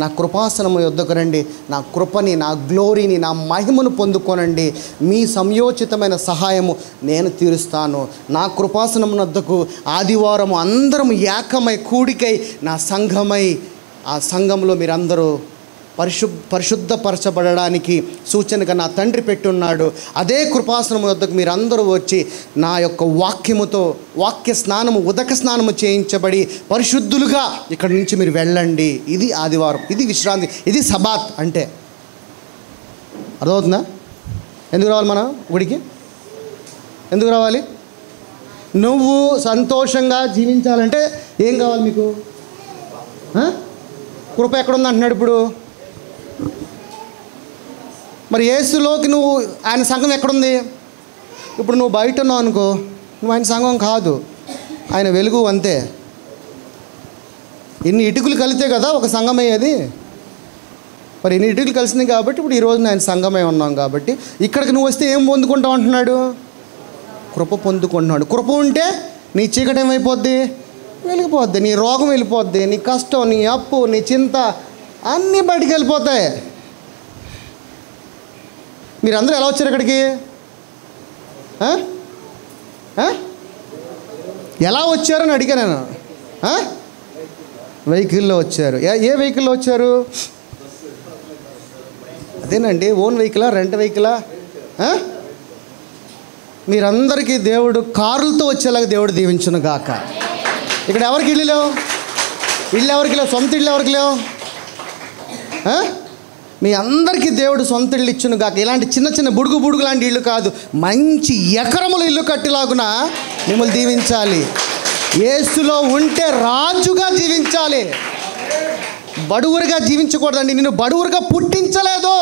నా కృపాసనము యొద్దకు రండి, నా కృపని, నా గ్లోరీని, నా మహిమను పొందుకోనండి. మీ సంయోచితమైన సహాయము నేను తీరుస్తాను. నా కృపాసనము వద్దకు ఆదివారం అందరం ఏకమై కూడికై నా సంఘమై, ఆ సంఘంలో మీరందరూ పరిశుద్ధపరచబడడానికి సూచనగా నా తండ్రి పెట్టున్నాడు. అదే కృపాసనము వద్దకు మీరందరూ వచ్చి నా యొక్క వాక్యముతో, వాక్య స్నానము, ఉదక స్నానము చేయించబడి పరిశుద్ధులుగా ఇక్కడి నుంచి మీరు వెళ్ళండి. ఇది ఆదివారం, ఇది విశ్రాంతి, ఇది సబాత్ అంటే. అర్థమవుతుందా? ఎందుకు రావాలి మనం గుడికి? ఎందుకు రావాలి? నువ్వు సంతోషంగా జీవించాలంటే ఏం కావాలి మీకు? కృప ఎక్కడుంది అంటున్నాడు ఇప్పుడు. మరి యేసులోకి నువ్వు, ఆయన సంఘం ఎక్కడుంది? ఇప్పుడు నువ్వు బయట ఉన్నావు అనుకో, నువ్వు ఆయన సంఘం కాదు, ఆయన వెలుగు అంతే. ఇన్ని ఇటుకలు కలితే కదా ఒక సంఘం అయ్యేది. మరి ఇన్ని ఇటుకలు కలిసినాయి కాబట్టి ఇప్పుడు ఈరోజు ఆయన సంఘమై ఉన్నాం కాబట్టి ఇక్కడికి నువ్వు వస్తే ఏం పొందుకుంటావు అంటున్నాడు? కృప పొందుకుంటున్నాడు. కృప ఉంటే నీ చీకటి ఏమైపోద్ది? వెళ్ళిపోద్ది. నీ రోగం వెళ్ళిపోద్ది, నీ కష్టం, నీ అప్పు, నీ చింత అన్నీ బయటికి వెళ్ళిపోతాయి. మీరందరూ ఎలా వచ్చారు ఇక్కడికి? ఎలా వచ్చారని అడిగా నేను. వెహికల్లో వచ్చారు. ఏ వెహికల్లో వచ్చారు? అదేనండి, ఓన్ వెహికలా, రెంట్ వెహికలా? మీరందరికీ దేవుడు కారులతో వచ్చేలాగా దేవుడు దీవించును గాక. ఇక్కడ ఎవరికి ఇల్లు లేవు? ఇల్లు ఎవరికి లేవు? సొంత ఇల్లు ఎవరికి లేవు? మీ అందరికీ దేవుడు సొంత ఇల్లు ఇచ్చును గాక. ఇలాంటి చిన్న చిన్న బుడుగు లాంటి ఇల్లు కాదు, మంచి ఎకరముల ఇల్లు కట్టిలాగున మిమ్మల్ని దీవించాలి. యేసులో ఉంటే రాజుగా జీవించాలి, బడువురుగా జీవించకూడదండి. నిన్ను బడువురుగా పుట్టించలేదు.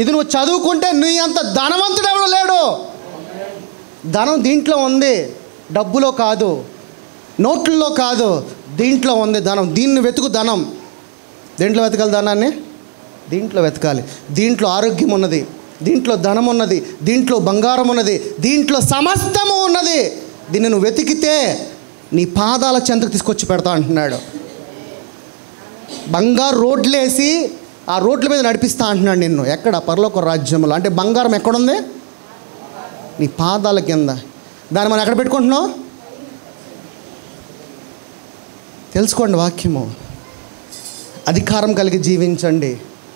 ఇది నువ్వు చదువుకుంటే నీ అంత ధనవంతుడు ఎవడు లేడు. ధనం దీంట్లో ఉంది, డబ్బులో కాదు, నోట్లలో కాదు, దీంట్లో ఉంది ధనం. దీన్ని వెతుకు. ధనం దేంట్లో వెతకాలి? ధనాన్ని దీంట్లో వెతకాలి. దీంట్లో ఆరోగ్యం ఉన్నది, దీంట్లో ధనం ఉన్నది, దీంట్లో బంగారం ఉన్నది, దీంట్లో సమస్తము ఉన్నది. దీన్ని నువ్వు వెతికితే నీ పాదాల చెంతకు తీసుకొచ్చి పెడతా అంటున్నాడు. బంగారు రోడ్లేసి ఆ రోడ్ల మీద నడిపిస్తా అంటున్నాడు నిన్ను. ఎక్కడ? పరలోక రాజ్యంలో. అంటే బంగారం ఎక్కడుంది? నీ పాదాల కింద. దాన్ని మనం ఎక్కడ పెట్టుకుంటున్నాం? తెలుసుకోండి వాక్యము. అధికారం కలిగి జీవించండి.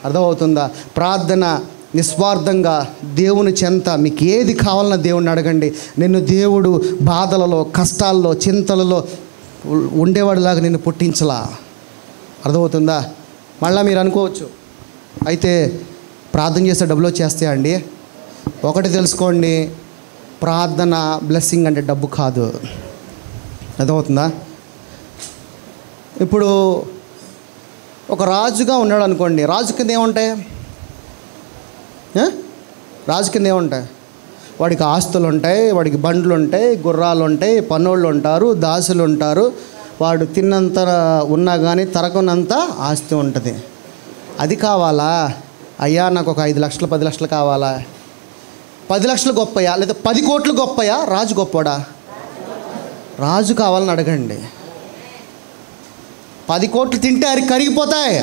అర్థమవుతుందా? ప్రార్థన నిస్వార్థంగా దేవుని చెంత మీకు ఏది కావాలన్నా దేవుణ్ణి అడగండి. నిన్ను దేవుడు బాధలలో, కష్టాల్లో, చింతలలో ఉండేవాడిలాగా నిన్ను పుట్టించలా. అర్థమవుతుందా? మళ్ళీ మీరు అనుకోవచ్చు, అయితే ప్రార్థన చేస్తే డబ్బులు వచ్చేస్తాయా అండి? ఒకటి తెలుసుకోండి, ప్రార్థన బ్లెస్సింగ్ అంటే డబ్బు కాదు. అర్థమవుతుందా? ఇప్పుడు ఒక రాజుగా ఉన్నాడు అనుకోండి. రాజు కింద ఏముంటాయి? రాజు కింద ఏముంటాయి? వాడికి ఆస్తులు ఉంటాయి, వాడికి బండ్లు ఉంటాయి, గుర్రాలు ఉంటాయి, పనోళ్ళు ఉంటారు, దాసులు ఉంటారు. వాడు తిన్నంత ఉన్నా కానీ తరగనంత ఆస్తి ఉంటుంది. అది కావాలా? అయ్యా నాకు ఒక 5 లక్షలు 10 లక్షలు కావాలా? 10 లక్షలు గొప్పయా లేదా 10 కోట్లు గొప్పయా? రాజు గొప్పడా? రాజు కావాలని అడగండి. 10 కోట్లు తింటే అరి కరిగిపోతాయి.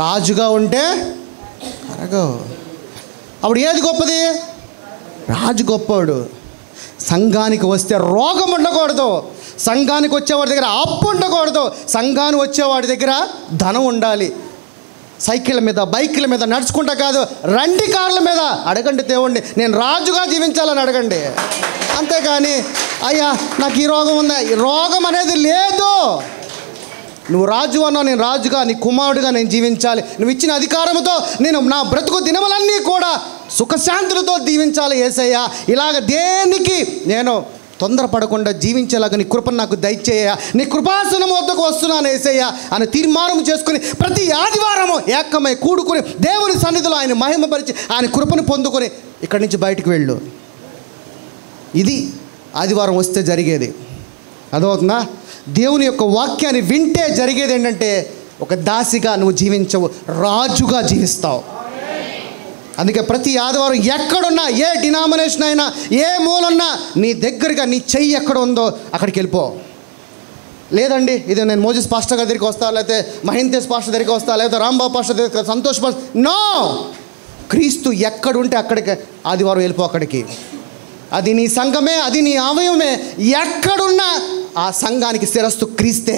రాజుగా ఉంటే కరగవు. అప్పుడు ఏది గొప్పది? రాజు గొప్పవాడు. సంఘానికి వస్తే రోగం ఉండకూడదు, సంఘానికి వచ్చేవాడి దగ్గర అప్పు ఉండకూడదు, సంఘానికి వచ్చేవాడి దగ్గర ధనం ఉండాలి. సైకిళ్ళ మీద, బైకుల మీద నడుచుకుంటా కాదు, రండి కార్ల మీద. అడగండి దేవుణ్ణి, నేను రాజుగా జీవించాలని అడగండి. అంతేగాని అయ్యా నాకు ఈ రోగం ఉందా, ఈ రోగం అనేది లేదు. నువ్వు రాజు అన్నావు, నేను రాజుగా, నీ కుమారుడిగా నేను జీవించాలి. నువ్వు ఇచ్చిన అధికారంతో నేను నా బ్రతుకు దినములన్నీ కూడా సుఖశాంతులతో జీవించాలి. యేసయ్యా, ఇలాగ దేనికి నేను తొందరపడకుండా జీవించేలాగా నీ కృపను నాకు దయచేయ, నీ కృపాసనం వద్దకు వస్తున్నాను యేసయ్యా అని తీర్మానం చేసుకుని ప్రతి ఆదివారము ఏకమై కూడుకుని దేవుని సన్నిధిలో ఆయన మహిమపరిచి ఆయన కృపను పొందుకొని ఇక్కడి నుంచి బయటకు వెళ్ళు. ఇది ఆదివారం వస్తే జరిగేది. అర్థమవుతుందా? దేవుని యొక్క వాక్యాన్ని వింటే జరిగేది ఏంటంటే, ఒక దాసిగా నువ్వు జీవించవు, రాజుగా జీవిస్తావు. అందుకే ప్రతి ఆదివారం ఎక్కడున్నా, ఏ డినామినేషన్ అయినా, ఏ మూలన్నా నీ దగ్గరగా నీ చెయ్యి ఎక్కడ ఉందో అక్కడికి వెళ్ళిపో. లేదండి ఇది నేను మోజెస్ పాస్టర్ గారి దగ్గరికి వస్తా, లేకపోతే మహేంతేష్ పాస్టర్ దగ్గరికి వస్తా, లేకపోతే రాంబాబు పాస్టర్ దగ్గరికి, సంతోష్ పాస్టర్, నో. క్రీస్తు ఎక్కడుంటే అక్కడికి ఆదివారం వెళ్ళిపో. అక్కడికి అది నీ సంఘమే, అది నీ అవయవమే. ఎక్కడున్నా ఆ సంఘానికి శిరస్సు క్రీస్తే.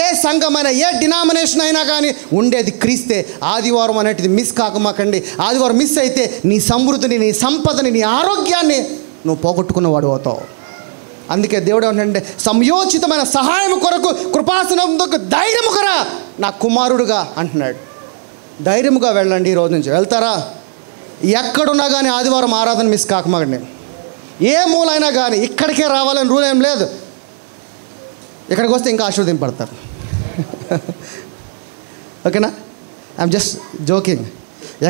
ఏ సంఘమైనా, ఏ డినామినేషన్ అయినా కానీ ఉండేది క్రీస్తే. ఆదివారం అనేటిది మిస్ కాకమాకండి. ఆదివారం మిస్ అయితే నీ సమృద్ధిని, నీ సంపదని, నీ ఆరోగ్యాన్ని నువ్వు పోగొట్టుకున్నవాడు అవుతావు. అందుకే దేవుడు ఏమంటే, సంయోచితమైన సహాయం కొరకు కృపాసనంతో ధైర్యముగా నా కుమారుడుగా అంటున్నాడు. ధైర్యముగా వెళ్ళండి. ఈ రోజు నుంచి వెళ్తారా? ఎక్కడున్నా కానీ ఆదివారం ఆరాధన మిస్ కాకమాకండి. ఏ మూలైనా కానీ ఇక్కడికే రావాలని రూల్ ఏం లేదు. ఇక్కడికి వస్తే ఇంకా ఆశీర్వదింపడతారు. ఓకేనా? I'm just joking.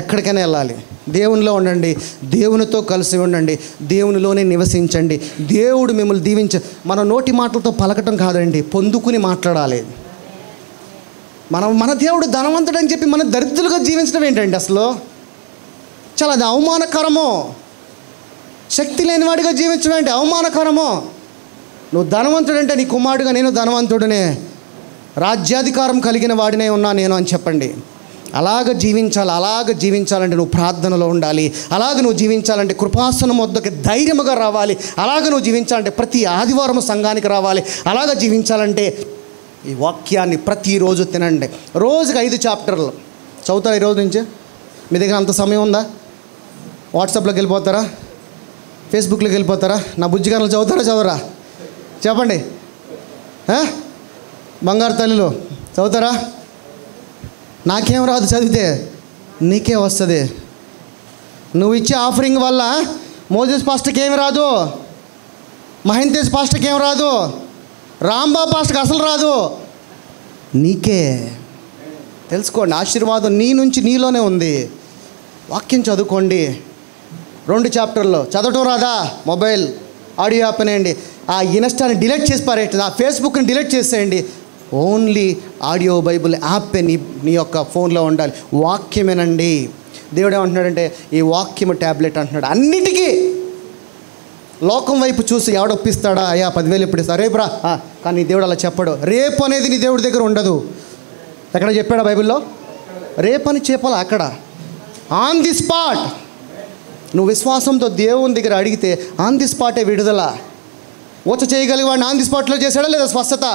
ఎక్కడికైనా వెళ్ళాలి. దేవునిలో ఉండండి, దేవునితో కలిసి ఉండండి, దేవునిలోనే నివసించండి. దేవుడు మిమ్మల్ని మన నోటి మాటలతో పలకటం కాదండి, పొందుకుని మాట్లాడాలి. మన దేవుడు ధనవంతుడు అని చెప్పి మనం దరిద్రులుగా జీవించడం ఏంటండి? అసలు చాలా అది అవమానకరము. శక్తి లేనివాడిగా జీవించడం ఏంటి? అవమానకరము. నువ్వు ధనవంతుడంటే నీ కుమారుడుగా నేను ధనవంతుడినే, రాజ్యాధికారం కలిగిన వాడినే ఉన్నా నేను అని చెప్పండి. అలాగ జీవించాలంటే నువ్వు ప్రార్థనలో ఉండాలి. అలాగ నువ్వు జీవించాలంటే కృపాసనం వద్దకు ధైర్యముగా రావాలి. అలాగ నువ్వు జీవించాలంటే ప్రతి ఆదివారం సంఘానికి రావాలి. అలాగ జీవించాలంటే ఈ వాక్యాన్ని ప్రతిరోజు తినండి. రోజుకి 5 చాప్టర్లు చదువుతారా? ఈ రోజు నుంచి మీ దగ్గర అంత సమయం ఉందా? వాట్సాప్లోకి వెళ్ళిపోతారా? ఫేస్బుక్లోకి వెళ్ళిపోతారా? నా బుజ్జిగారులు చదవరా? చెప్పండి. బంగారు తల్లిలో చదువుతారా? నాకేం రాదు, చదివితే నీకే వస్తుంది. నువ్వు ఇచ్చే ఆఫరింగ్ వల్ల మోజెస్ పాస్టర్కి ఏమి రాదు, మహంతేజ్ పాస్టర్కి ఏం రాదు, రాంబాబు పాస్టర్కి అసలు రాదు, నీకే. తెలుసుకోండి, ఆశీర్వాదం నీ నుంచి నీలోనే ఉంది. వాక్యం చదువుకోండి. 2 చాప్టర్లో చదవటం రాదా? మొబైల్ ఆడియో యాప్ అనేయండి. ఆ ఇన్స్టాని డిలీట్ చేసి పారేయండి, ఆ ఫేస్బుక్ని డిలీట్ చేసేయండి. ఓన్లీ ఆడియో బైబిల్ యాప్ నీ యొక్క ఫోన్లో ఉండాలి. వాక్యమేనండి. దేవుడు ఏమంటున్నాడంటే ఈ వాక్యము ట్యాబ్లెట్ అంటున్నాడు అన్నిటికీ. లోకం వైపు చూసి ఎవడొప్పిస్తాడా, అయ్యా 10,000 ఇప్పుడు ఇస్తా, రేపు రా. కానీ దేవుడు అలా చెప్పడు. రేపు అనేది నీ దేవుడి దగ్గర ఉండదు. ఎక్కడ చెప్పాడా బైబిల్లో? రేపు అని చెప్పాలి అక్కడ, ఆన్ ది స్పాట్. నువ్వు విశ్వాసంతో దేవుని దగ్గర అడిగితే ఆన్ ది స్పాటే విడుదల. వచ్చ చేయగలిగి వాడిని ఆన్ ది స్పాట్లో చేశాడా లేదా? స్వస్థత.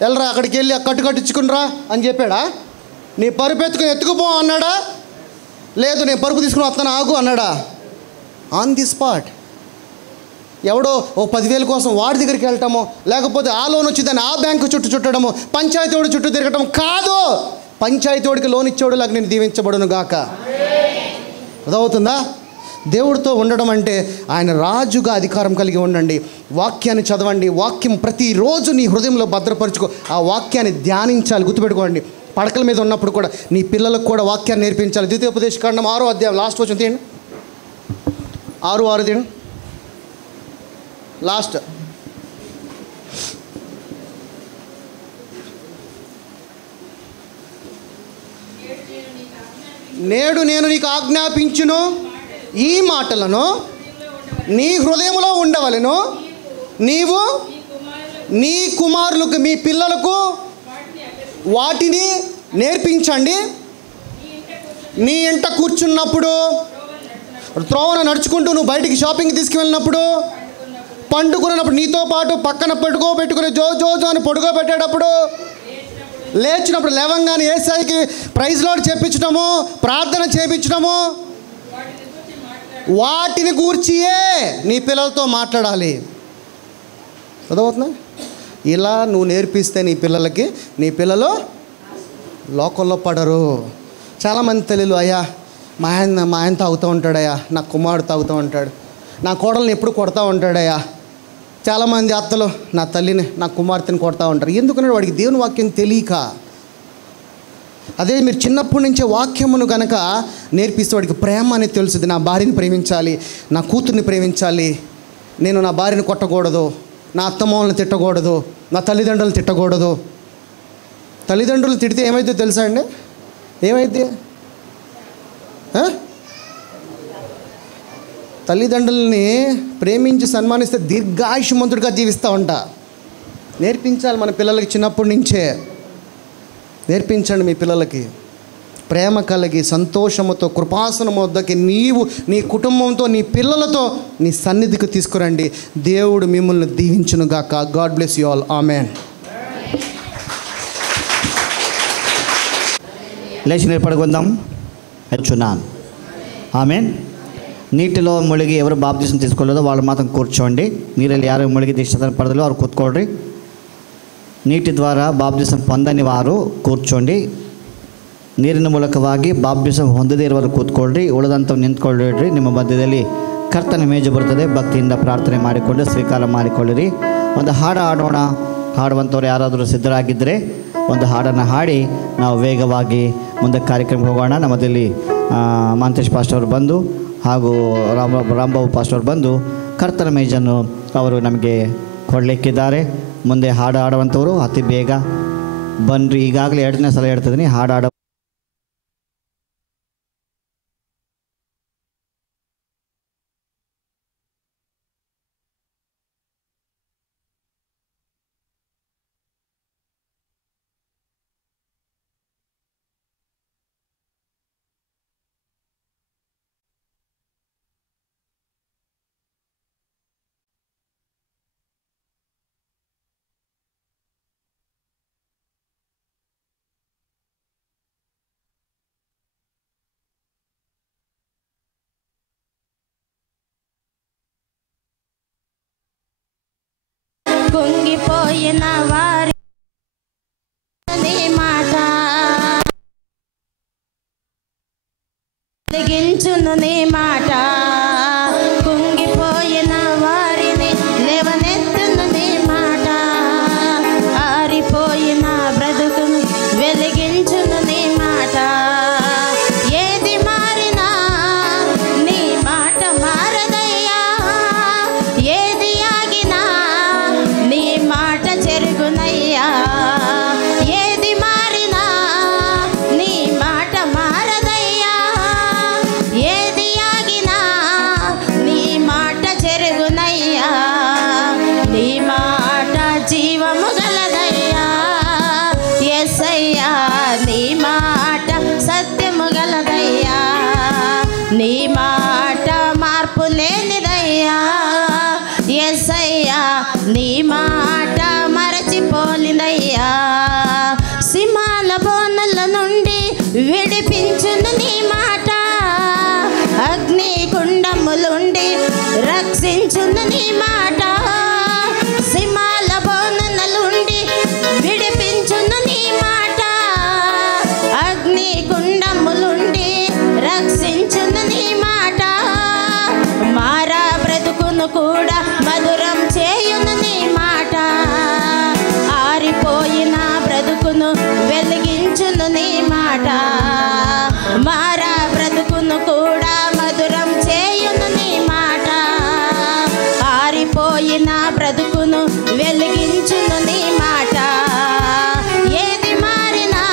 వెళ్ళరా అక్కడికి వెళ్ళి కట్టించుకునిరా అని చెప్పాడా? నీ పరుపు ఎత్తుకుపో అన్నాడా? లేదు, నేను పరుపు తీసుకుని వస్తాను ఆగు అన్నాడా? On the spot. ఎవడో ఓ 10,000 కోసం వాడి దగ్గరికి వెళ్ళటమో, లేకపోతే ఆ లోన్ వచ్చిందని ఆ బ్యాంకు చుట్టూ చుట్టడము, పంచాయతీవాడి చుట్టూ తిరగటం కాదు. పంచాయతీవాడికి లోన్ ఇచ్చేవాడు లాగా నేను దీవించబడును గాక. అదవుతుందా? దేవుడితో ఉండడం అంటే ఆయన రాజుగా అధికారం కలిగి ఉండండి. వాక్యాన్ని చదవండి. వాక్యం ప్రతిరోజు నీ హృదయంలో భద్రపరుచుకో. ఆ వాక్యాన్ని ధ్యానించాలి. గుర్తుపెట్టుకోండి, పడకల మీద ఉన్నప్పుడు కూడా నీ పిల్లలకు కూడా వాక్యాన్ని నేర్పించాలి. ద్వితీయోపదేశకాండం 6వ అధ్యాయం లాస్ట్ వచ్చిన తీయండి, 6:6 తీయండి లాస్ట్. నేడు నేను నీకు ఆజ్ఞాపించును ఈ మాటలను నీ హృదయంలో ఉండవలెను. నీవు నీ కుమారులకు, మీ పిల్లలకు వాటిని నేర్పించండి. నీ ఇంట కూర్చున్నప్పుడు, త్రోవన నడుచుకుంటూ నువ్వు బయటికి షాపింగ్ తీసుకువెళ్ళినప్పుడు, పండుకున్నప్పుడు, నీతో పాటు పక్కన పెట్టుకుని జో జో జో అని పడుకోబెట్టేటప్పుడు, లేచినప్పుడు, లేవంగానే యేసయ్యకి ప్రైజ్ లార్డ్ చెప్పించడము, ప్రార్థన చేయించడము, వాటిని గూర్చియే నీ పిల్లలతో మాట్లాడాలి. చదవుతున్నా? ఇలా నువ్వు నేర్పిస్తే నీ పిల్లలకి, నీ పిల్లలు లోకంలో పడరు. చాలామంది తల్లులు, అయ్యా మా ఆయన తాగుతూ ఉంటాడయ్యా, నా కుమారుడు తాగుతూ ఉంటాడు, నా కోడల్ని ఎప్పుడు కొడతా ఉంటాడయ్యా. చాలామంది అత్తలు నా తల్లిని, నా కుమార్తెని కొడతా ఉంటారు. ఎందుకన్నాడు? వాడికి దేవుని వాక్యం తెలియక. అదే మీరు చిన్నప్పటి నుంచే వాక్యమును కనుక నేర్పిస్తే వాడికి ప్రేమ అనేది తెలుస్తుంది. నా భార్యని ప్రేమించాలి, నా కూతుర్ని ప్రేమించాలి, నేను నా భార్యని కొట్టకూడదు, నా అత్తమ్మని తిట్టకూడదు, నా తల్లిదండ్రులను తిట్టకూడదు. తల్లిదండ్రులు తిడితే ఏమైతే తెలుసా అండి? ఏమైతే తల్లిదండ్రులని ప్రేమించి సన్మానిస్తే దీర్ఘాయుష్మంతుడిగా జీవిస్తూ ఉంటా. నేర్పించాలి మన పిల్లలకి, చిన్నప్పటి నుంచే నేర్పించండి. మీ పిల్లలకి ప్రేమ కలిగి సంతోషముతో కృపాసనం వద్దకి నీవు నీ కుటుంబంతో నీ పిల్లలతో నీ సన్నిధికి తీసుకురండి. దేవుడు మిమ్మల్ని దీవించును గాక. God bless you all. Amen. లేచి నిలబడుకుందాం. వచ్చున్నాను. ఆమెన్. నీటిలో మునిగి ఎవరు బాప్తిసం తీసుకోలేదో వాళ్ళు మాత్రం కూర్చోండి. నీళ్ళు యారు మునిగి దీక్ష పడదలో వారు కూర్చోండి. నీటి ద్వారా ಬಾಪ್ತಿಸಂ పొందని వారు ಕೂರ್ಚೊಂಡಿ. ನೀರಿನ ಮೂಲಕವಾಗಿ ಬಾಪ್ತಿಸಂ ಹೊಂದದಿರುವರು ಕೂತ್ಕೊಳ್ಳ್ರಿ. ಉಳಿದಂಥವು ನಿಂತ್ಕೊಳ್ಳ್ರಿ. ನಿಮ್ಮ ಮಧ್ಯದಲ್ಲಿ ಕರ್ತನ ಮೇಜು ಬರುತ್ತದೆ. ಭಕ್ತಿಯಿಂದ ಪ್ರಾರ್ಥನೆ ಮಾಡಿಕೊಂಡು ಸ್ವೀಕಾರ ಮಾಡಿಕೊಳ್ಳಿರಿ. ಒಂದು ಹಾಡು ಹಾಡೋಣ. ಹಾಡುವಂಥವ್ರು ಯಾರಾದರೂ ಸಿದ್ಧರಾಗಿದ್ದರೆ ಒಂದು ಹಾಡನ್ನು ಹಾಡಿ ನಾವು ವೇಗವಾಗಿ ಮುಂದೆ ಕಾರ್ಯಕ್ರಮಕ್ಕೆ ಹೋಗೋಣ. ನಮ್ಮದಲ್ಲಿ ಮಾಂತೇಶ್ ಪಾಸ್ಟರ್ ಅವರು ಬಂದು ಹಾಗೂ ರಾಂಬಾಬು ಪಾಸ್ಟರ್ ಅವರು ಬಂದು ಕರ್ತನ ಮೇಜನ್ನು ಅವರು ನಮಗೆ ಕೊಡಲಿಕ್ಕಿದ್ದಾರೆ. ಮುಂದೆ ಹಾಡು ಹಾಡುವಂಥವರು ಅತಿ ಬೇಗ ಬನ್ನಿರಿ. ಈಗಾಗಲೇ 2ನೇ ಸಲ ಹೇಳ್ತಿದ್ದೀನಿ, ಹಾಡು కుంగిపోయిన వారి మాట తెగించును నీ మాట. కుంగిపోయిన వారిని లేవ నీ మాట మరచిపోలిందయ్యా. సింహాల బోనల నుండి విడిపించును నీ మాట, అగ్ని కుండములుండి రక్షించును నీ మాట. సింహాల బోనల నుండి విడిపించును నీ మాట, అగ్ని కుండములుండి రక్షించును నీ మాట. మారా బ్రతుకును కూడా మధురం చేయును నీ మాట, ఆరిపోయిన బ్రతుకును వెలిగించును నీ మాట. మారా బ్రతుకును కూడా మధురం చేయును నీ మాట, ఆరిపోయిన బ్రతుకును వెలిగించును నీ మాట. ఏది మారినా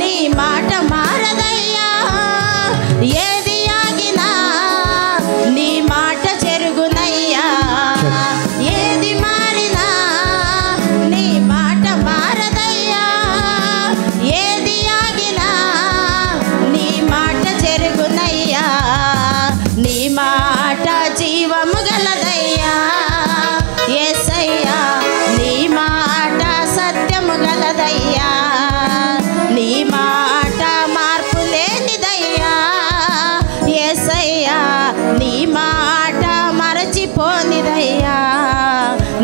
నీ మాట మారదయ్యా, ఏది ఆగినా నీ మాట చెరుగునయ్యా. ఏది మారినా నీ మాట మారదయ్యా, ఏది ఆగినా నీ మాట చెరుగునయ్యా. నీ మాట జీవము గలదయ్యా యేసయ్యా, నీ మాట సత్యము గలదయ్యా. నీ మాట మార్పు లేనిదయ్యా యేసయ్యా, నీ మాట మరచిపోనిదయ్యా,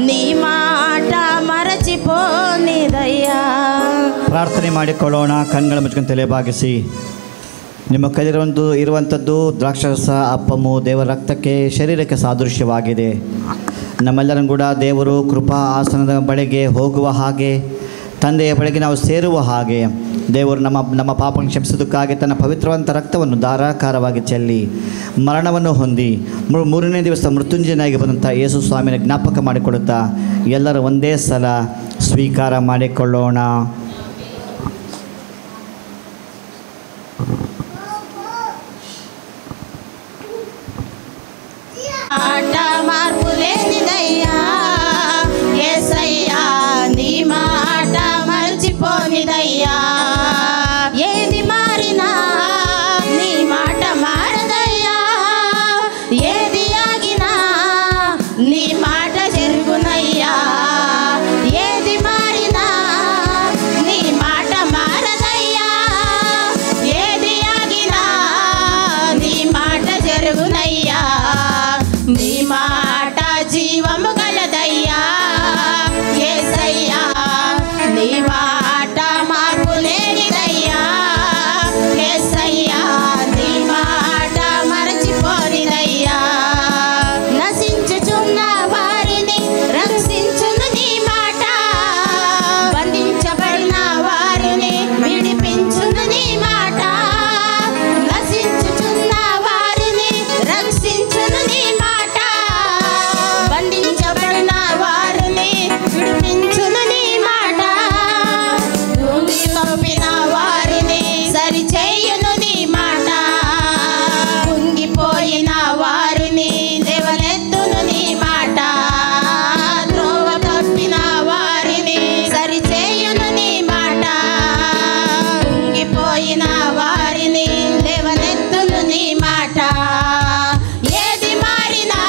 నీ మాట ಮರಚಿಪೋನಿದಯ್ಯ. ಪ್ರಾರ್ಥನೆ ಮಾಡಿಕೊಳ್ಳೋಣ. ಕಣ್ಗಳ ಮುಚ್ಕೊಂಡು ತಲೆಬಾಗಿಸಿ. ನಿಮ್ಮ ಕೈಲಿರುವಂಥದ್ದು ದ್ರಾಕ್ಷರಸ, ಅಪ್ಪಮು ದೇವರ ರಕ್ತಕ್ಕೆ ಶರೀರಕ್ಕೆ ಸಾದೃಶ್ಯವಾಗಿದೆ. ನಮ್ಮೆಲ್ಲರೂ ಕೂಡ ದೇವರು ಕೃಪಾ ಆಸನದ ಬಳಿಗೆ ಹೋಗುವ ಹಾಗೆ, ತಂದೆಯ ಬಳಿಗೆ ನಾವು ಸೇರುವ ಹಾಗೆ ದೇವರು ನಮ್ಮ ಪಾಪವನ್ನು ಕ್ಷಮಿಸೋದಕ್ಕಾಗಿ ತನ್ನ ಪವಿತ್ರವಂತ ರಕ್ತವನ್ನು ಧಾರಾಕಾರವಾಗಿ ಚೆಲ್ಲಿ ಮರಣವನ್ನು ಹೊಂದಿ ಮೂರನೇ ದಿವಸ ಮೃತ್ಯುಂಜಯನಾಗಿ ಬಂದಂಥ ಯೇಸು ಸ್ವಾಮಿನ ಜ್ಞಾಪಕ ಮಾಡಿಕೊಳ್ಳುತ್ತಾ ಎಲ್ಲರೂ ಒಂದೇ ಸಲ ಸ್ವೀಕಾರ ಮಾಡಿಕೊಳ್ಳೋಣ. మాట మార్పు లేనిదయ్యా యేసయ్యా, నీ మాట మరచిపోనిదయ్యా. ఏది మారినా నీ మాట మారదయ్యా, ఏది ఆగినా నీ మాట జరుగునయ్యా. ఏది మారినా నీ మాట మారదయ్యా, ఏది ఆగినా నీ మాట జరుగునయ్యా. నీ మాట జీవము గలదయ్యా యేసయ్యా, నీ మాట మార్పు లేనిదయ్యా యేసయ్యా, నీ మాట మరచిపోనిదయ్యా. నశించుచున్న వారిని రక్షించును నీ మాట, బంధించబడిన వారిని విడిపించును నీ మాట. నశించుచున్న వారిని రక్షించును నీ మాట, బంధించబడిన వారిని విడిపించును నీ మాట. భూమి తప్పిన వారిని సరిచేయును నీ మాట, కుంగిపోయిన వారిని లేవనెత్తును నీ మాట. త్రోవ తప్పిన వారిని సరిచేయును నీ మాట, కుంగిపోయిన వారిని లేవనెత్తును నీ మాట. ఏది మారినా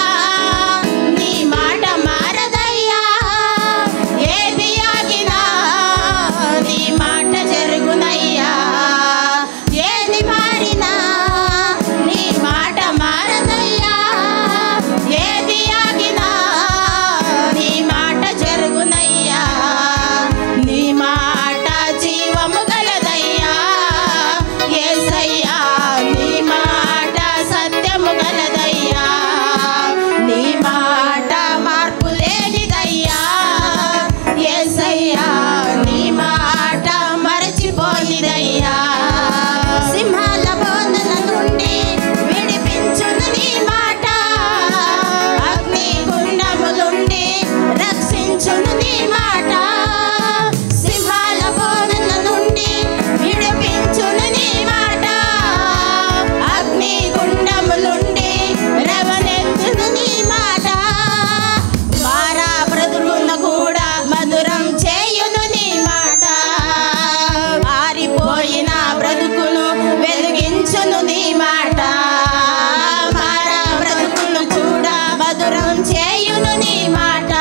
నీ మాట మారదయ్యా, ఏది ఆగినా నీ మాట జరుగునయ్యా. ఏది మారినా నీ మాట మారదయ్యా, ఏది ఆగినా నీ మాట జరుగునయ్యా. నీ మాట జీవము గలదయ్యా యేసయ్యా, నీ మాట సత్యము గలదయ్యా. నీ మాట మార్పు లేనిదయ్యా యేసయ్యా, నీ మాట మరచిపోనిదయ్యా. సింహాల బోధన నుండి విడిపించును నీ మాట, అగ్ని గుండములుండి రక్షించును నీ మాట. సింహాల బోధన నుండి విడిపించును నీ మాట, అగ్ని గుండములుండి రెవనెత్తును నీ మాట. మారా బ్రతుకును కూడా మధురం చేయును నీ మాట, ఆరిపోయిన బ్రతుకును వెలిగించును నీ మాట. మారా బ్రతుకును కూడా మధురం చేయును నీ మాట,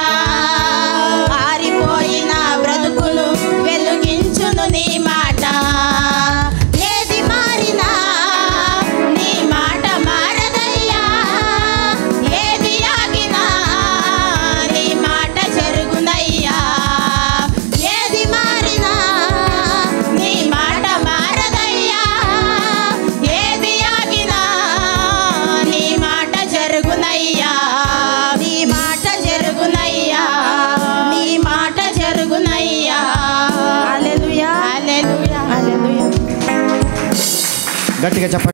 గట్టిగా చెప్పండి.